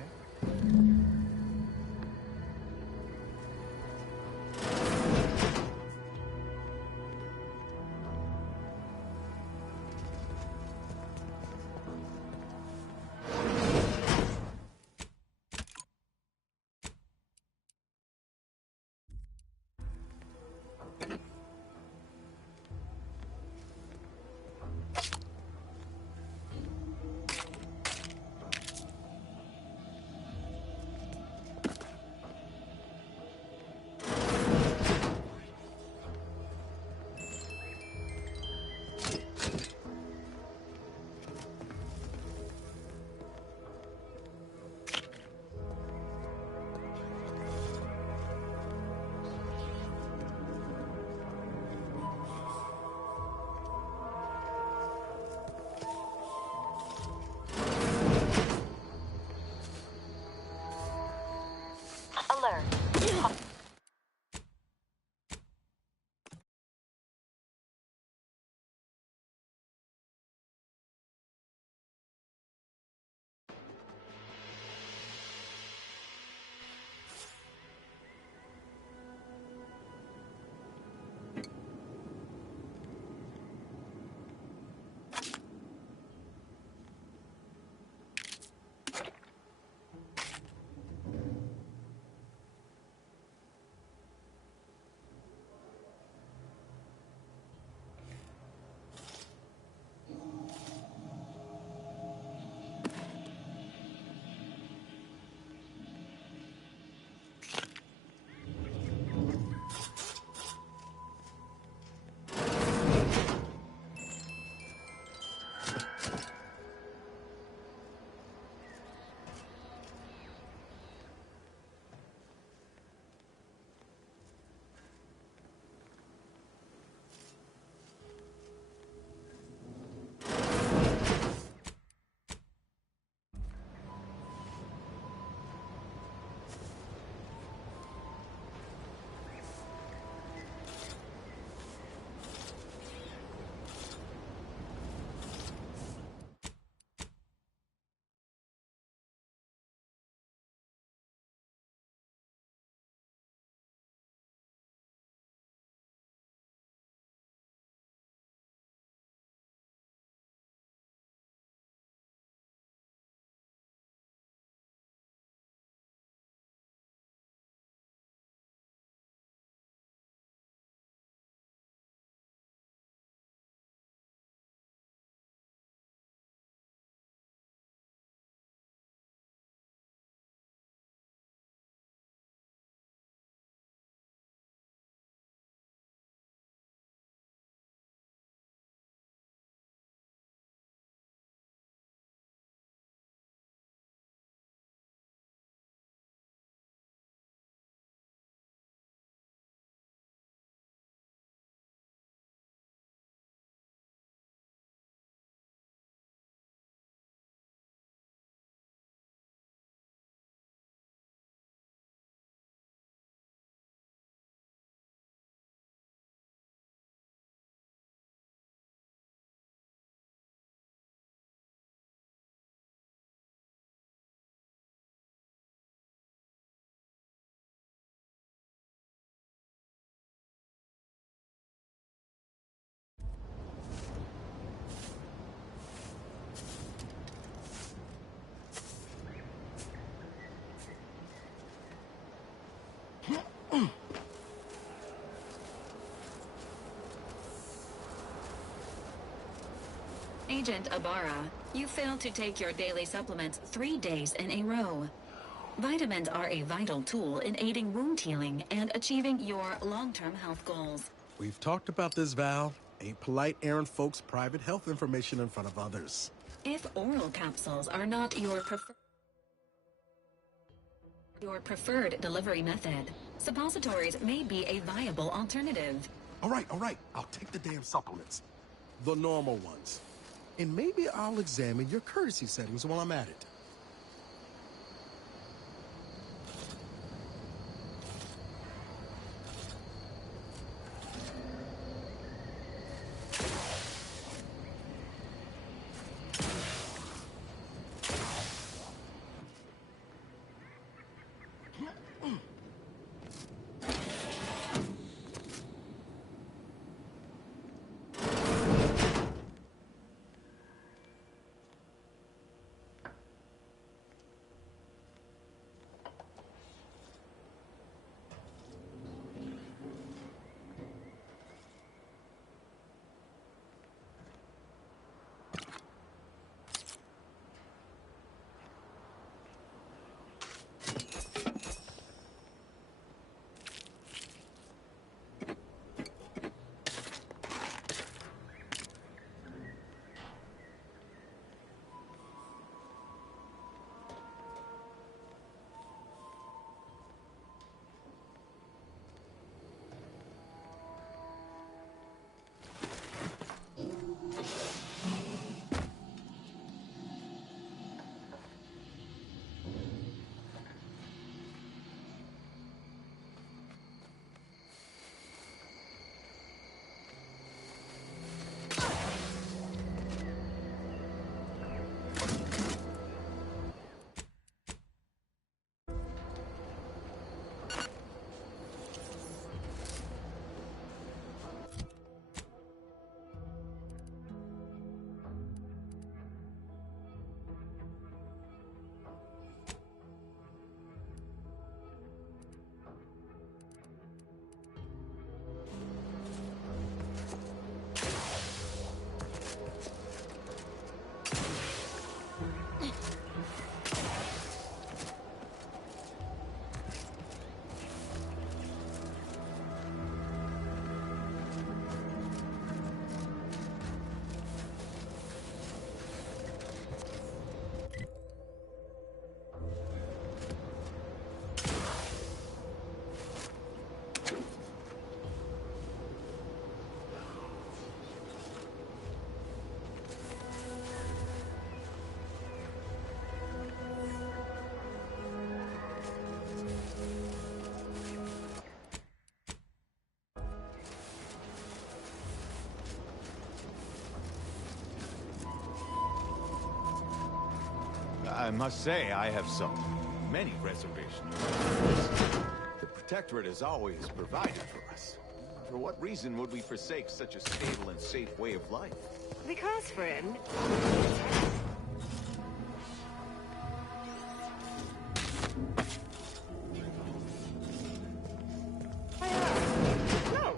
Agent Ibarra, you failed to take your daily supplements 3 days in a row. Vitamins are a vital tool in aiding wound healing and achieving your long-term health goals. We've talked about this, Val. Ain't polite airing folks' private health information in front of others. If oral capsules are not your preferred delivery method, suppositories may be a viable alternative. All right. I'll take the damn supplements. The normal ones. And maybe I'll examine your courtesy settings while I'm at it. I must say, I have many reservations. The Protectorate has always provided for us. For what reason would we forsake such a stable and safe way of life? Because, friend... No,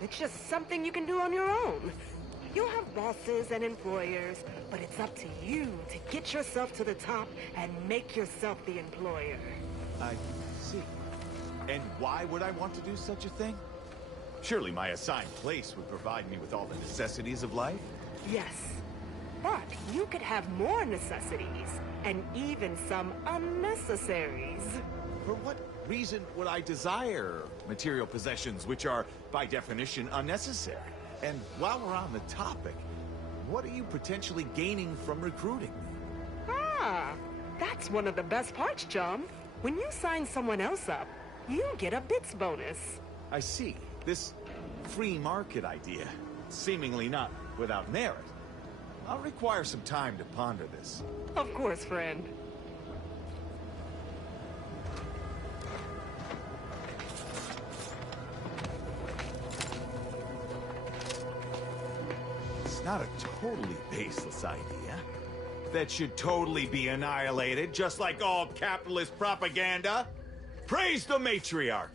it's just something you can do on your own. You'll have bosses and employers, but it's up to you to get yourself to the top and make yourself the employer. I see. And why would I want to do such a thing? Surely my assigned place would provide me with all the necessities of life? Yes, but you could have more necessities, and even some unnecessaries. For what reason would I desire material possessions which are, by definition, unnecessary? And while we're on the topic, what are you potentially gaining from recruiting me? Ah, that's one of the best parts, chum. When you sign someone else up, you get a bits bonus. I see. This free market idea, seemingly not without merit. I'll require some time to ponder this. Of course, friend. It's not a totally baseless idea. That should totally be annihilated, just like all capitalist propaganda. Praise the matriarch!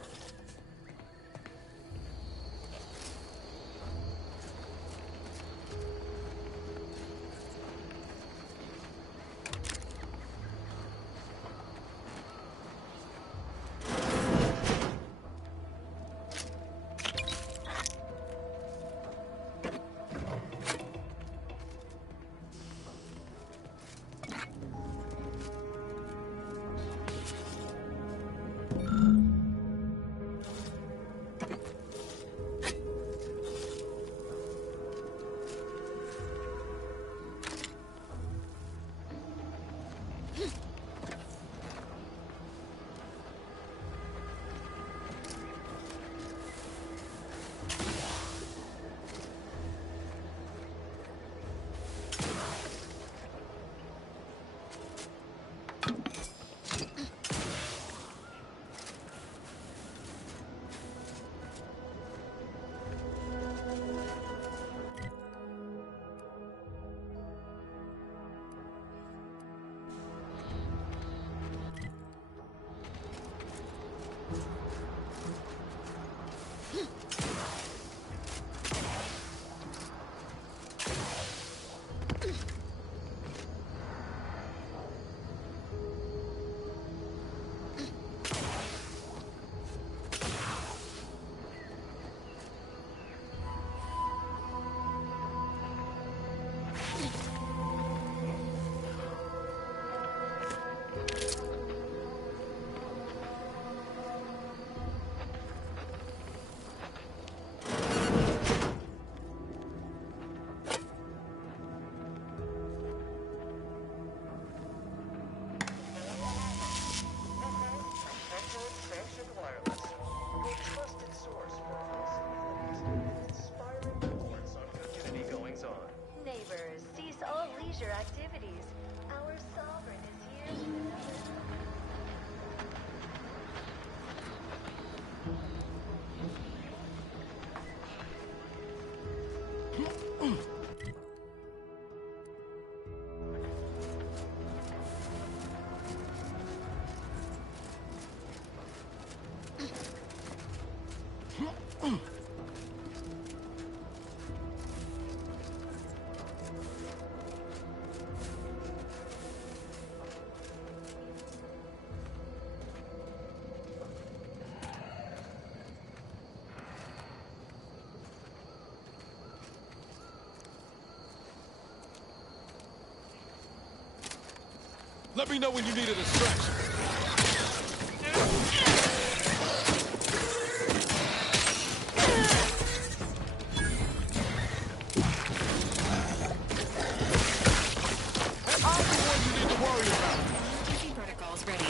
leisure activities. Our sovereign is here to Let me know when you need a distraction. I'm the one you need to worry about. Safety protocols ready.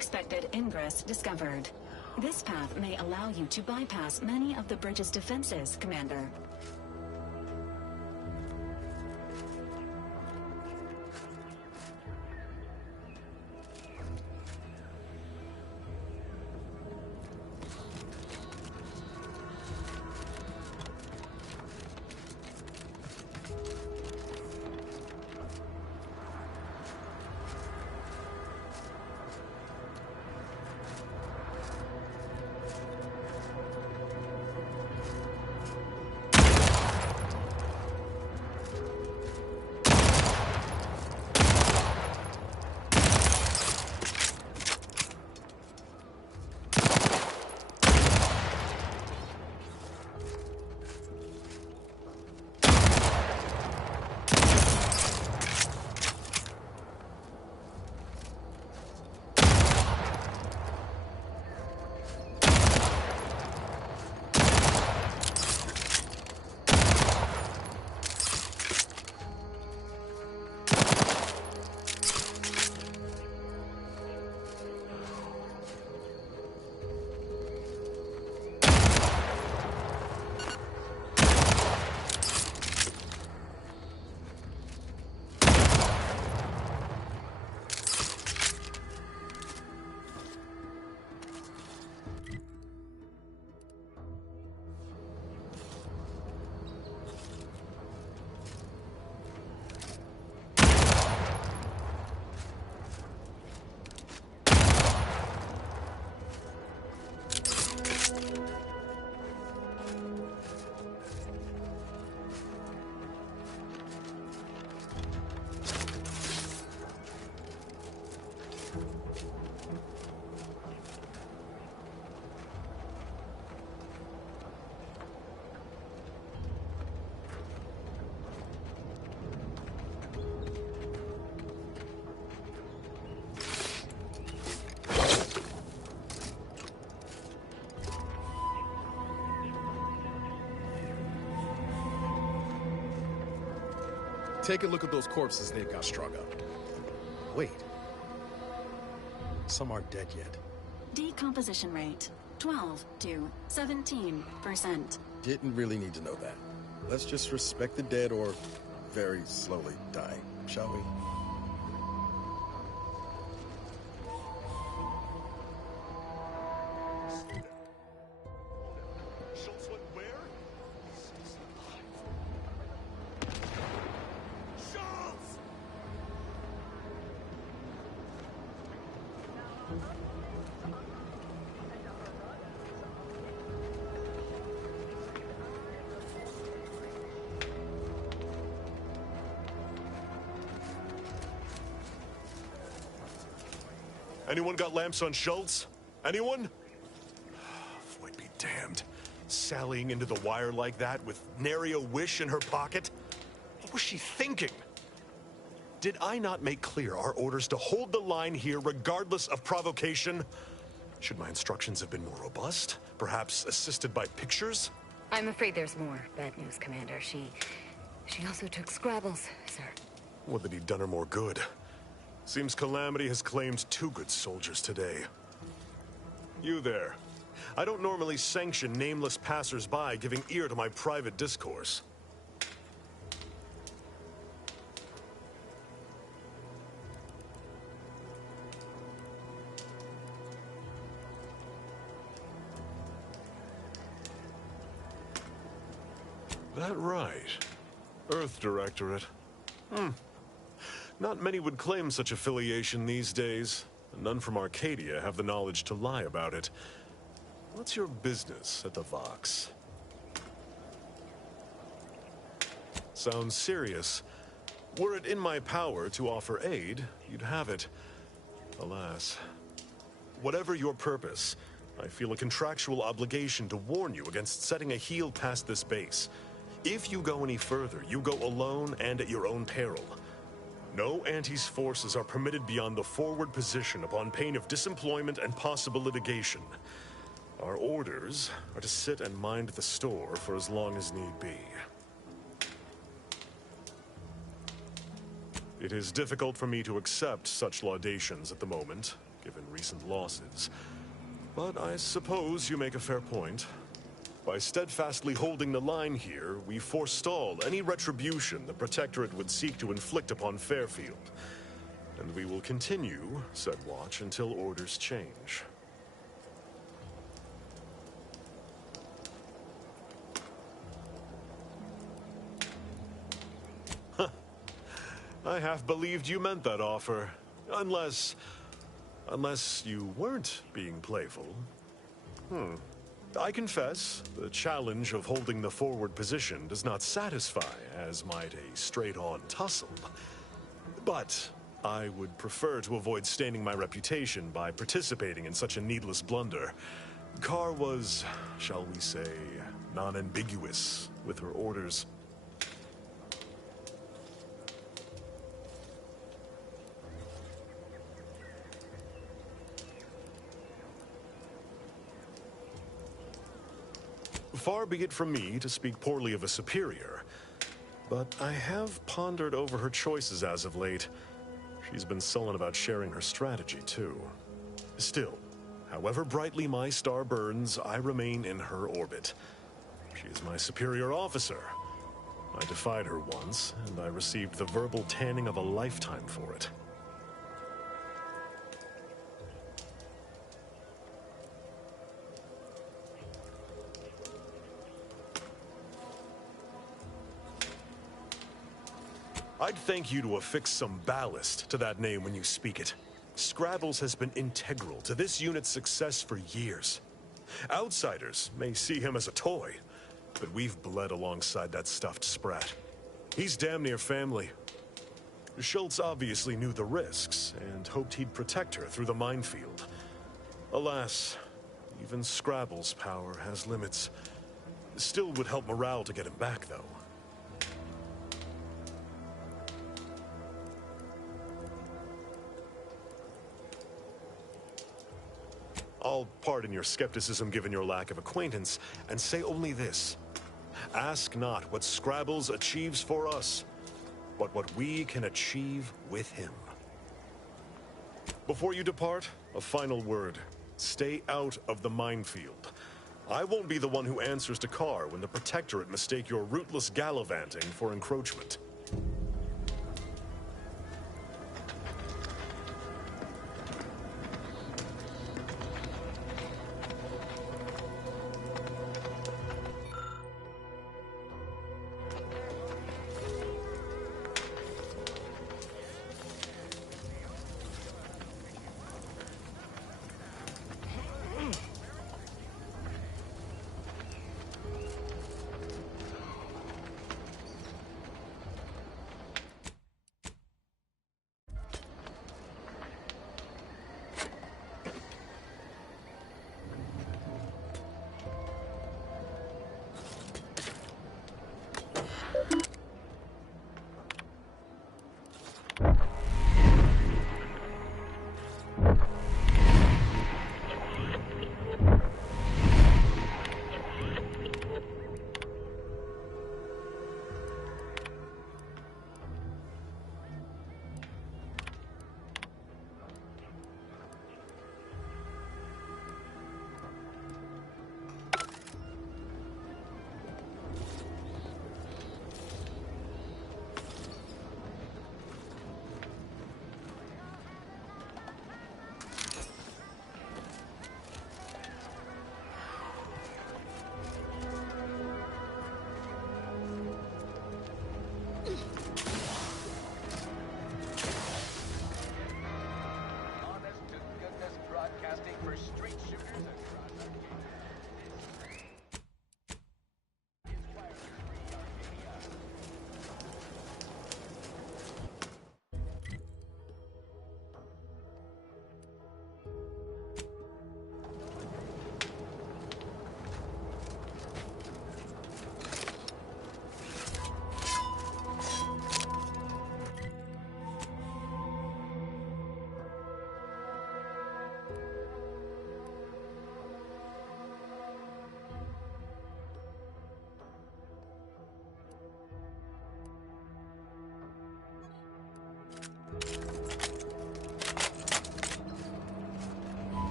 unexpected ingress discovered. This path may allow you to bypass many of the bridge's defenses, Commander. Take a look at those corpses they've got strung up. Wait. Some aren't dead yet. Decomposition rate, 12 to 17%. Didn't really need to know that. Let's just respect the dead or very slowly dying, shall we? Anyone got lamps on Schultz? Anyone? Void be damned. Sallying into the wire like that with nary a wish in her pocket? What was she thinking? Did I not make clear our orders to hold the line here regardless of provocation? Should my instructions have been more robust? Perhaps assisted by pictures? I'm afraid there's more bad news, Commander. She also took Scrabbles, sir. Would that he'd done her more good. Seems Calamity has claimed 2 good soldiers today. You there. I don't normally sanction nameless passers-by giving ear to my private discourse. That right. Earth Directorate. Not many would claim such affiliation these days. None from Arcadia have the knowledge to lie about it. What's your business at the Vox? Sounds serious. Were it in my power to offer aid, you'd have it. Alas. Whatever your purpose, I feel a contractual obligation to warn you against setting a heel past this base. If you go any further, you go alone and at your own peril. No Antes forces are permitted beyond the forward position upon pain of disemployment and possible litigation. Our orders are to sit and mind the store for as long as need be. It is difficult for me to accept such laudations at the moment. given recent losses. But I suppose you make a fair point. By steadfastly holding the line here, we forestall any retribution the Protectorate would seek to inflict upon Fairfield. And we will continue said watch until orders change. I half believed you meant that offer. Unless you weren't being playful. I confess, the challenge of holding the forward position does not satisfy, as might a straight-on tussle. But I would prefer to avoid staining my reputation by participating in such a needless blunder. Carr was, shall we say, non-ambiguous with her orders. Far be it from me to speak poorly of a superior, but I have pondered over her choices as of late. She's been sullen about sharing her strategy, too. Still, however brightly my star burns, I remain in her orbit. She is my superior officer. I defied her once, and I received the verbal tanning of a lifetime for it. I'd thank you to affix some ballast to that name when you speak it. Scrabbles has been integral to this unit's success for years. Outsiders may see him as a toy, but we've bled alongside that stuffed sprat. He's damn near family. Schultz obviously knew the risks and hoped he'd protect her through the minefield. Alas, even Scrabble's power has limits. Still would help morale to get him back, though. I'll pardon your skepticism given your lack of acquaintance, and say only this. Ask not what Scrabbles achieves for us, but what we can achieve with him. Before you depart, a final word. Stay out of the minefield. I won't be the one who answers to Carr when the Protectorate mistake your rootless gallivanting for encroachment.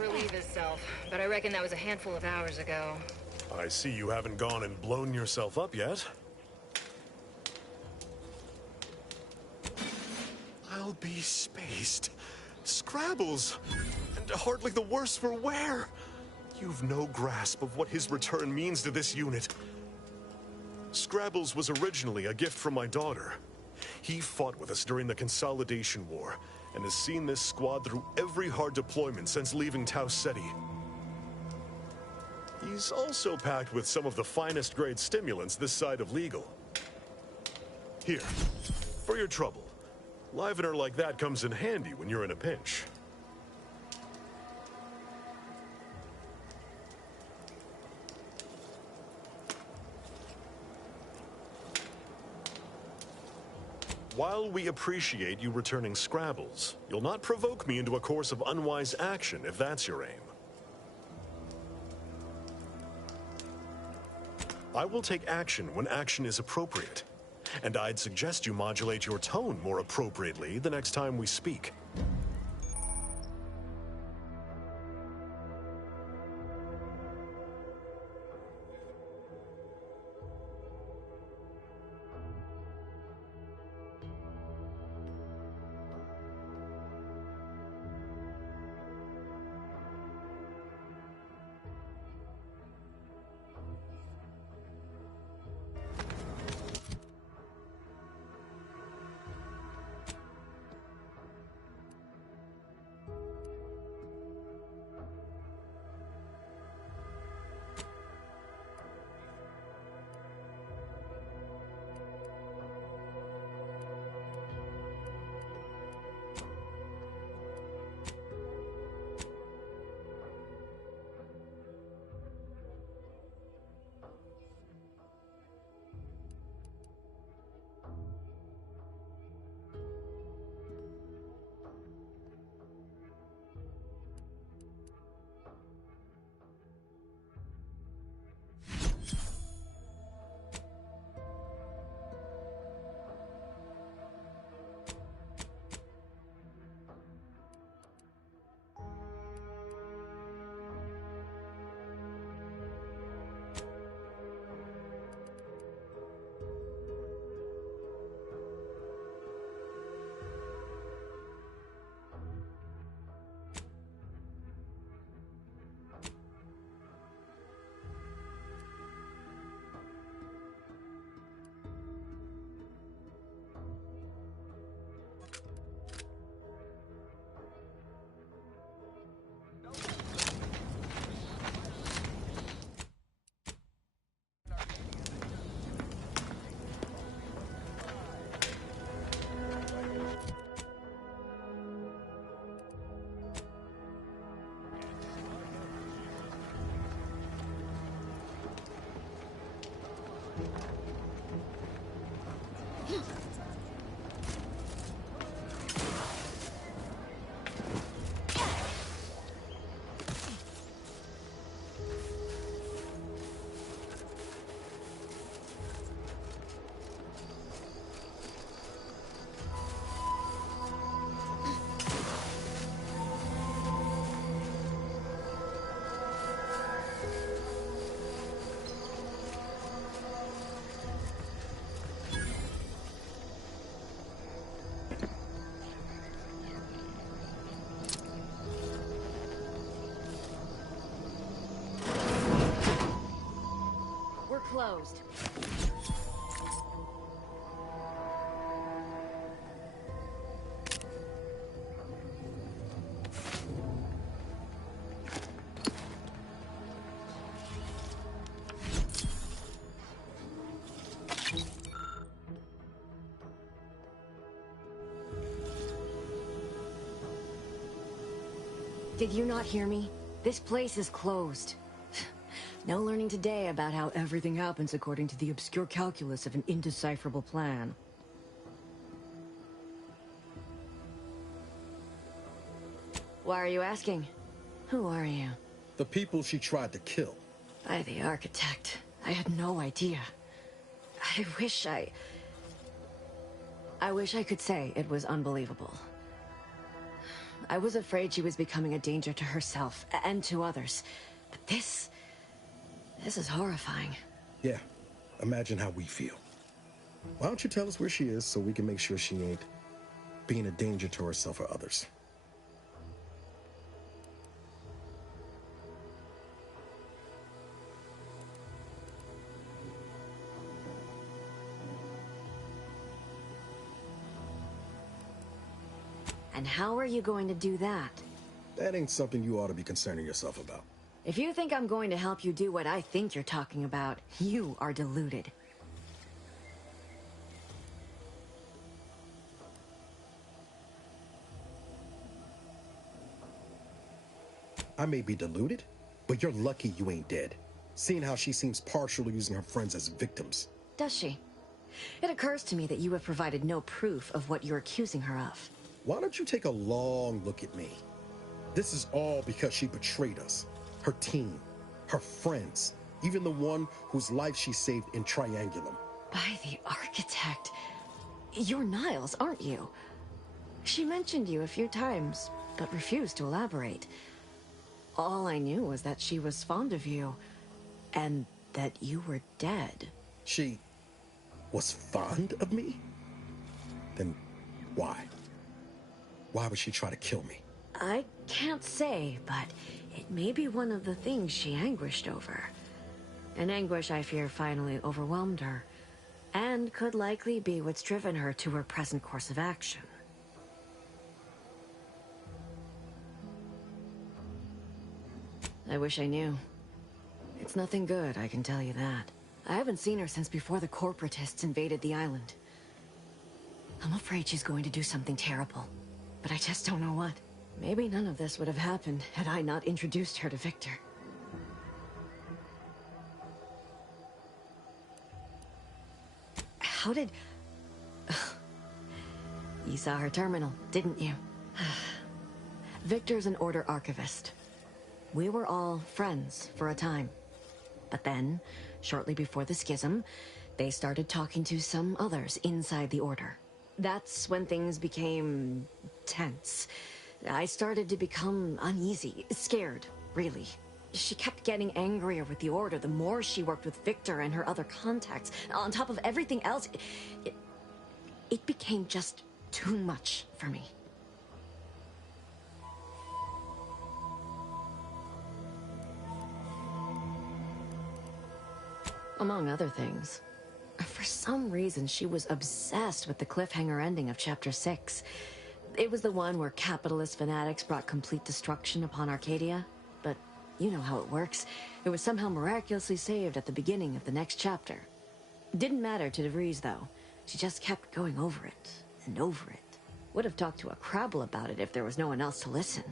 to relieve himself, but I reckon that was a handful of hours ago. I see you haven't gone and blown yourself up yet. I'll be spaced. Scrabbles! And hardly the worse for wear! You've no grasp of what his return means to this unit. Scrabbles was originally a gift from my daughter. He fought with us during the Consolidation War, and has seen this squad through every hard deployment since leaving Tau Ceti. He's also packed with some of the finest grade stimulants this side of legal. Here, for your trouble. Livener like that comes in handy when you're in a pinch. While we appreciate you returning Scrabbles, you'll not provoke me into a course of unwise action if that's your aim. I will take action when action is appropriate, and I'd suggest you modulate your tone more appropriately the next time we speak. Closed. Did you not hear me? This place is closed. No learning today about how everything happens according to the obscure calculus of an indecipherable plan. Why are you asking? Who are you? The people she tried to kill. I, the architect. I had no idea. I wish I could say it was unbelievable. I was afraid she was becoming a danger to herself and to others. But this is horrifying. Yeah, imagine how we feel. Why don't you tell us where she is so we can make sure she ain't being a danger to herself or others? And how are you going to do that? That ain't something you ought to be concerning yourself about. If you think I'm going to help you do what I think you're talking about, you are deluded. I may be deluded, but you're lucky you ain't dead. Seeing how she seems partial to using her friends as victims. Does she? It occurs to me that you have provided no proof of what you're accusing her of. Why don't you take a long look at me? This is all because she betrayed us. Her team, her friends, even the one whose life she saved in Triangulum. By the Architect. You're Niles, aren't you? She mentioned you a few times, but refused to elaborate. All I knew was that she was fond of you, and that you were dead. She was fond of me? Then why? Why would she try to kill me? I can't say, but it may be one of the things she anguished over. An anguish I fear finally overwhelmed her, and could likely be what's driven her to her present course of action. I wish I knew. It's nothing good, I can tell you that. I haven't seen her since before the corporatists invaded the island. I'm afraid she's going to do something terrible, but I just don't know what. Maybe none of this would have happened had I not introduced her to Victor. How did... You saw her terminal, didn't you? Victor's an Order archivist. We were all friends for a time. But then, shortly before the schism, they started talking to some others inside the Order. That's when things became tense. I started to become uneasy, scared, really. She kept getting angrier with the Order the more she worked with Victor and her other contacts. On top of everything else, it became just too much for me. Among other things. For some reason, she was obsessed with the cliffhanger ending of Chapter 6. It was the one where capitalist fanatics brought complete destruction upon Arcadia. But you know how it works. It was somehow miraculously saved at the beginning of the next chapter. Didn't matter to DeVries, though. She just kept going over it and over it. Would have talked to a Crabble about it if there was no one else to listen.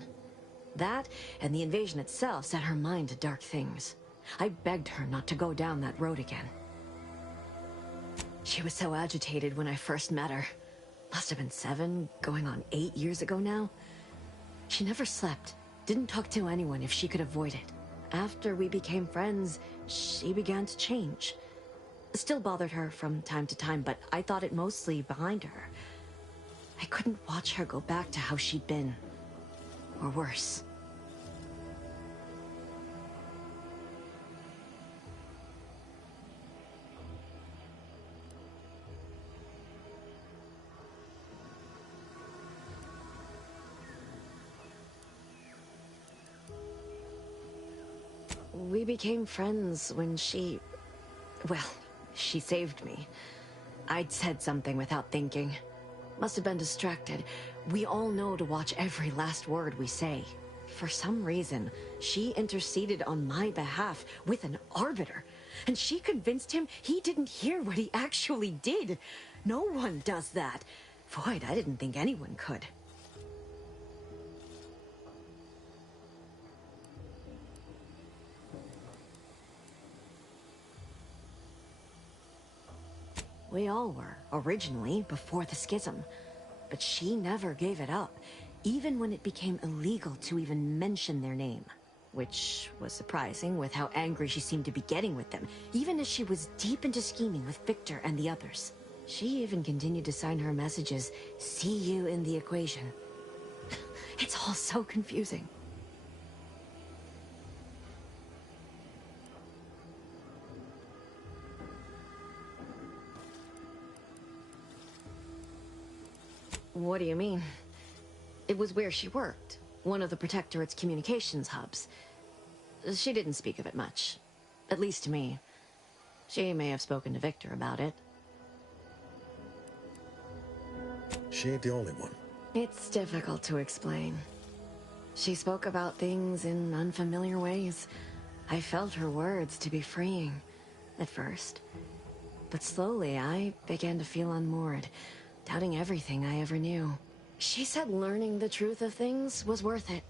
That, and the invasion itself, set her mind to dark things. I begged her not to go down that road again. She was so agitated when I first met her. Must have been 7, going on 8 years ago now. She never slept, didn't talk to anyone if she could avoid it. After we became friends, she began to change. Still bothered her from time to time, but I thought it mostly behind her. I couldn't watch her go back to how she'd been. Or worse. We became friends when she... well, she saved me. I'd said something without thinking. Must have been distracted. We all know to watch every last word we say. For some reason, she interceded on my behalf with an arbiter. And she convinced him he didn't hear what he actually did. No one does that. Void, I didn't think anyone could. We all were, originally, before the schism. But she never gave it up, even when it became illegal to even mention their name. Which was surprising with how angry she seemed to be getting with them, even as she was deep into scheming with Victor and the others. She even continued to sign her messages, "See you in the equation." It's all so confusing. What do you mean? It was where she worked. One of the Protectorate's communications hubs. She didn't speak of it much. At least to me. She may have spoken to Victor about it. She ain't the only one. It's difficult to explain. She spoke about things in unfamiliar ways. I felt her words to be freeing, at first. But slowly, I began to feel unmoored, doubting everything I ever knew. She said learning the truth of things was worth it.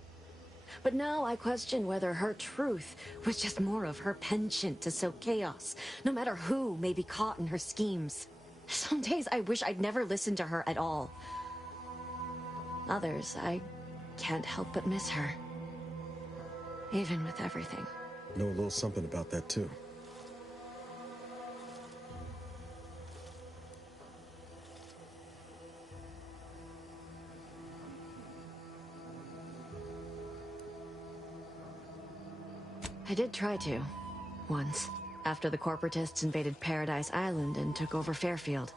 But now I question whether her truth was just more of her penchant to sow chaos, no matter who may be caught in her schemes. Some days I wish I'd never listened to her at all. Others, I can't help but miss her. Even with everything. Know a little something about that, too. I did try to. Once. After the corporatists invaded Paradise Island and took over Fairfield.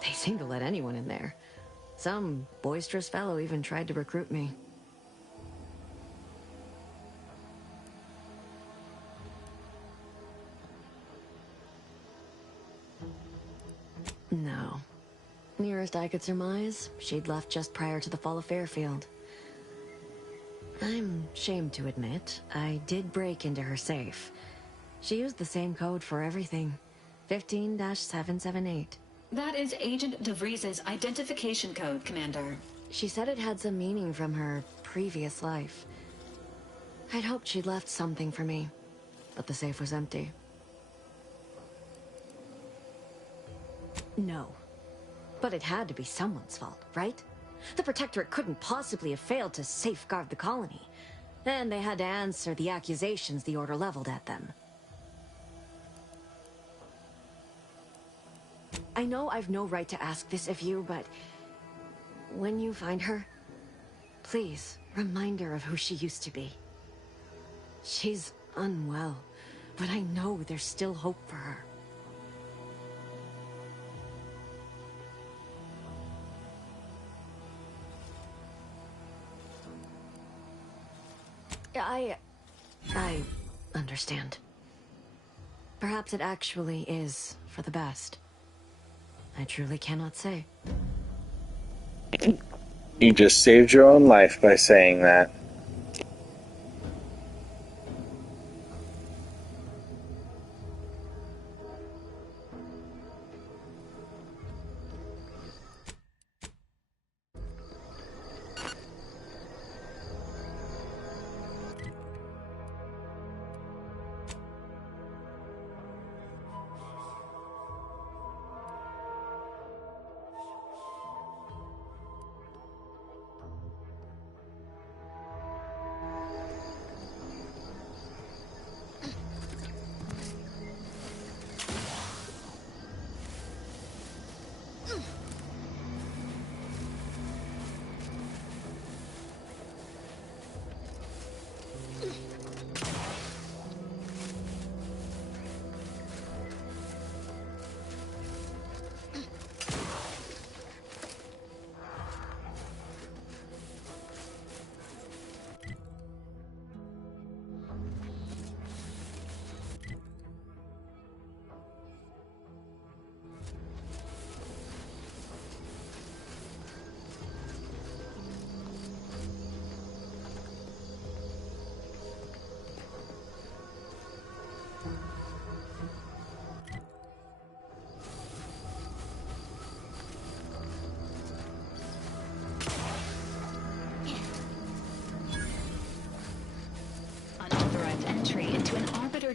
They seemed to let anyone in there. Some boisterous fellow even tried to recruit me. No. Nearest I could surmise, she'd left just prior to the fall of Fairfield. I'm ashamed to admit, I did break into her safe. She used the same code for everything. 15-778. That is Agent DeVries' identification code, Commander. She said it had some meaning from her previous life. I'd hoped she'd left something for me, but the safe was empty. No. But it had to be someone's fault, right? The Protectorate couldn't possibly have failed to safeguard the colony. And they had to answer the accusations the Order leveled at them. I know I've no right to ask this of you, but when you find her, please remind her of who she used to be. She's unwell, but I know there's still hope for her. I understand. Perhaps it actually is for the best. I truly cannot say. You just saved your own life by saying that.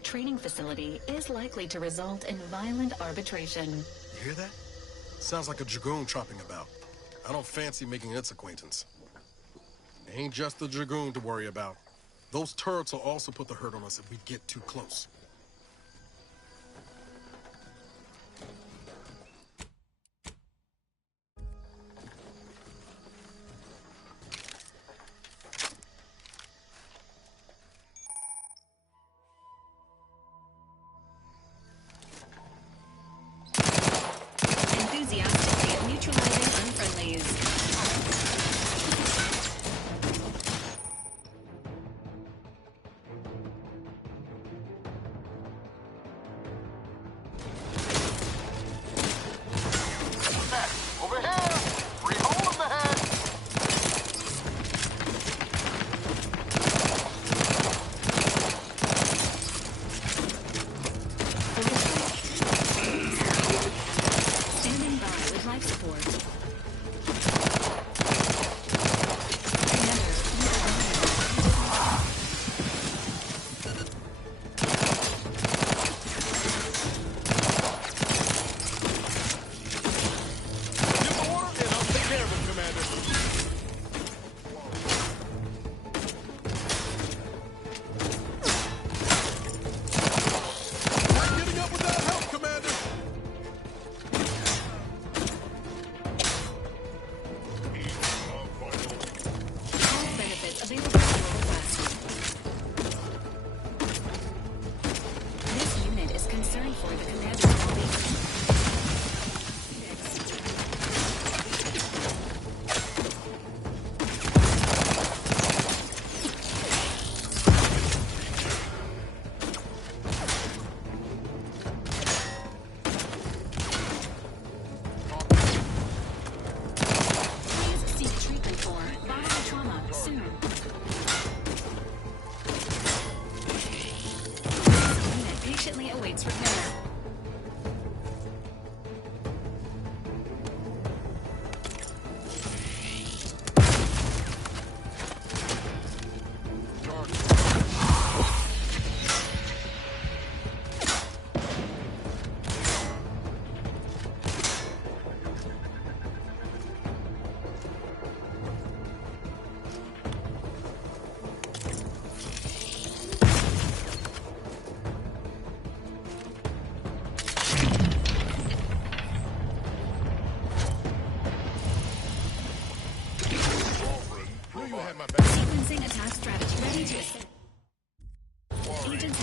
Training facility is likely to result in violent arbitration. You hear that? Sounds like a Dragoon tropping about. I don't fancy making its acquaintance. It ain't just the Dragoon to worry about. Those turrets will also put the hurt on us if we get too close. concern for the commander's well-being. Sequencing attack strategy ready to ascend. Agents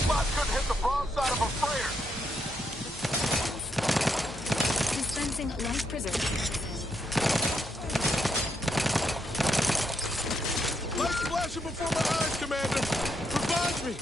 Spot couldn't hit the broadside of a freighter. dispensing life preserving. Lights flashing before my eyes, Commander. Revive me.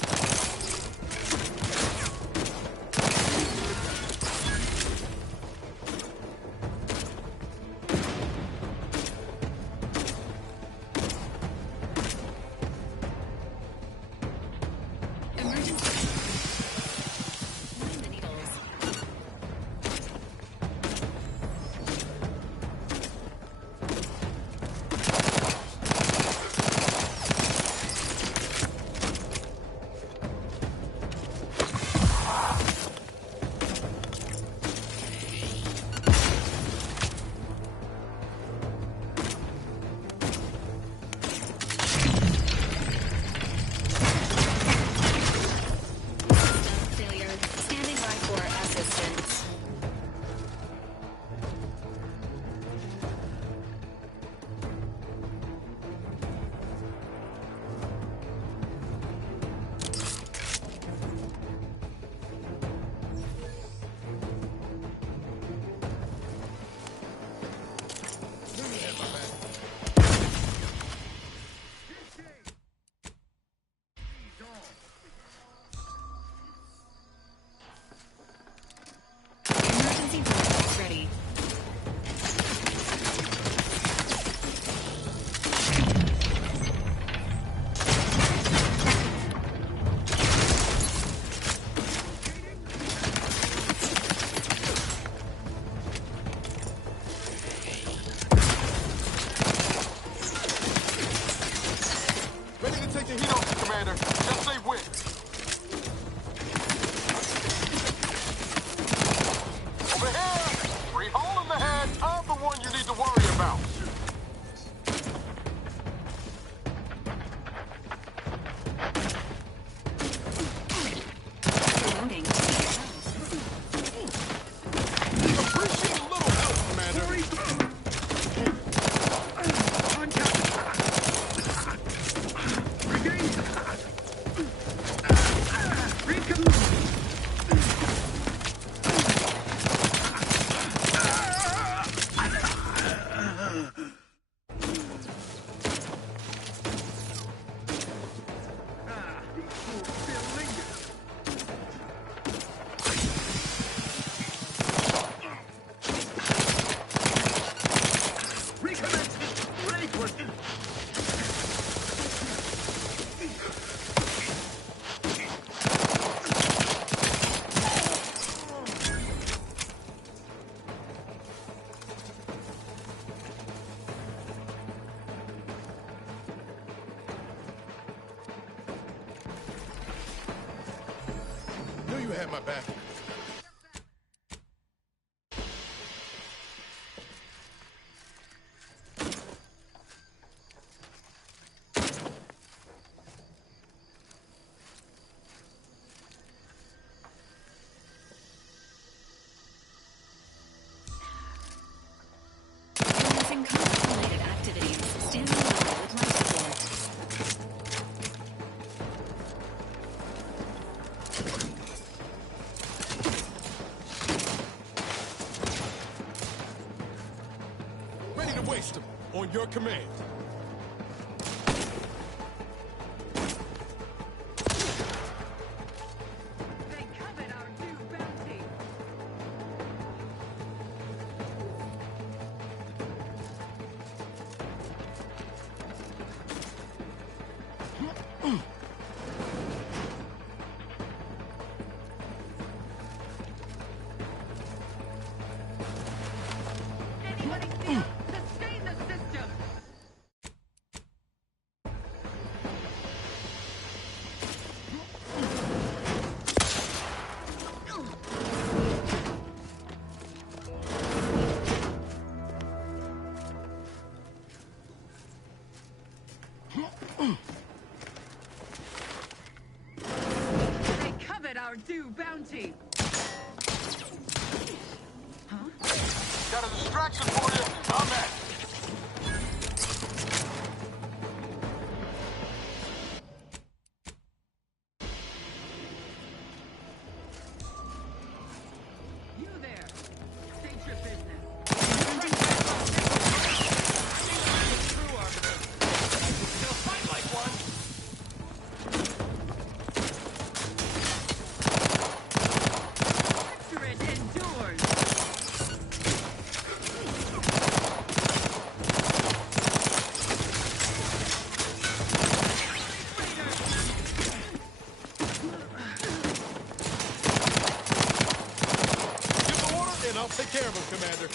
You had my back. Commencing contemplated activities. Standing by with life support. On your command. They covered our due bounty. Anybody see us? Sustain the system! They covered our due bounty. Got a distraction for you. On that. You there. State your business. True argument. Still fight like one. Victorate endures. Give the order, and I'll take care of him, Commander.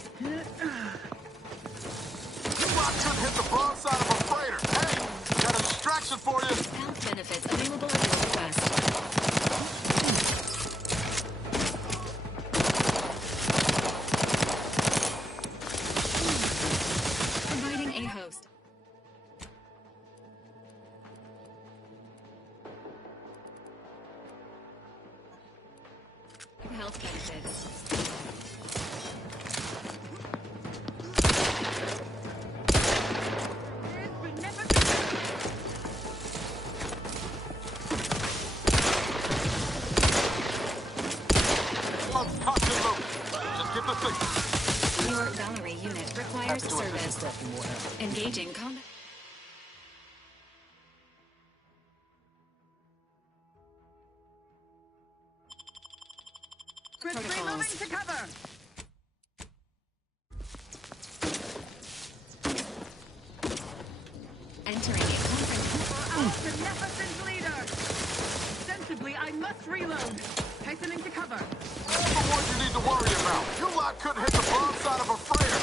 You lot couldn't hit the broadside of a freighter. Hey, got a distraction for you. Health benefits available at your request. Providing a host. Health benefits. Just get the thing. Your Valerie unit requires service. Engaging combat. Crispy moving to cover. Entering a conference. For our beneficent leader. Sensibly, I must reload. Hastening to cover. All the ones you need to worry about. You lot couldn't hit the broadside of a freighter.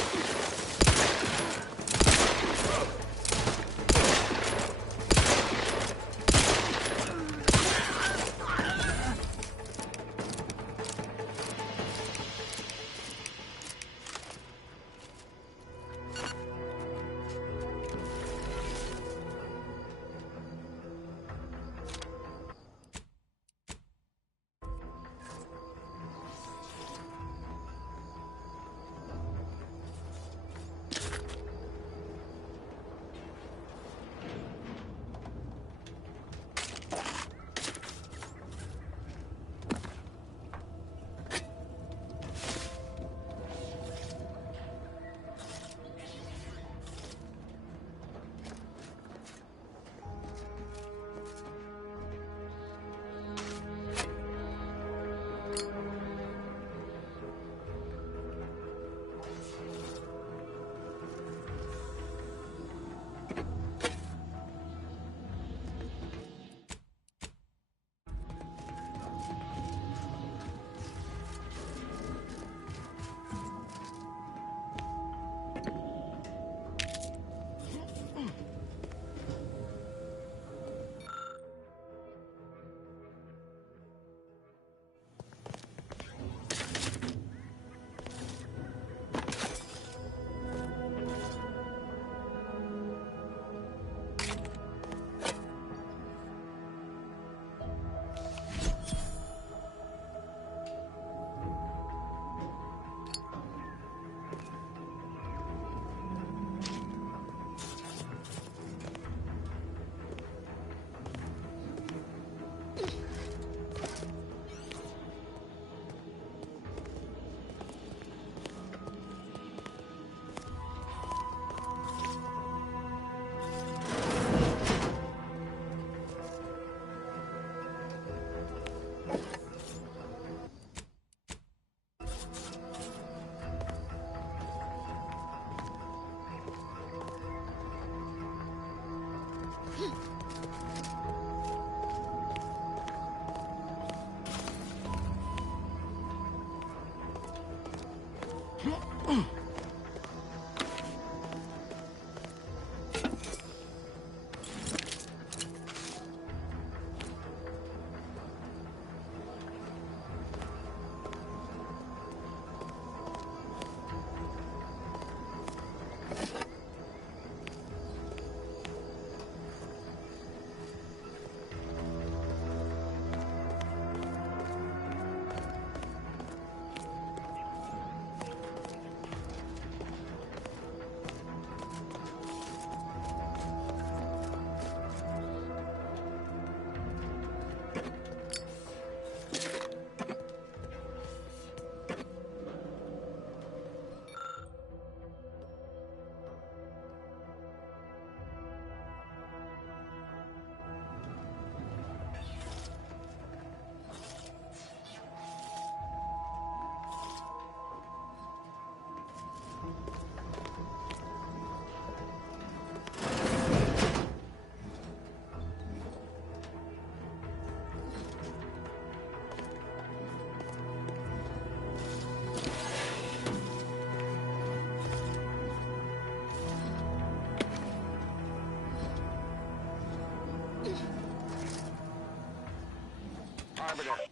Arbiter.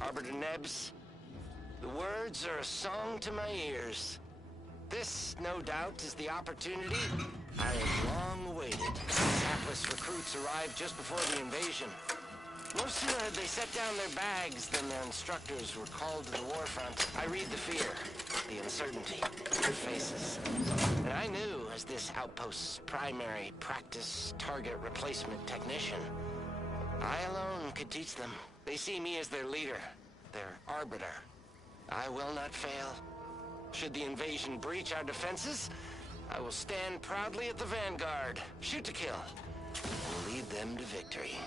Arbiter Nebs, the words are a song to my ears. This, no doubt, is the opportunity I have long awaited. Hapless recruits arrived just before the invasion. No sooner had they set down their bags than their instructors were called to the war front. I read the fear, the uncertainty, their faces. And I knew, as this outpost's primary practice target replacement technician, I alone could teach them. They see me as their leader, their arbiter. I will not fail. Should the invasion breach our defenses, I will stand proudly at the vanguard, shoot to kill, and lead them to victory.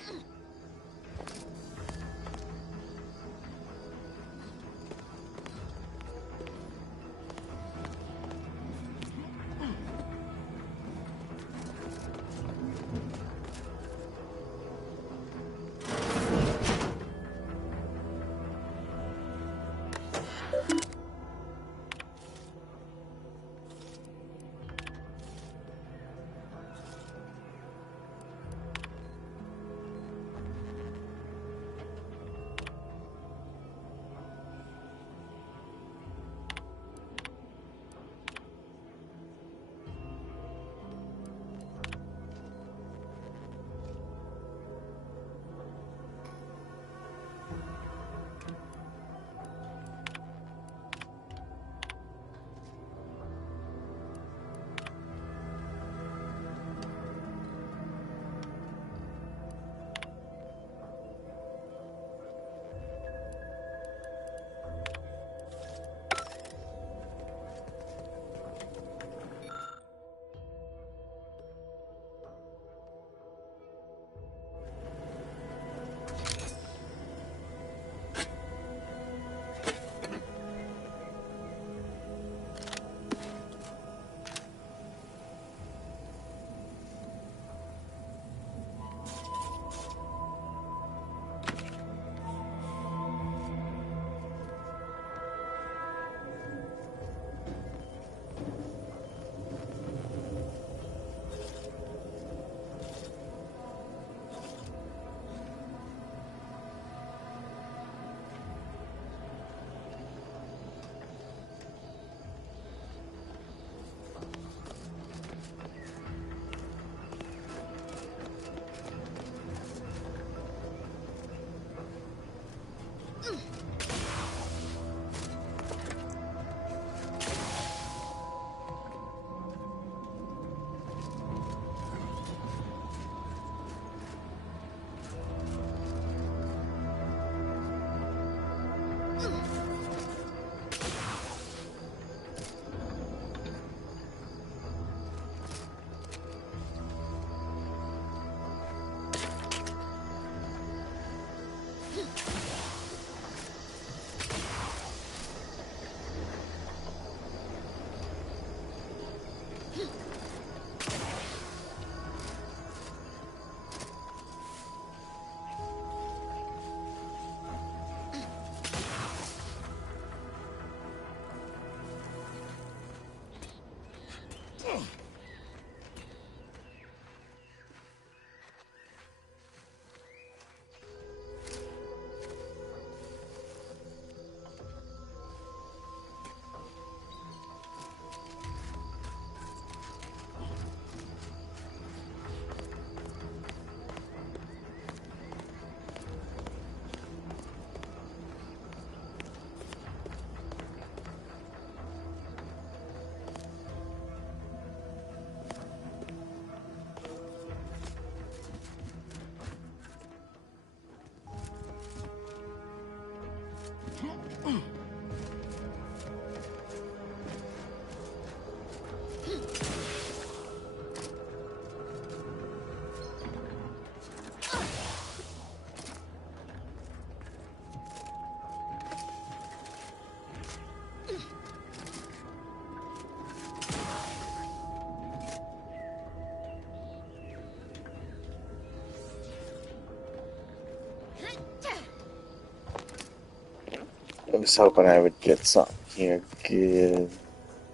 I was hoping I would get something here good.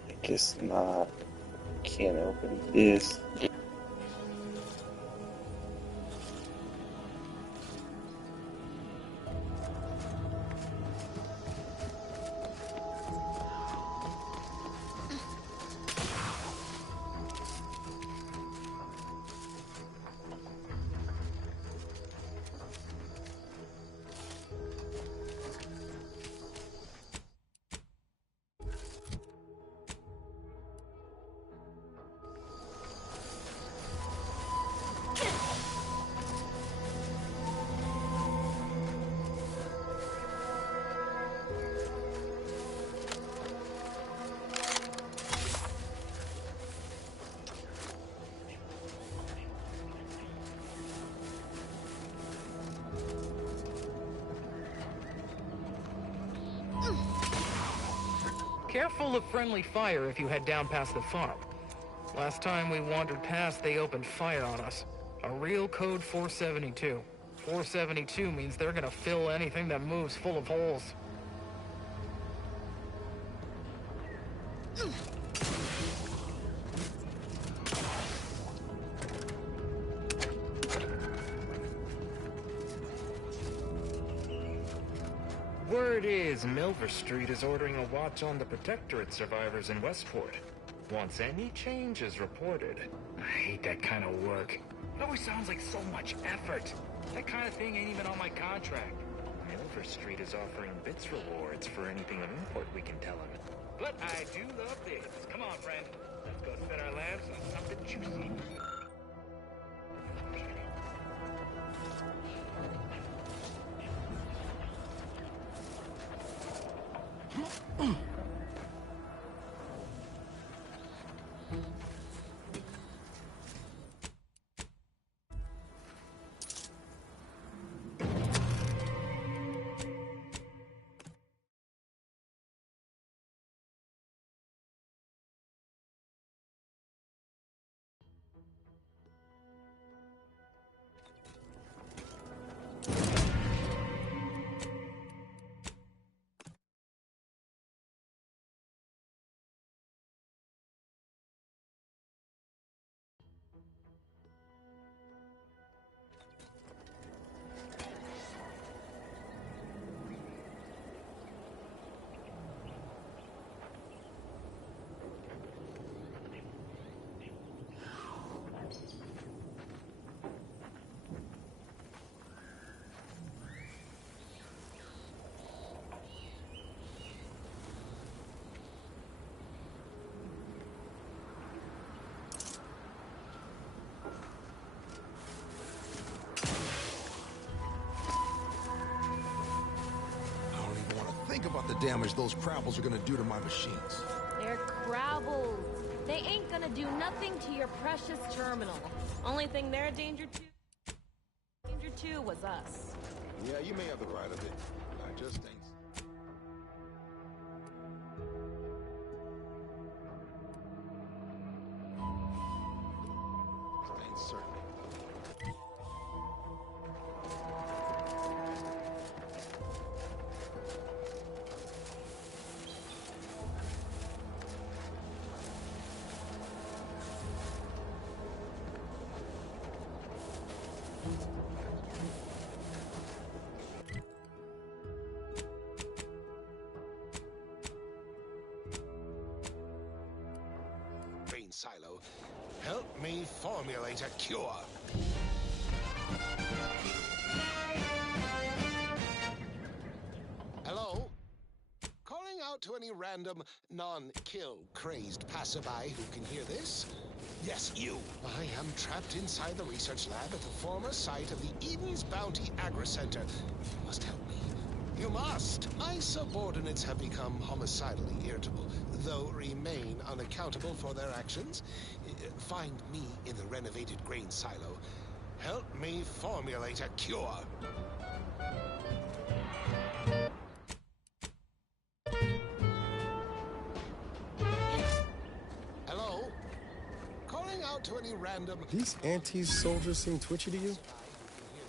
I guess not. Can't open this. careful of friendly fire if you head down past the farm. Last time we wandered past, they opened fire on us. A real code 472. 472 means they're gonna fill anything that moves full of holes. Word is Milver Street is ordering a watch on the Protectorate survivors in Westport. Once any change is reported. I hate that kind of work. It always sounds like so much effort. That kind of thing ain't even on my contract. Milver Street is offering bits rewards for anything of import we can tell him. But I do love this. Come on, friend. Let's go set our lamps on something juicy. Think about the damage those Crabbles are gonna do to my machines. They're Crabbles. They ain't gonna do nothing to your precious terminal. Only thing they're danger to was us. Yeah, you may have the right of it. I just ain't. Ain't certain. Silo, help me formulate a cure. Hello? Calling out to any random, non-kill crazed passerby who can hear this? Yes, you. I am trapped inside the research lab at the former site of the Eden's Bounty Agri-Center. You must help me. You must! My subordinates have become homicidally irritable, though remain unaccountable for their actions. Find me in the renovated grain silo. Help me formulate a cure. Hello? Calling out to any random... These anti-soldiers seem twitchy to you?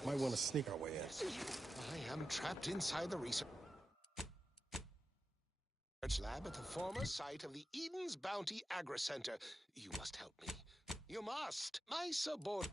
Might want to sneak our way in. I am trapped inside the research lab at the former site of the Eden's Bounty Agri-Center. You must help me. You must! My subordinate...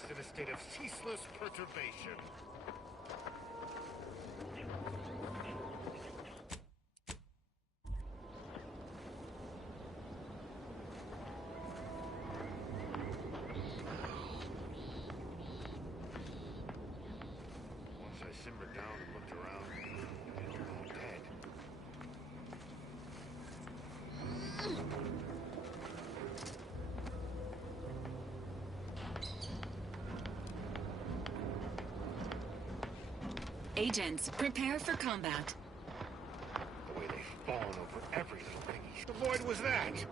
rest in a state of ceaseless perturbation. Once I simmered down and looked around, they were all dead. Agents, prepare for combat. The way they've fallen over every little thing. The void was that!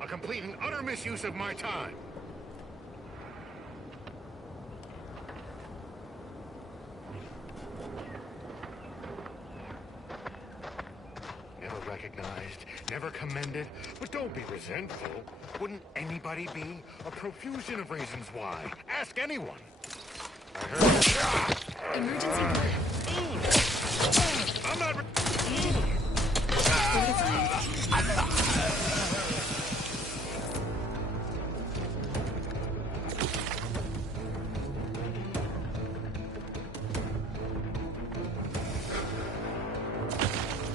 A complete and utter misuse of my time. Never recognized, never commended, but don't be resentful. Wouldn't anybody be? A profusion of reasons why. Ask anyone. I heard. Emergency I'm not.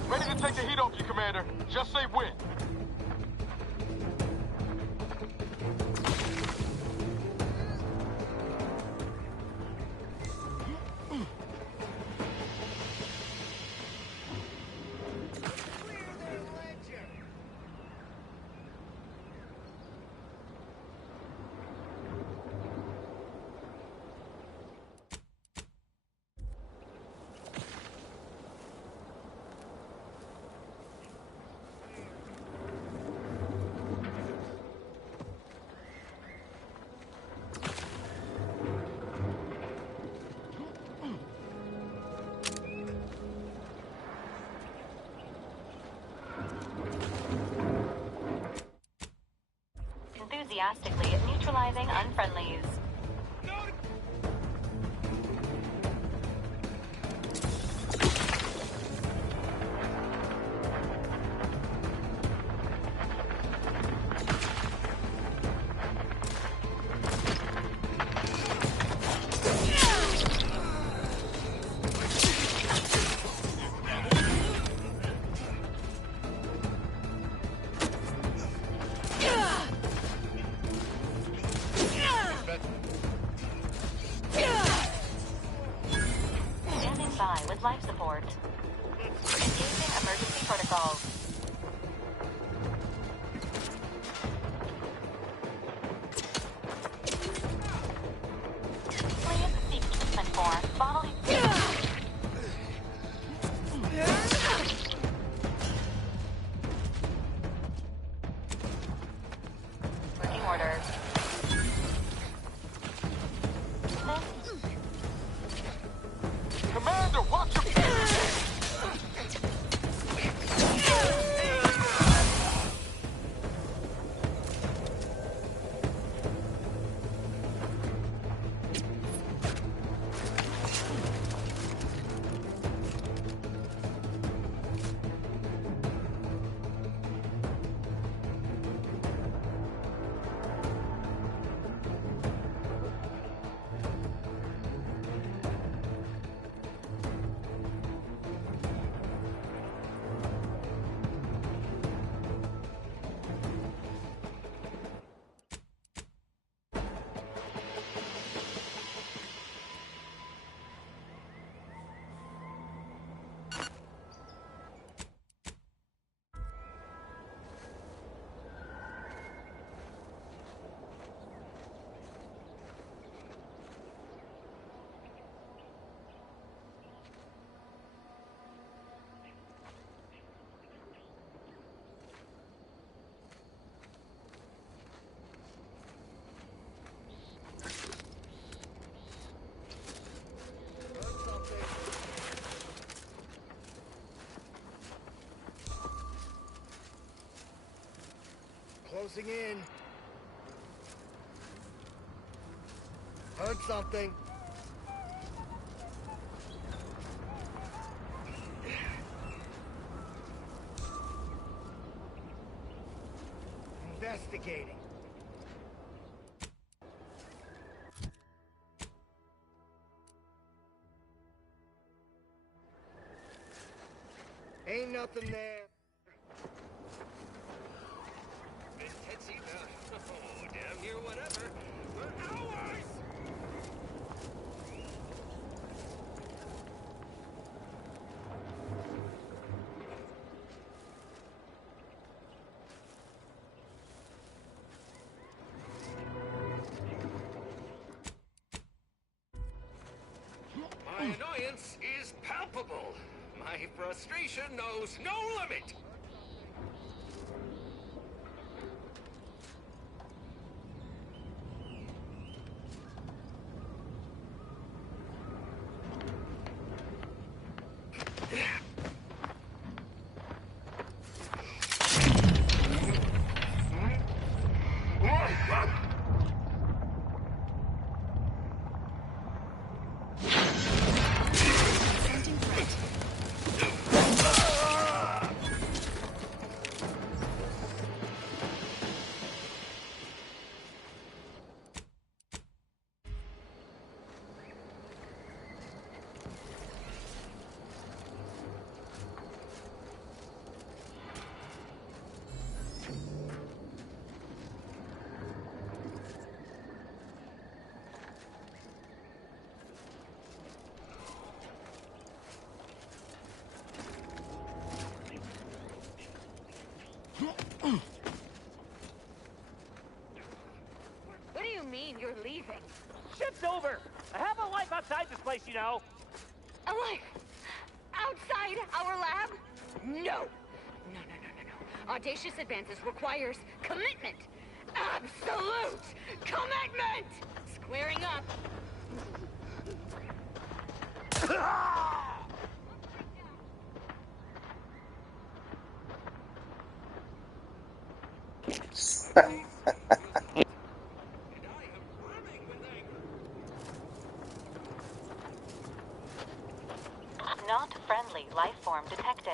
Ready to take the heat off you, Commander. Just say when. Enthusiastically neutralizing unfriendlies. With life support. Engaging emergency protocols. Please seek treatment for bodily... Working orders. Commander, watch your... Closing in. Heard something. Investigating. Ain't nothing there. Oh, damn near whatever. For hours! My annoyance is palpable. My frustration knows no limit. What do you mean you're leaving? Ship's over. I have a life outside this place, you know. A life? Outside our lab? No. No. Audacious advances requires commitment. Absolute commitment! Squaring up. Not friendly life form detected.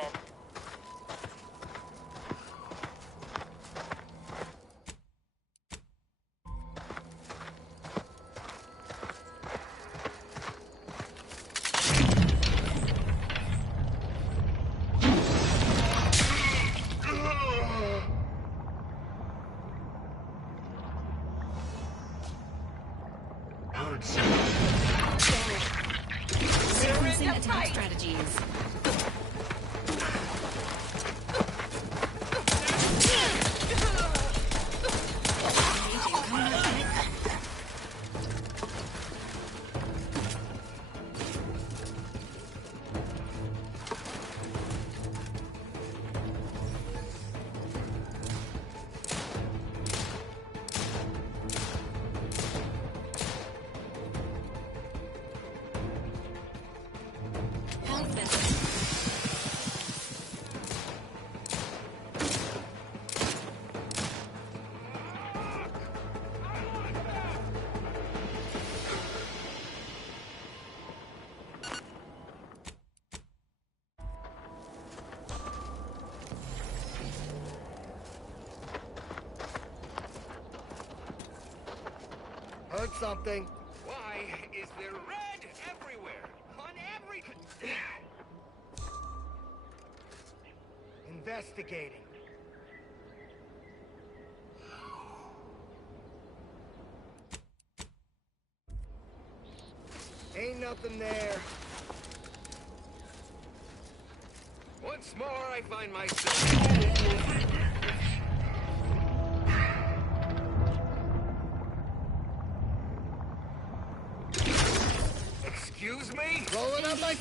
Sequencing attack strategies. Heard something. Why is there red everywhere? On every... Investigating. Ain't nothing there. Once more, I find myself... Excuse me? Rolling up like...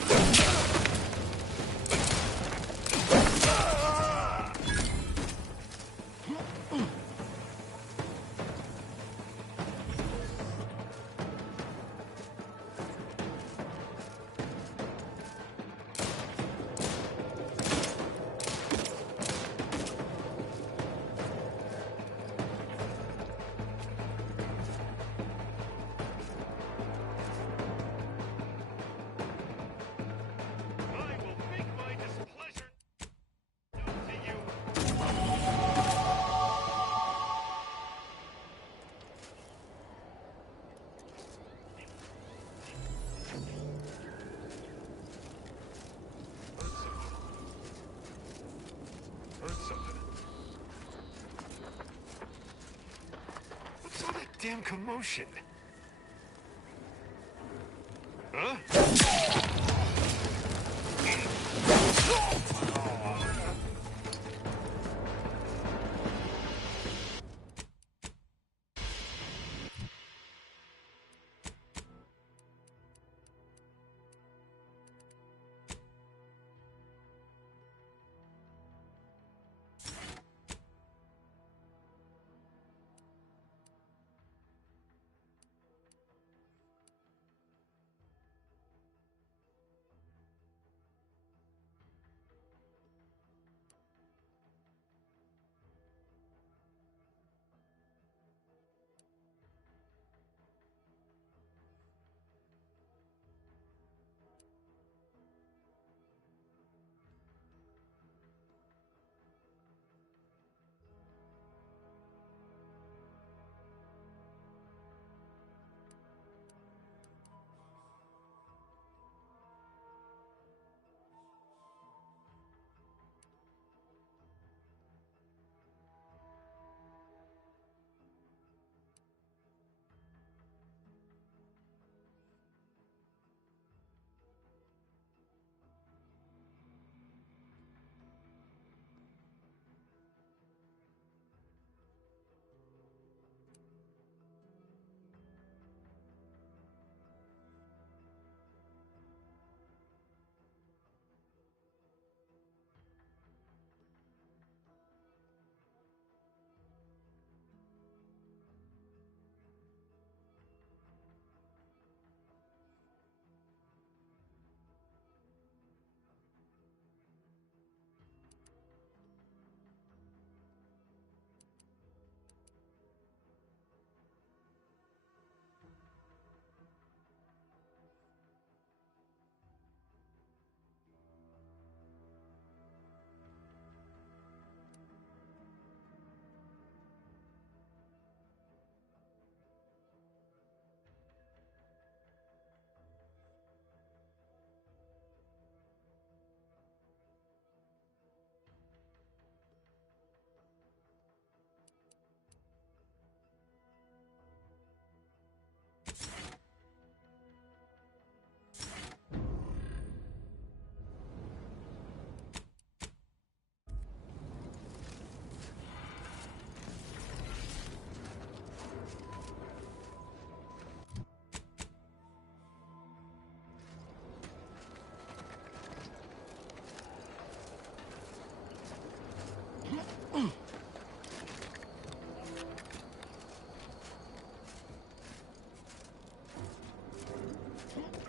damn commotion? Huh?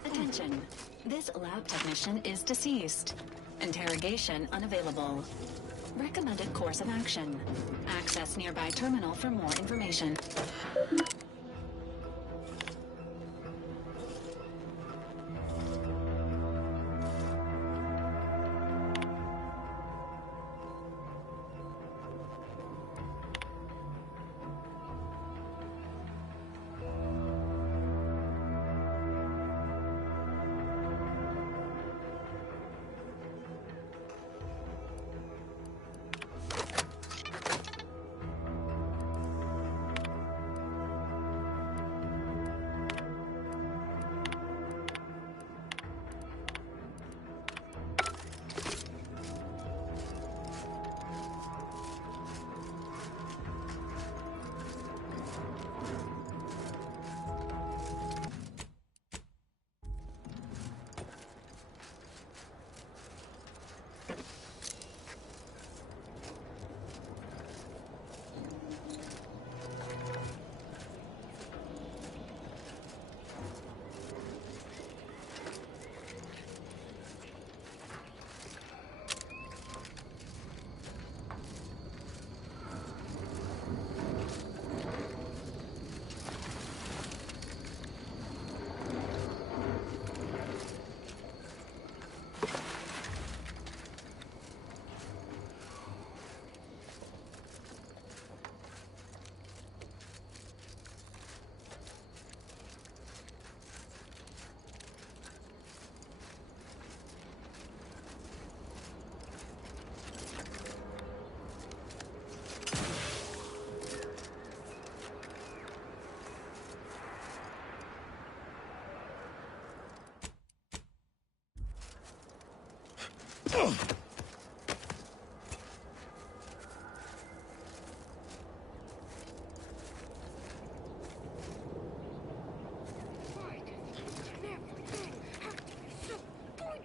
Attention. This lab technician is deceased. Interrogation unavailable. Recommended course of action. Access nearby terminal for more information.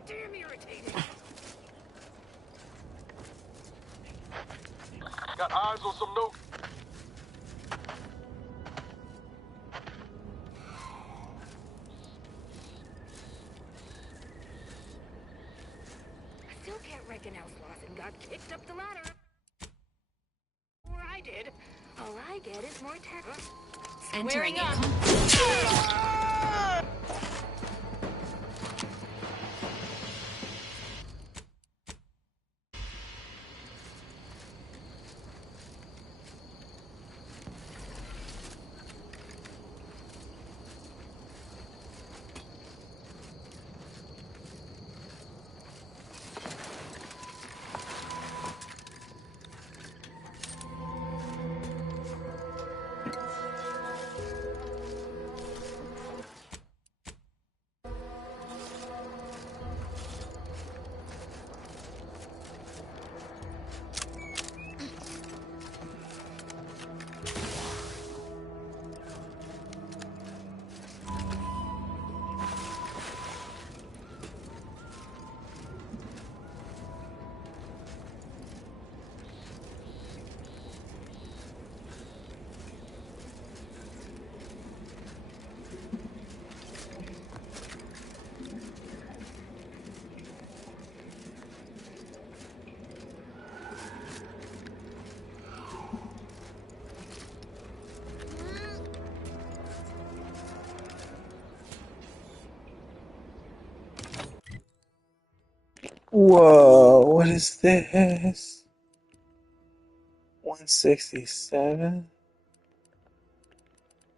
Damn irritating. Got eyes on some no. I still can't reckon how Slauson got kicked up the ladder. Or I did. All I get is more text. Entering Squaring a up. Whoa, what is this? 167?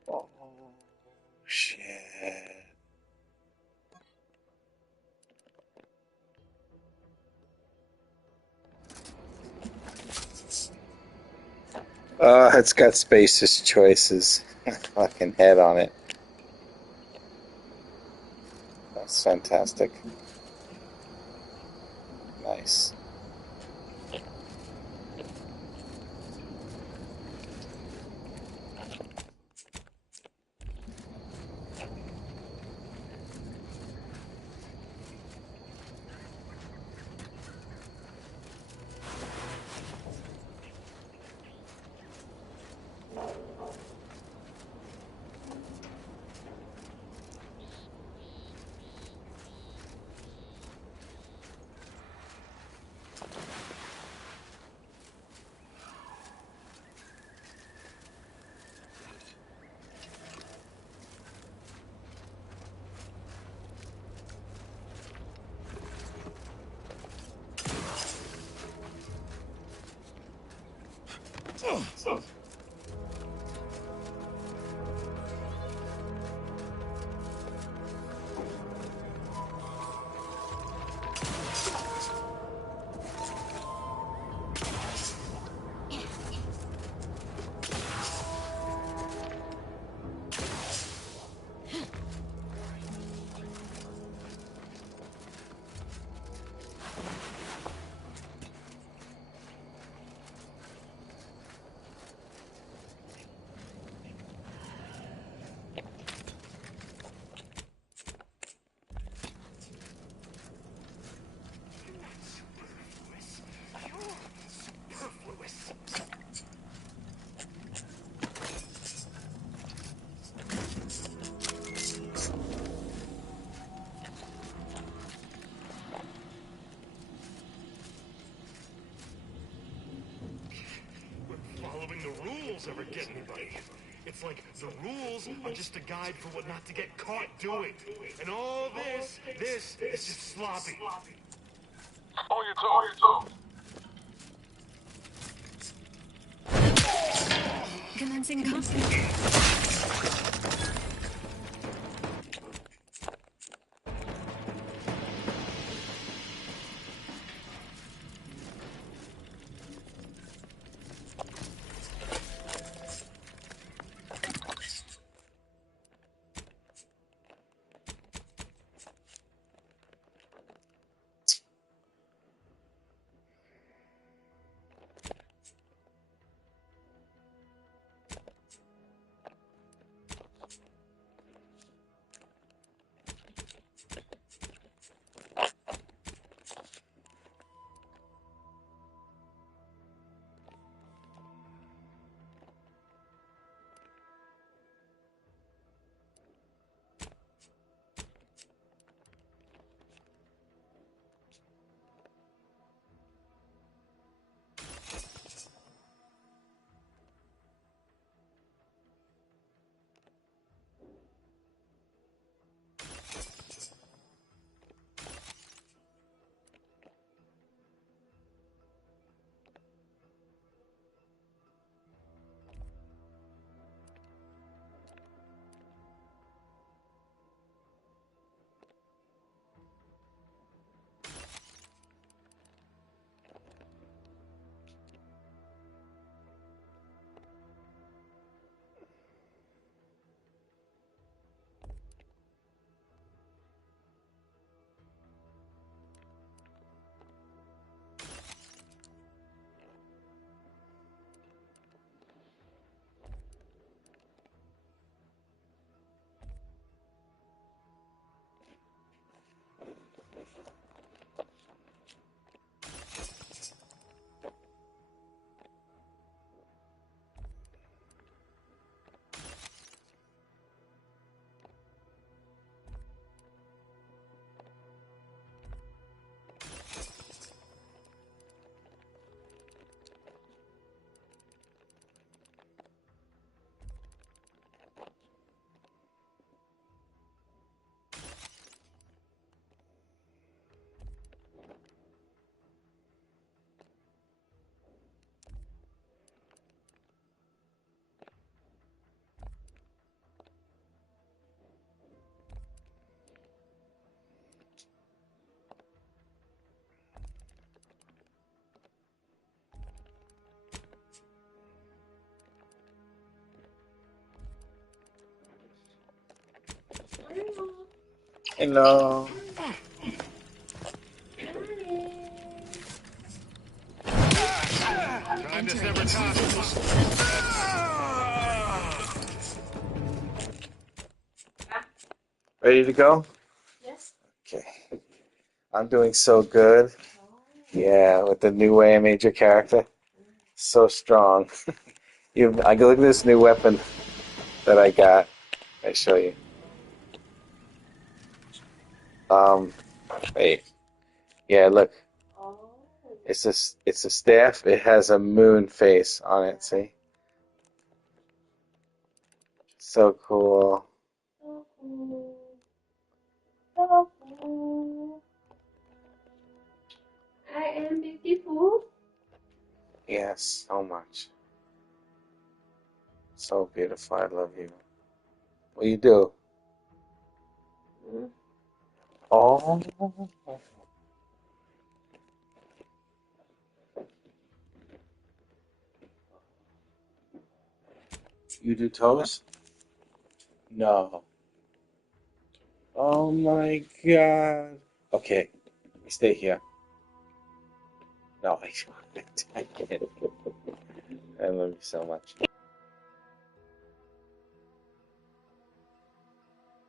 Oh, shit. It's got Space's Choices fucking head on it. That's fantastic. Nice. Following the rules ever get anybody. It's like the rules are just a guide for what not to get caught doing. And all this is just sloppy. On your toes. Commencing conflict. Hello. Time to sever ties. Ready to go? Yes. Okay. I'm doing so good. Yeah, with the new way I made your character. So strong. I look at this new weapon that I got. I show you. Wait. Yeah, look. It's a staff. It has a moon face on it. See? So cool. So cool. So cool. I am beautiful. Yes, so much. So beautiful. I love you. What you do? Oh. You do toes? No. Oh my god. Okay, stay here. No, I can't. I love you so much.